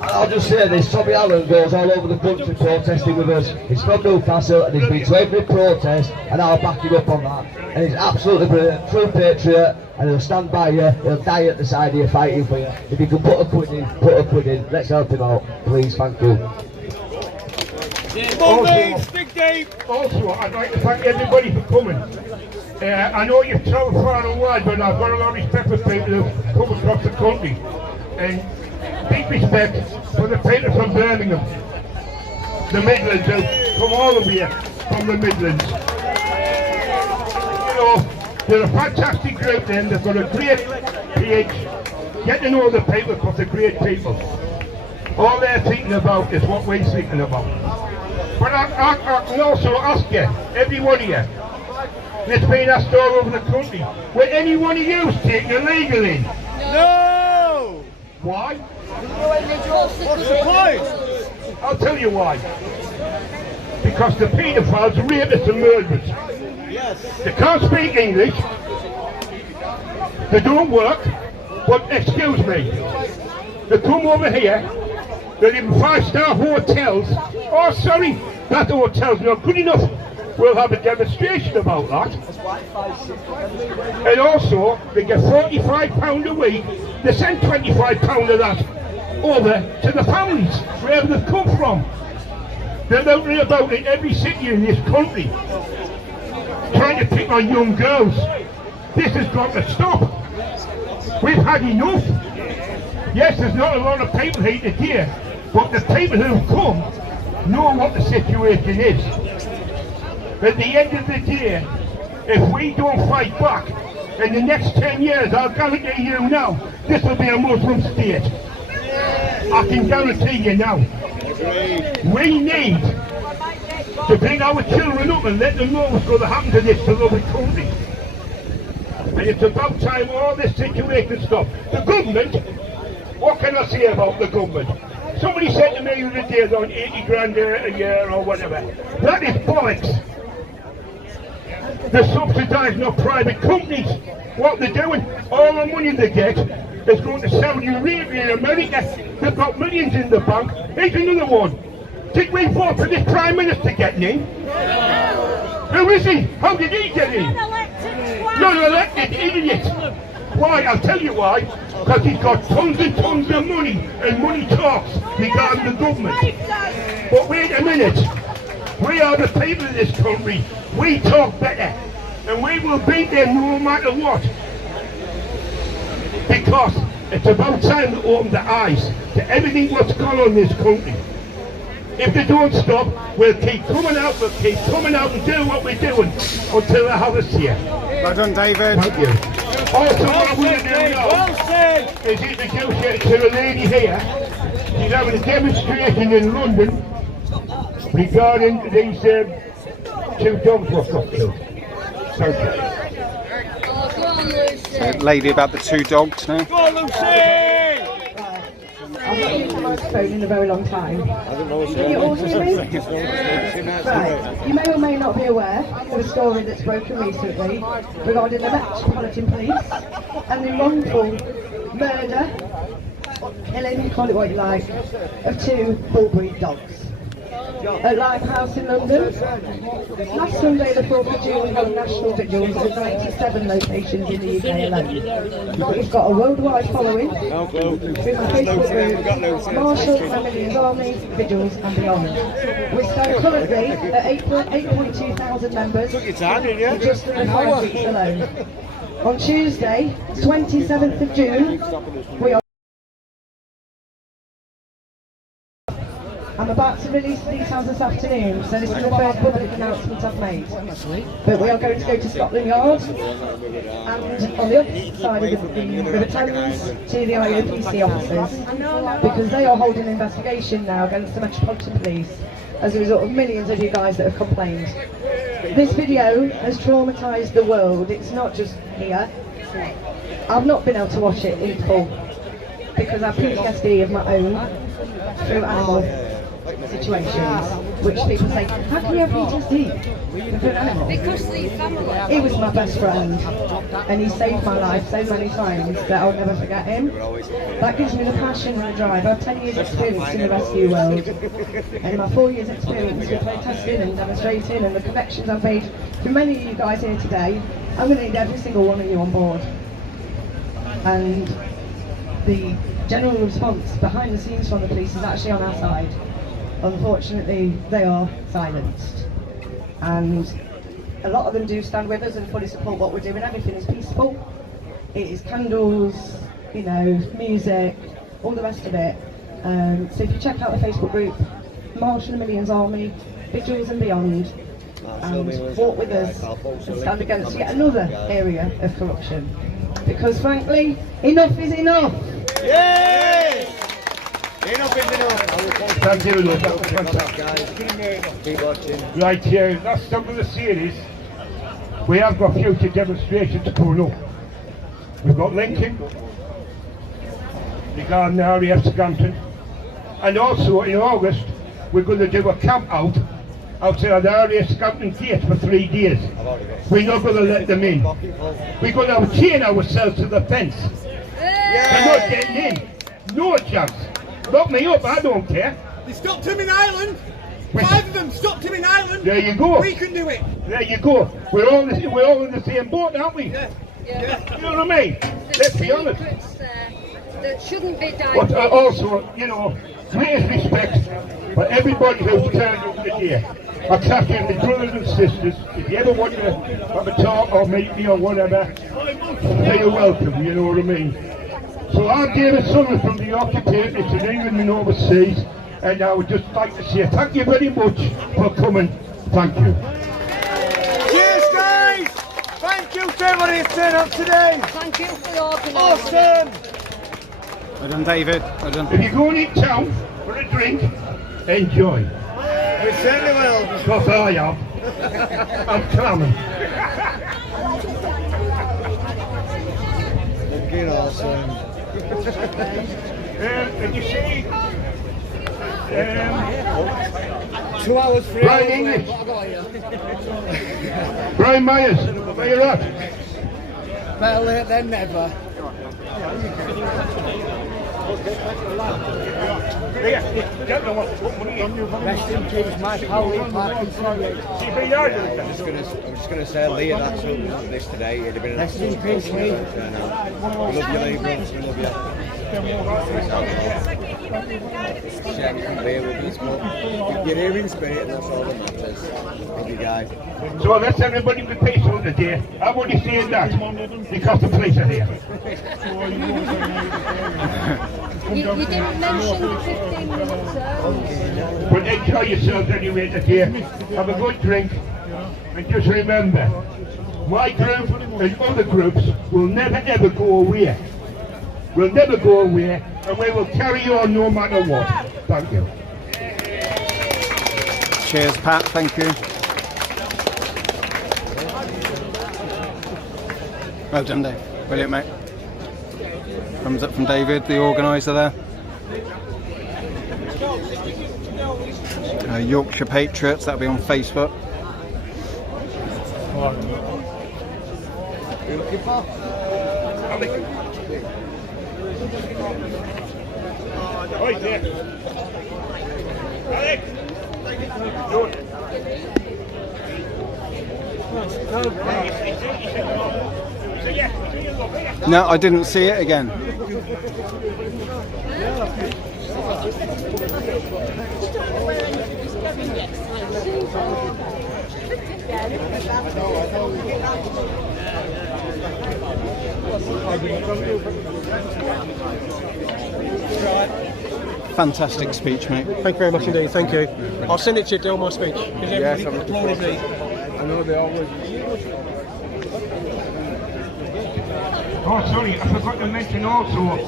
I'll just say this, Tommy Allen goes all over the country protesting with us. He's from Newcastle and he's been to every protest, and I'll back him up on that. And he's absolutely brilliant, true patriot, and he'll stand by you, he'll die at the side of you fighting for you. If you can put a quid in, put a quid in. Let's help him out, please, thank you. Also, I'd like to thank everybody for coming. I know you've travelled far and wide, but I've got a lot of respect for people who come across the country. And big respect for the people from Birmingham, the Midlands, who come all over here from the Midlands. You know, they're a fantastic group then, they've got a great page. Get to know the people because they're great people. All they're thinking about is what we're thinking about. But I can also ask you, every one of you, and it's been asked all over the country, will any one of you taking illegal in? No! Why? What's the point? I'll tell you why. Because the paedophiles, rapists and murderers. Yes. They can't speak English. They don't work. But excuse me, they come over here, they live in 5-star hotels. Oh sorry, that hotel's not good enough. We'll have a demonstration about that. And also, they get £45 a week. They send £25 of that over to the families, wherever they've come from. They're out there about in every city in this country, trying to pick on young girls. This has got to stop. We've had enough. Yes, there's not a lot of people here today, but the people who've come know what the situation is. At the end of the day, if we don't fight back, in the next 10 years, I'll guarantee you now, this will be a Muslim state. I can guarantee you now. We need to bring our children up and let them know what's going to happen to this beloved country. And it's about time all this situation stops. The government, what can I say about the government? Somebody said to me the other day they're on 80 grand a year or whatever. That is bollocks. They're subsidising our private companies. What they're doing, all the money they get is going to Saudi Arabia in America. They've got millions in the bank. Here's another one. Did we vote for this Prime Minister getting in? Who is he? How did he get in? Non-elected idiot. Why? I'll tell you why. Because he's got tons and tons of money, and money talks regarding the government. But wait a minute. We are the people of this country. We talk better. And we will beat them no matter what. Because it's about time to open the eyes to everything what's gone on in this country. If they don't stop, we'll keep coming out and doing what we're doing until they have us here. Well done, David. Thank you. Also, what I want to do now is introduce you to a lady here. She's having a demonstration in London regarding these 2 dogs were got killed. Thank you. Lady about the 2 dogs now. Go on, Lucy! I've not used the microphone in a very long time. Can you all hear me? Right. You may or may not be aware of a story that's broken recently regarding the Metropolitan Police and the wrongful murder, killing, call it what you like, of 2 full-breed dogs at Limehouse in London. Last Sunday, the 4th of June, we held national vigils at 97 locations in the UK alone. We've got a worldwide following through my Facebook group, Marshall and Millions Army, Vigils and Beyond. We stand currently at 8.2 thousand members in just under 5 weeks alone. On Tuesday, 27th of June, we are I'm about to release the details this afternoon, so this is the first public announcement I've made. But we are going to go to Scotland Yard and on the opposite side of the River Thames to the IOPC officers, because they are holding an investigation now against the Metropolitan Police as a result of millions of you guys that have complained. This video has traumatised the world. It's not just here. I've not been able to watch it in full because I have PTSD of my own through animal situations, which people say, how can you have PTSD with an animal? Because the family. He was my best friend, and he saved my life so many times that I'll never forget him. That gives me the passion and the drive. I have 10 years experience in the rescue world, and in my 4 years experience with play testing and demonstrating and the connections I've made through many of you guys here today, I'm going to need every single one of you on board. And the general response behind the scenes from the police is actually on our side. Unfortunately, they are silenced. And a lot of them do stand with us and fully support what we're doing. Everything is peaceful. It is candles, you know, music, all the rest of it. So if you check out the Facebook group, March for the Millions Army, Vigils and Beyond, and walk with us and stand against yet another area of corruption. Because frankly, enough is enough! Yes! Enough is enough! Thank you, love. That was fantastic. Keep watching. Right, that's some of the series. We have got future demonstrations coming up. We've got Lincoln, regarding the RAF Scampton, and also in August we're going to do a camp out outside the RAF Scampton gate for 3 days. We're not going to let them in. We're going to chain ourselves to the fence. They're not getting in. No chance. Lock me up, I don't care. They stopped him in Ireland. 5 of them stopped him in Ireland. There you go. We can do it. There you go. We're all in the same boat, aren't we? Yeah. You know what I mean? Let's be honest. That shouldn't be died. But also, you know, greatest respect for everybody who's turned up today. I clap in the brothers and sisters. If you ever want to have a talk or meet me or whatever, you're welcome, you know what I mean? So I'm David Sumner from the Yorkshire Patriots in England and overseas, and I would just like to say thank you very much for coming. Thank you. Cheers, guys! Thank you to everybody who's turned up today. Thank you for the organising. Awesome! Well done, David. Well done. If you're going in town for a drink, enjoy. We certainly will. Because I am. I'm clamming. Looking awesome. And you see, 2 hours free. Brian English. Brian Myers, where you at? Better late than never. Rest in peace, my pal Lee Parkinson. I'm just going to say, Lee, that's what this today. It'd have been rest in peace, Lee. We love you, Lee, bro. We love you. Shame you can be with us, but you're here in spirit, and that's all that matters. Love you guys. So let's everybody be peaceful today. I'm only saying that because the police are here. You didn't mention the 15 minutes. But enjoy yourselves anyway today. Have a good drink. And just remember, my group and other groups will never ever go away. We'll never go away, and we will carry on no matter what. Thank you. Cheers, Pat. Thank you. Well done, Dave. Brilliant, mate. Thumbs up from David, the organiser there. Yorkshire Patriots, that'll be on Facebook. Right there. Alex! No, I didn't see it again. Fantastic speech, mate. Thank you very much indeed, thank you. I'll send it to you, Del, my speech. Yes, I know they always... Oh, sorry, I forgot to mention also,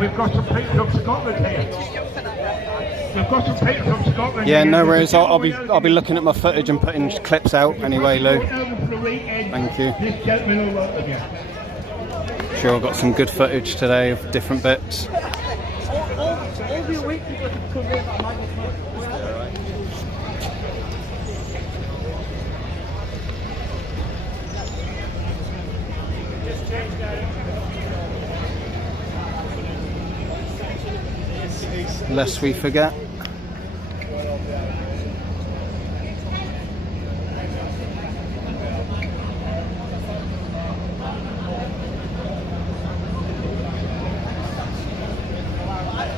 we've got some people from Scotland here. We've got some people from Scotland. Yeah, no worries. I'll be looking at my footage and putting clips out anyway, Lou. Thank you. This gentleman will work with you. Sure, I've got some good footage today of different bits. All the week people come here that might Lest we forget.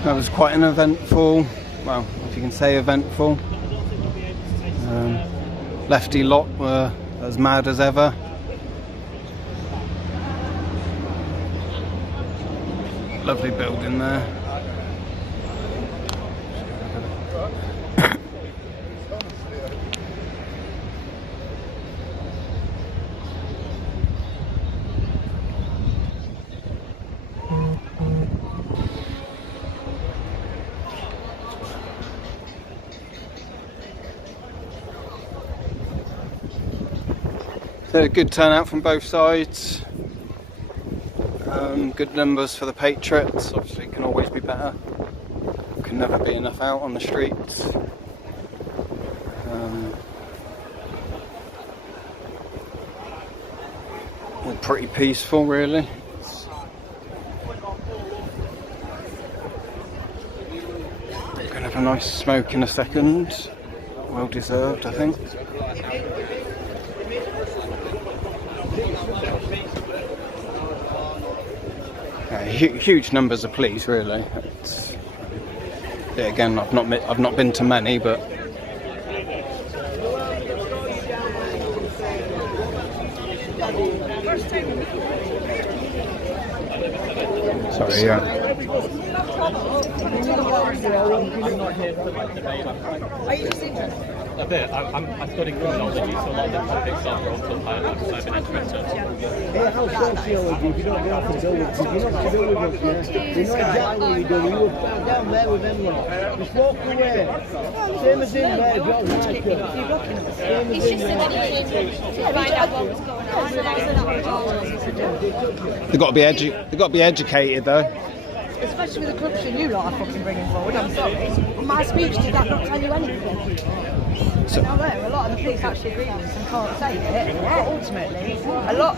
That was quite an eventful, well, if you can say eventful. Lefty lot were as mad as ever. Lovely building there. So a good turnout from both sides. Good numbers for the Patriots. Obviously, can always be better. Can never be enough out on the streets. All pretty peaceful, really. Gonna have a nice smoke in a second. Well deserved, I think. Huge numbers of police, really. Yeah, again, I've not been to many, but sorry, yeah. A bit. I studied criminology, so a lot of the topics are brought up. I've been interested. Hey, how sociology, if you don't get off the building, if you're not to do with us, yeah? You know exactly what you're doing. You were down there with them lot. Just walk away. Same as in there, John Michael. Same as in there. They've got to be educated, though. Especially with the corruption you lot are fucking bringing forward, I'm sorry. My speech did that not tell you anything? So, now there, a lot of the police actually agree with us and can't say it, but ultimately,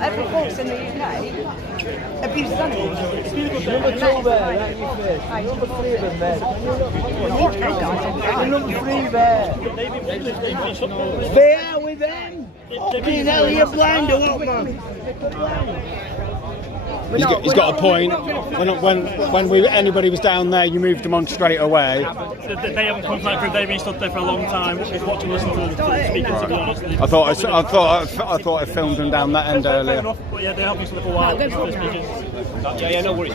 every force in the UK abuses animals. Number 2 there, right in your face. Number 3 of them there. Number 3 there. Bear with them! Fucking hell, you're blind or what, man? He's got a point. When anybody was down there, you moved them on straight away. They haven't come to that group. They've been stood there for a long time, just watching, listening to the speakers. To be honest, I thought I filmed them down that end earlier. Enough, but yeah, they have been stood there for a while. Yeah, no worries.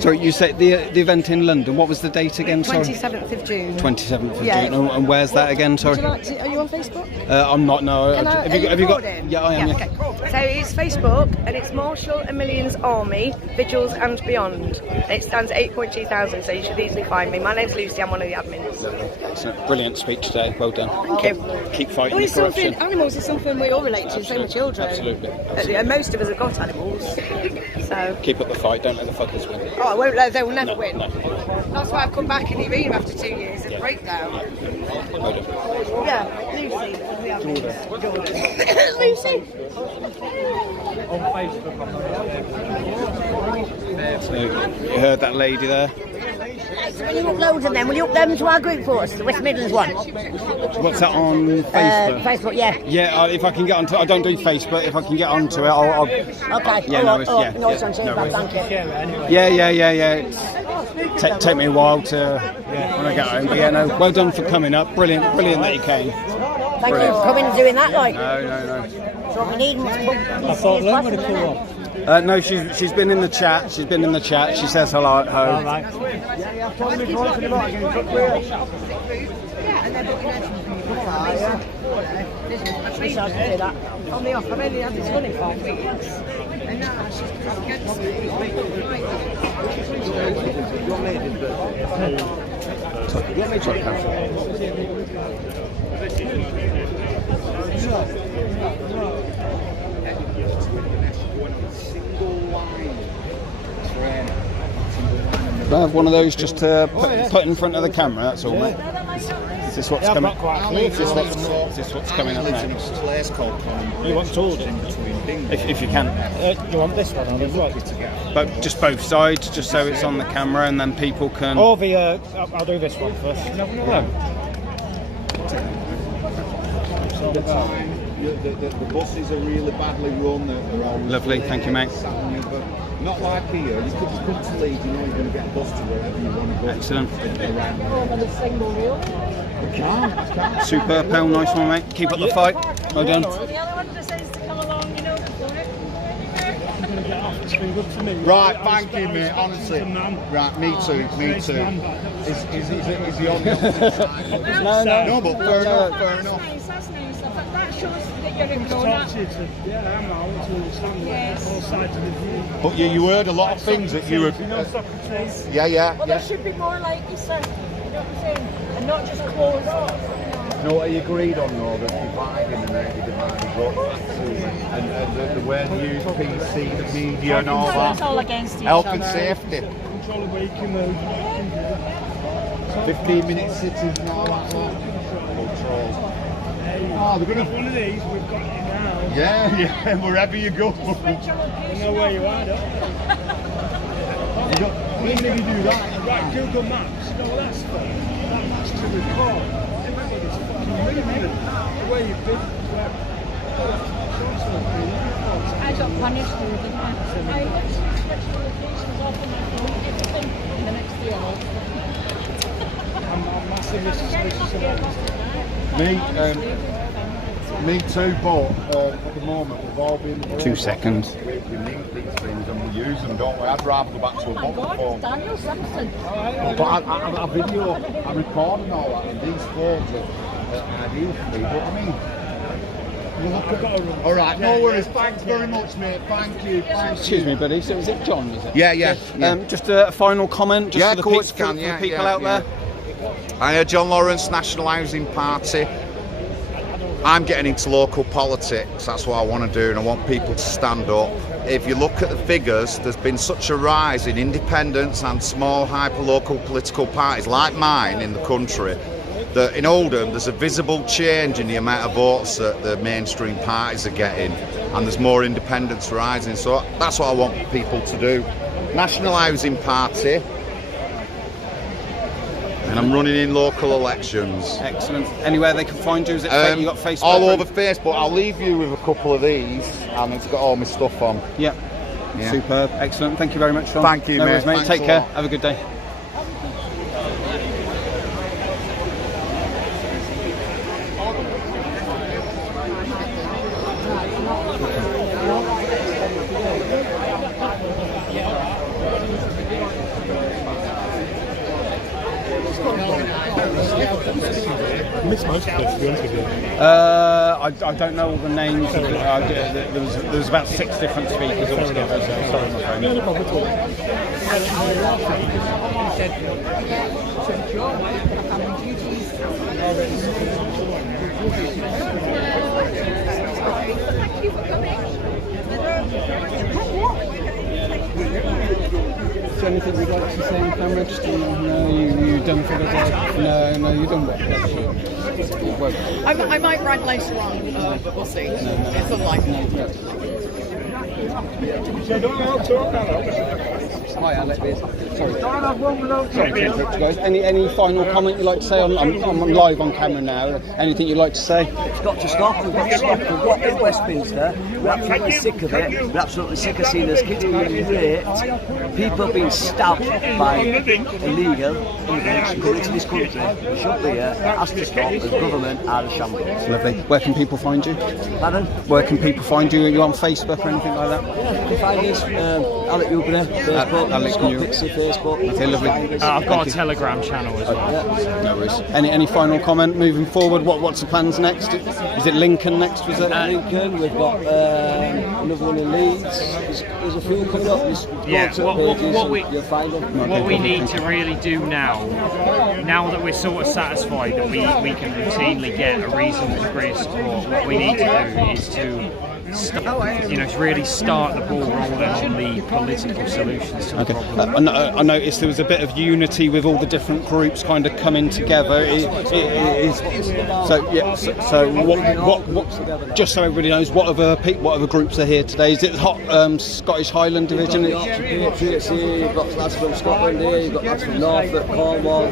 So you said the event in London. What was the date again? Sorry. 27th of June. 27th of June. And where's that again? Sorry. Are you on Facebook? I'm not. No. Have you got? Yeah, I am. Okay. So it's Facebook and it's Marshall and Millions Army Vigils and Beyond. It stands at 8.2 thousand, so you should easily find me. My name's Lucy. I'm one of the admins. Excellent. Brilliant speech today. Well done. Thank you. Keep fighting the corruption. Animals is something we all relate to. Same with children. Absolutely. And most of us have got animals. So keep up the fight. Don't let the fuckers win. Oh, I won't let. They will never win. No. That's why I've come back and even after 2 years of breakdown. Yeah, Lucy. Lucy. On Facebook. So you heard that lady there. When you upload them, will you upload them to our group for us, the West Midlands one? What's that on Facebook? Facebook, yeah. Yeah, if I can get onto it, I don't do Facebook. If I can get onto it, I'll okay. Yeah, no, it's, yeah, no, yeah, thank you. Yeah. Take me a while to when I get home. But yeah, no. Well done for coming up. Brilliant that you came. Thank you for coming and doing that, like. No. So we need much. I thought Lynn would have come up. No, she's been in the chat. She's been in the chat. She says hello at home. All right. On the off, I've only had this money for 5 weeks. And now she's against me. You want me to cancel? I have one of those just to put in front of the camera, that's all, mate. Is this what's coming? Is this what's coming up next? Place called Commies. You want told If you can. You want this one on as well? But just both sides, just so it's on the camera, and then people can. Or the I'll do this one first. No. The buses are really badly run. They're all Lovely, thank you, mate. Not like here. You could just come to Leeds, you know you're going to get a bus to wherever you want to go. Excellent. Can't. Super, Pell, nice one, mate. Keep up the fight. Well done. The other one decides to come along, you know, before it. It's been good to me. Right, thank you, mate. Honestly. Right, me too. Is he on the opposite side? No, but fair enough. That's nice. But that shows that you're a grown-up. Yes. But you heard a lot of things that you were. Well, there should be more like you, sir. You know what I'm saying? And not just closed. No, what he agreed on though, that dividing and then dividing up, and the way they use PC, the media and all that. It's all against each Health other. and safety. Control of where you can move. 15-minute cities and all that. Controls. Oh, they're gonna. One of these, we've got it now. Yeah, wherever you go. You know where you are, don't you? When did you do that? Right, Google Maps. You know what that's for? That's to record. Everybody's fucking moving. The way you've been. I got punished for it, didn't I? I literally switched the locations off on my phone, everything, and the next day I lost it. I'm massively suspicious of that. Me too, but at the moment we've all been. 2 seconds. We need these things and we use them, don't we? I'd rather go back to a bottle phone. Daniel Simpson. But I video, I record and all that, and these phones are ideal for me. But I mean, all right, no worries. Thanks very much, mate. Thank you. Excuse me, buddy. So was it John? Was it? Yeah. Just a final comment, just for the people out there. I heard John Lawrence, National Housing Party. I'm getting into local politics, that's what I want to do, and I want people to stand up. If you look at the figures, there's been such a rise in independents and small hyper-local political parties like mine in the country, that in Oldham there's a visible change in the amount of votes that the mainstream parties are getting, and there's more independents rising, so that's what I want people to do. National Housing Party, and I'm running in local elections. Excellent. Anywhere they can find you? Is it you got Facebook? All over Facebook. I'll leave you with a couple of these, and it's got all my stuff on. Yeah. Superb. Excellent. Thank you very much, Sean. Thank you, no mate. worries, mate. Thanks Take a care. lot. Have a good day. Missed most of it, to be honest with you. I don't know all the names. There was about 6 different speakers altogether. So sorry, my friend. No problem at all. Is there anything you'd like to say on camera? Just, no, you done for the day? No, you done what? I might rant later on, but we'll see. It's unlikely. Hi, Alex. Sorry. Guys. Any final comment you'd like to say? I'm live on camera now. Anything you'd like to say? It's got to stop. We've got to stop. We've got in Westminster. We're absolutely sick of it. We're absolutely sick of seeing those kids being raped, people being stabbed by illegal immigrants coming into this country. It shouldn't be here. It has to stop. The government are a shambles. Lovely. Where can people find you? Pardon? Where can people find you? Are you on Facebook or anything like that? Yeah, you can find us. Alec Hubner, Facebook. Alex Pixie, Facebook. Okay, lovely. I've got a Telegram channel as well. No worries. Any final comment moving forward? What's the plans next? Is it Lincoln next? Was it? Lincoln. We've got another one in Leeds. There's a few coming up. You'll find them. What we need to really do now that we're sort of satisfied that we can routinely get a reasonable degree of support, what we need to do is to really start the ball rolling on the political solutions to the problem. I noticed there was a bit of unity with all the different groups kind of coming together. What, just so everybody knows, what other groups are here today? Is it the Scottish Highland Division? Yorkshire Patriots here, you've got lads from Scotland here, you've got lads from Norfolk, Cornwall.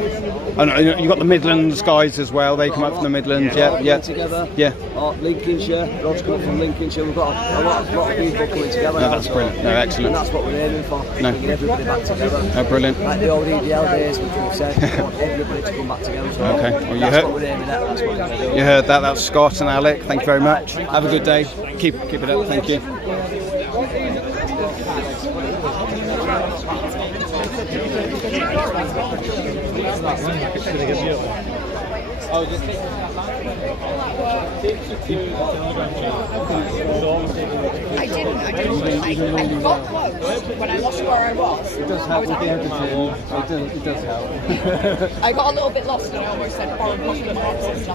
And you've got the Midlands guys as well, they come up from the Midlands, yeah. Together. Yeah. Lincolnshire, Rod's come up from Lincolnshire, we've got a lot of people coming together. No, that's brilliant, no, excellent. And that's what we're aiming for, bringing everybody back together. No, brilliant. Like the old EDL days, which we've said, we want everybody to come back together. So Okay, well, that's what we're aiming at, that's what we're going to do. You heard that, that's Scott and Alec, thank you very much. Have a good day, keep it up, thank you. I got close when I lost where I was. It does help with the editing. It does help. I got a little bit lost and I almost said foreign pushing my accent.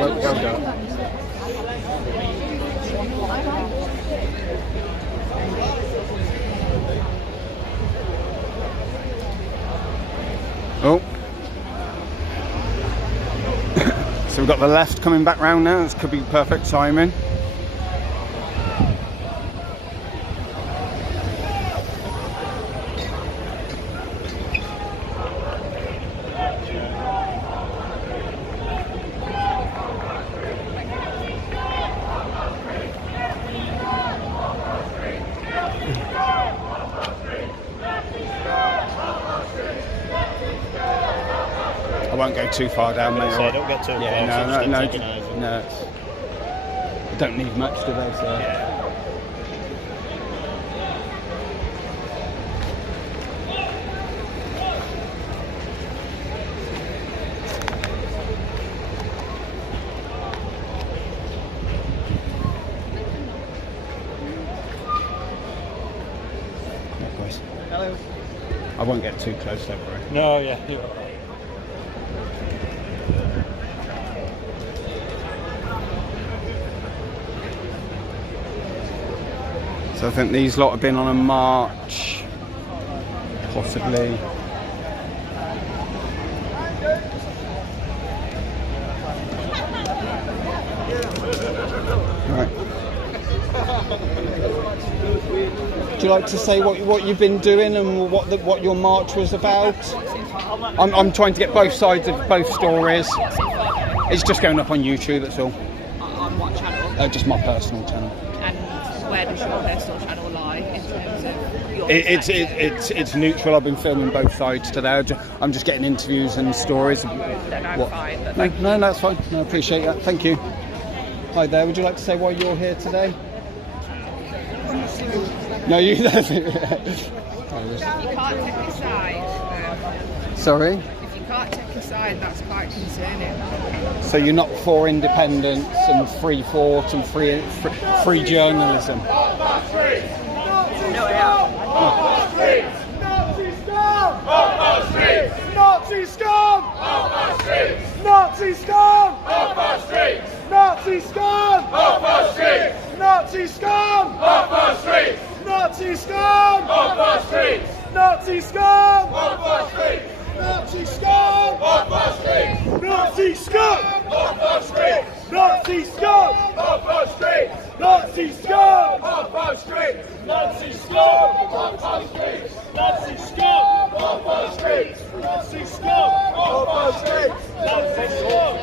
Well done. Oh. So we've got the left coming back round now. This could be perfect timing. I won't go too far down, mate. So don't get too close. No. They don't need much, do they? So. Yeah. Hello. I won't get too close, don't worry. No, yeah, you're all right. So I think these lot have been on a march, possibly. Right. Would you like to say what you've been doing and what your march was about? I'm trying to get both sides of both stories. It's just going up on YouTube, that's all. On what channel? Just my personal channel. And where does your personal channel lie in terms of your It's neutral. I've been filming both sides today. I'm just getting interviews and stories. Then I'm fine. But No, that's fine. No, I appreciate that. Thank you. Hi there. Would you like to say why you're here today? No, you don't. if you can't take a side, Sorry? if you can't take a side, that's quite concerning. So you're not for independence and free thought and free journalism? No, I am. Off our streets! Nazi scum! Off our streets! Nazi scum! Off our streets! Nazi scum! Off our streets! Nazi scum! Off our streets! Nazi scum! Off our streets! Nazi scum! Off our streets! Nazi scum! Off our streets! Nazi scum! Off our streets! Nazi scum! Off our streets! Nazi scum! Off our streets! Nazi scum! Off our streets! Nazi scum! Off our streets! Nazi scum! Off our streets! Nazi scum! Off our streets! Nazi scum!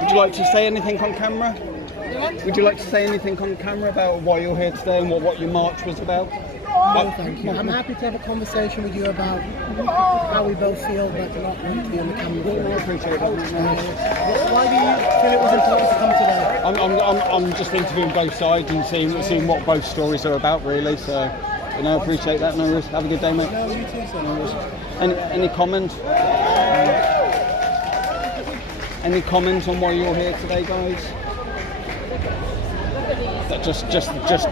Would you like to say anything on camera? Would you like to say anything on camera about why you're here today and what your march was about? No, thank you. I'm happy to have a conversation with you about how we both feel, but not want to be on the camera. I appreciate that. Why do you feel it was important to come today? I'm just interviewing both sides and seeing what both stories are about, really. So But no, appreciate that. No worries. Have a good day, mate. No, you too, sir. No worries. Any comment? Any comment on why you're here today, guys? That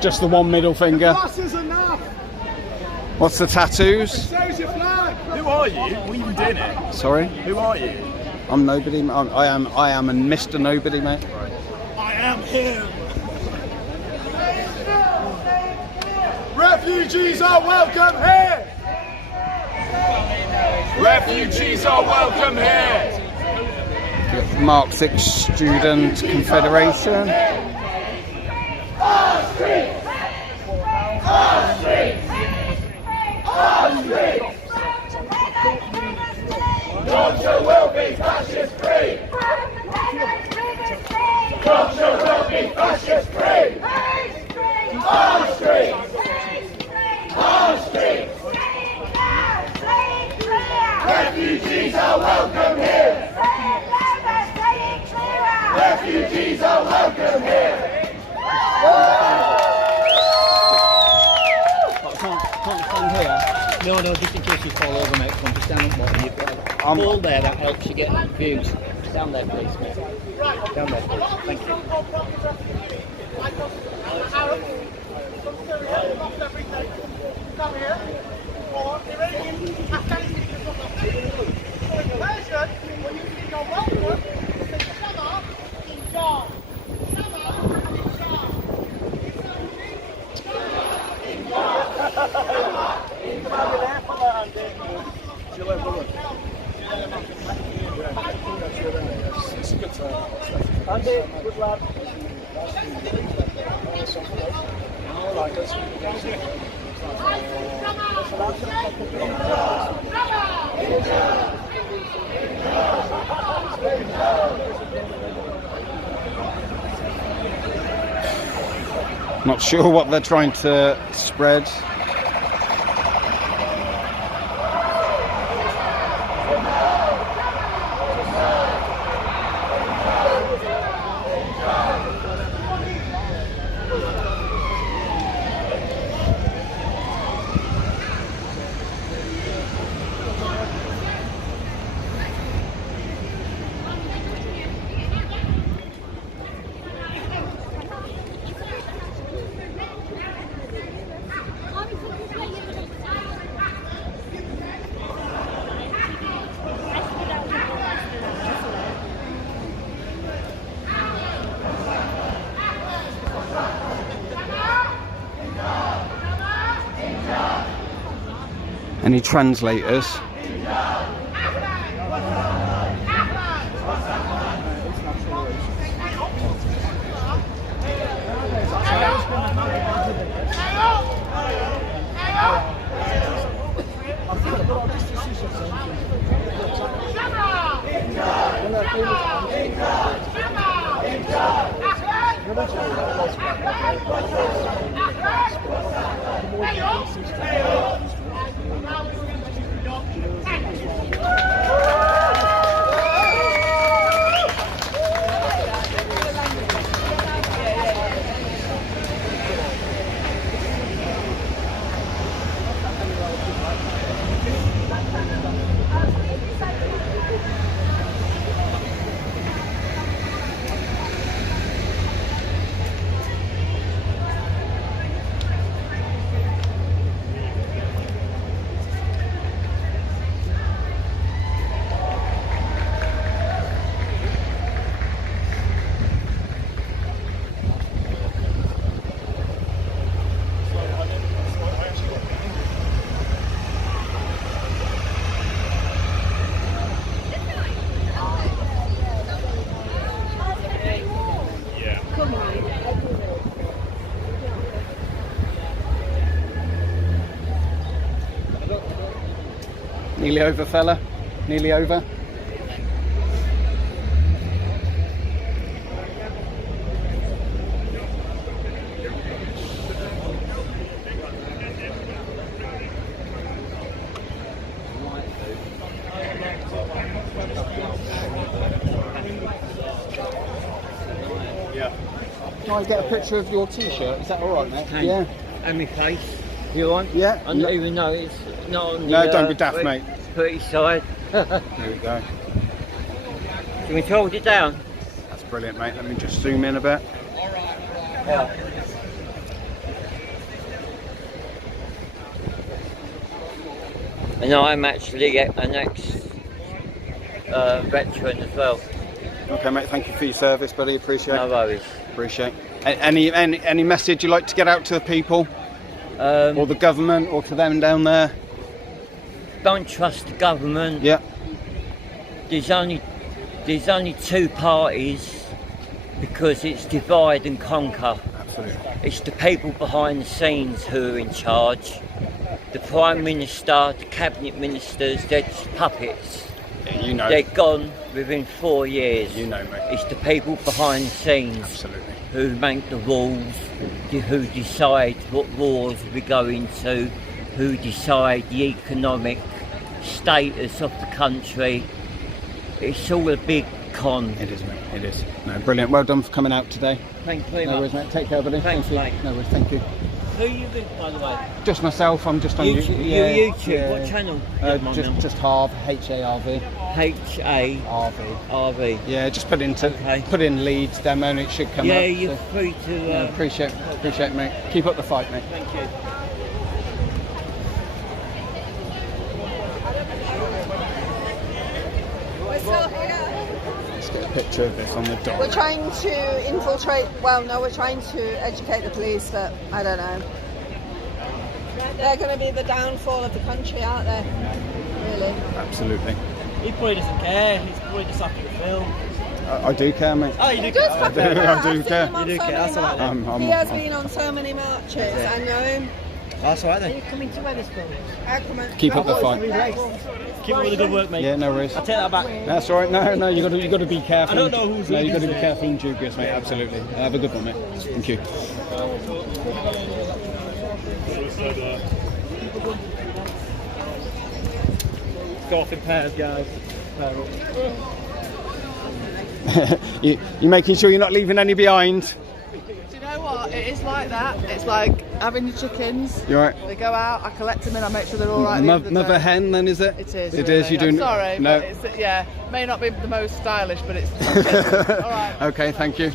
just the one middle finger. Glass is enough. What's the tattoos? Shows your flag. Who are you? What are you even doing it? Sorry? Who are you? I'm nobody. I am a Mr. Nobody, mate. I am him. Refugees are welcome here. Refugees are welcome here. Mark 6 Student Confederation. On streets! On streets! On streets! Yorkshire will be fascist free! Yorkshire will be fascist free! On streets! On streets! Refugees are welcome here! Refugees are welcome here! Can't stand here. No, just in case you fall over, mate. Come just down at the bottom. You've got a pole there that helps you get views. Just down there, please, mate. Down there, please. Thank you. Come here. Iranian, Afghanistan, version, when you see your welcome, say Shama in Jar. Shama in Jar. In Jar. In Jar. It's a good time. Andy, good lad. Not sure what they're trying to spread. Any translators? Nearly over, fella. Nearly over. Can I get a picture of your t-shirt? Is that all right, mate? Yeah. And my face. You want? Yeah. I don't even know it's not on the... No, don't be daft, mate. Pretty side. There we go. Can we hold it down? That's brilliant, mate. Let me just zoom in a bit. Yeah. And I'm actually an ex-veteran as well. Okay, mate. Thank you for your service, buddy. Appreciate it. No worries. Appreciate it. Any message you'd like to get out to the people? Or the government, or to them down there? Don't trust the government. Yeah. There's only two parties because it's divide and conquer. Absolutely. It's the people behind the scenes who are in charge. The Prime Minister, the Cabinet Ministers, they're just puppets. Yeah, you know. They're gone within 4 years. You know, mate. It's the people behind the scenes. Absolutely. Who make the rules, who decide what wars we go into, who decide the economic status of the country. It's all a big con. It is, mate. It is. No, brilliant. Well done for coming out today. Thank you very No much. worries, mate. Take care, buddy. Thanks, mate. No worries. Thank you. Who are you with, by the way? Just myself. I'm just on YouTube. Yeah, You're YouTube. yeah. What channel? Just Harv. H-A-R-V. H-A-R-V. R-V. Yeah, just put in Leeds demo and it should come up. Yeah, you're free to... Yeah, appreciate it, mate. Keep up the fight, mate. Thank you. Let's get a picture of this on the dot. We're trying to infiltrate, well no, we're trying to educate the police that, I don't know. They're going to be the downfall of the country, aren't they? Really? Absolutely. He probably doesn't care, he's probably just after the film. I do care, mate. Oh, you do He care? does fucking care. I do care. You do care, that's all right then. He has been on so many marches, I know him. That's all right then. Are you coming to Wetherspoon? I'll come and... Keep up the fight. Keep up with the good work, mate. Yeah, no worries. I'll take that back. That's all right. No, you got to be careful. I don't know who's No, you got to be leading. careful and dubious, mate. Absolutely. Have a good one, mate. Thank you. Go off in pairs, guys. Pair up. You're making sure you're not leaving any behind. Do you know what? It is like that. It's like having your chickens. You all right? They go out, I collect them and I make sure they're all right. at the end of the Mother day. hen, then, is it? It is. It really. is. You're doing. I'm sorry, No. but it's, yeah, may not be the most stylish, but it's. All right. Okay. Thank you.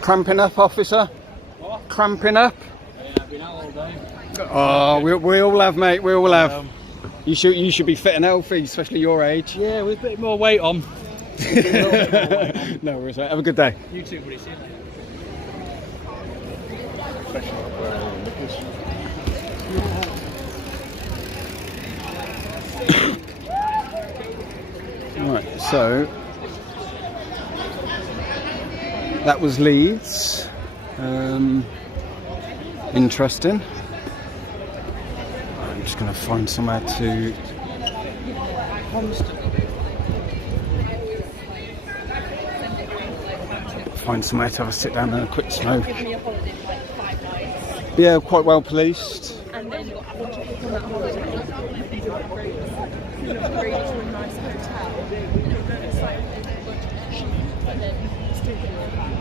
Cramping up, officer? What? Cramping up? Yeah, I've been out all day. Oh, we all have, mate. We all have. You should be fit and healthy, especially your age. Yeah, with a bit more weight on. No worries, mate. Have a good day. You too, buddy. See you Right, so that was Leeds. Interesting. I'm just going to find somewhere to. Find somewhere to have a sit down and a quick smoke. Yeah, quite well policed. And then once you pick on that holiday, you can do it groups. You can agree to a nice hotel. It's like a bunch of sheep, and then still get it back.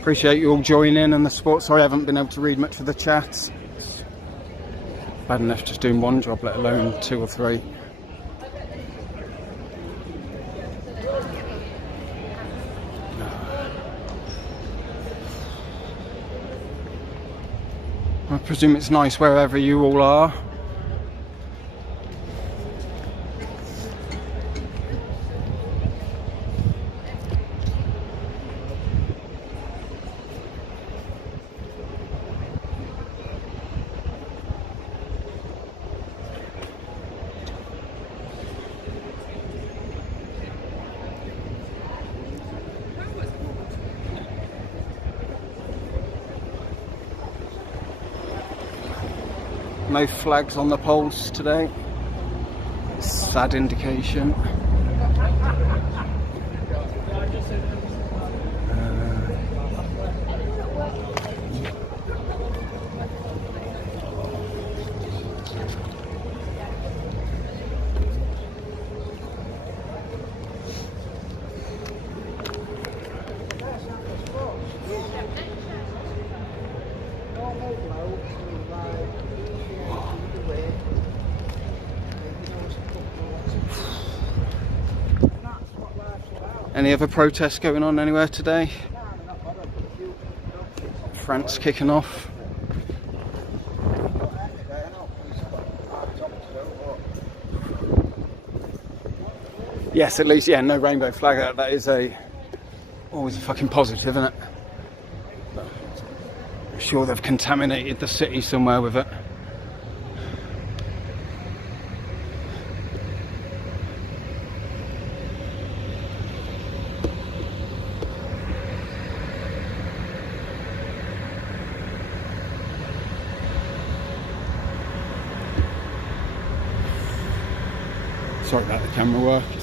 Appreciate you all joining in and the support. Sorry I haven't been able to read much of the chat. It's bad enough just doing one job, let alone 2 or 3. I presume it's nice wherever you all are. No flags on the poles today. Sad indication. Any other protests going on anywhere today? France kicking off. Yes, at least, yeah, no rainbow flag. That is always a fucking positive, isn't it? I'm sure they've contaminated the city somewhere with it. Sorry about the camera work.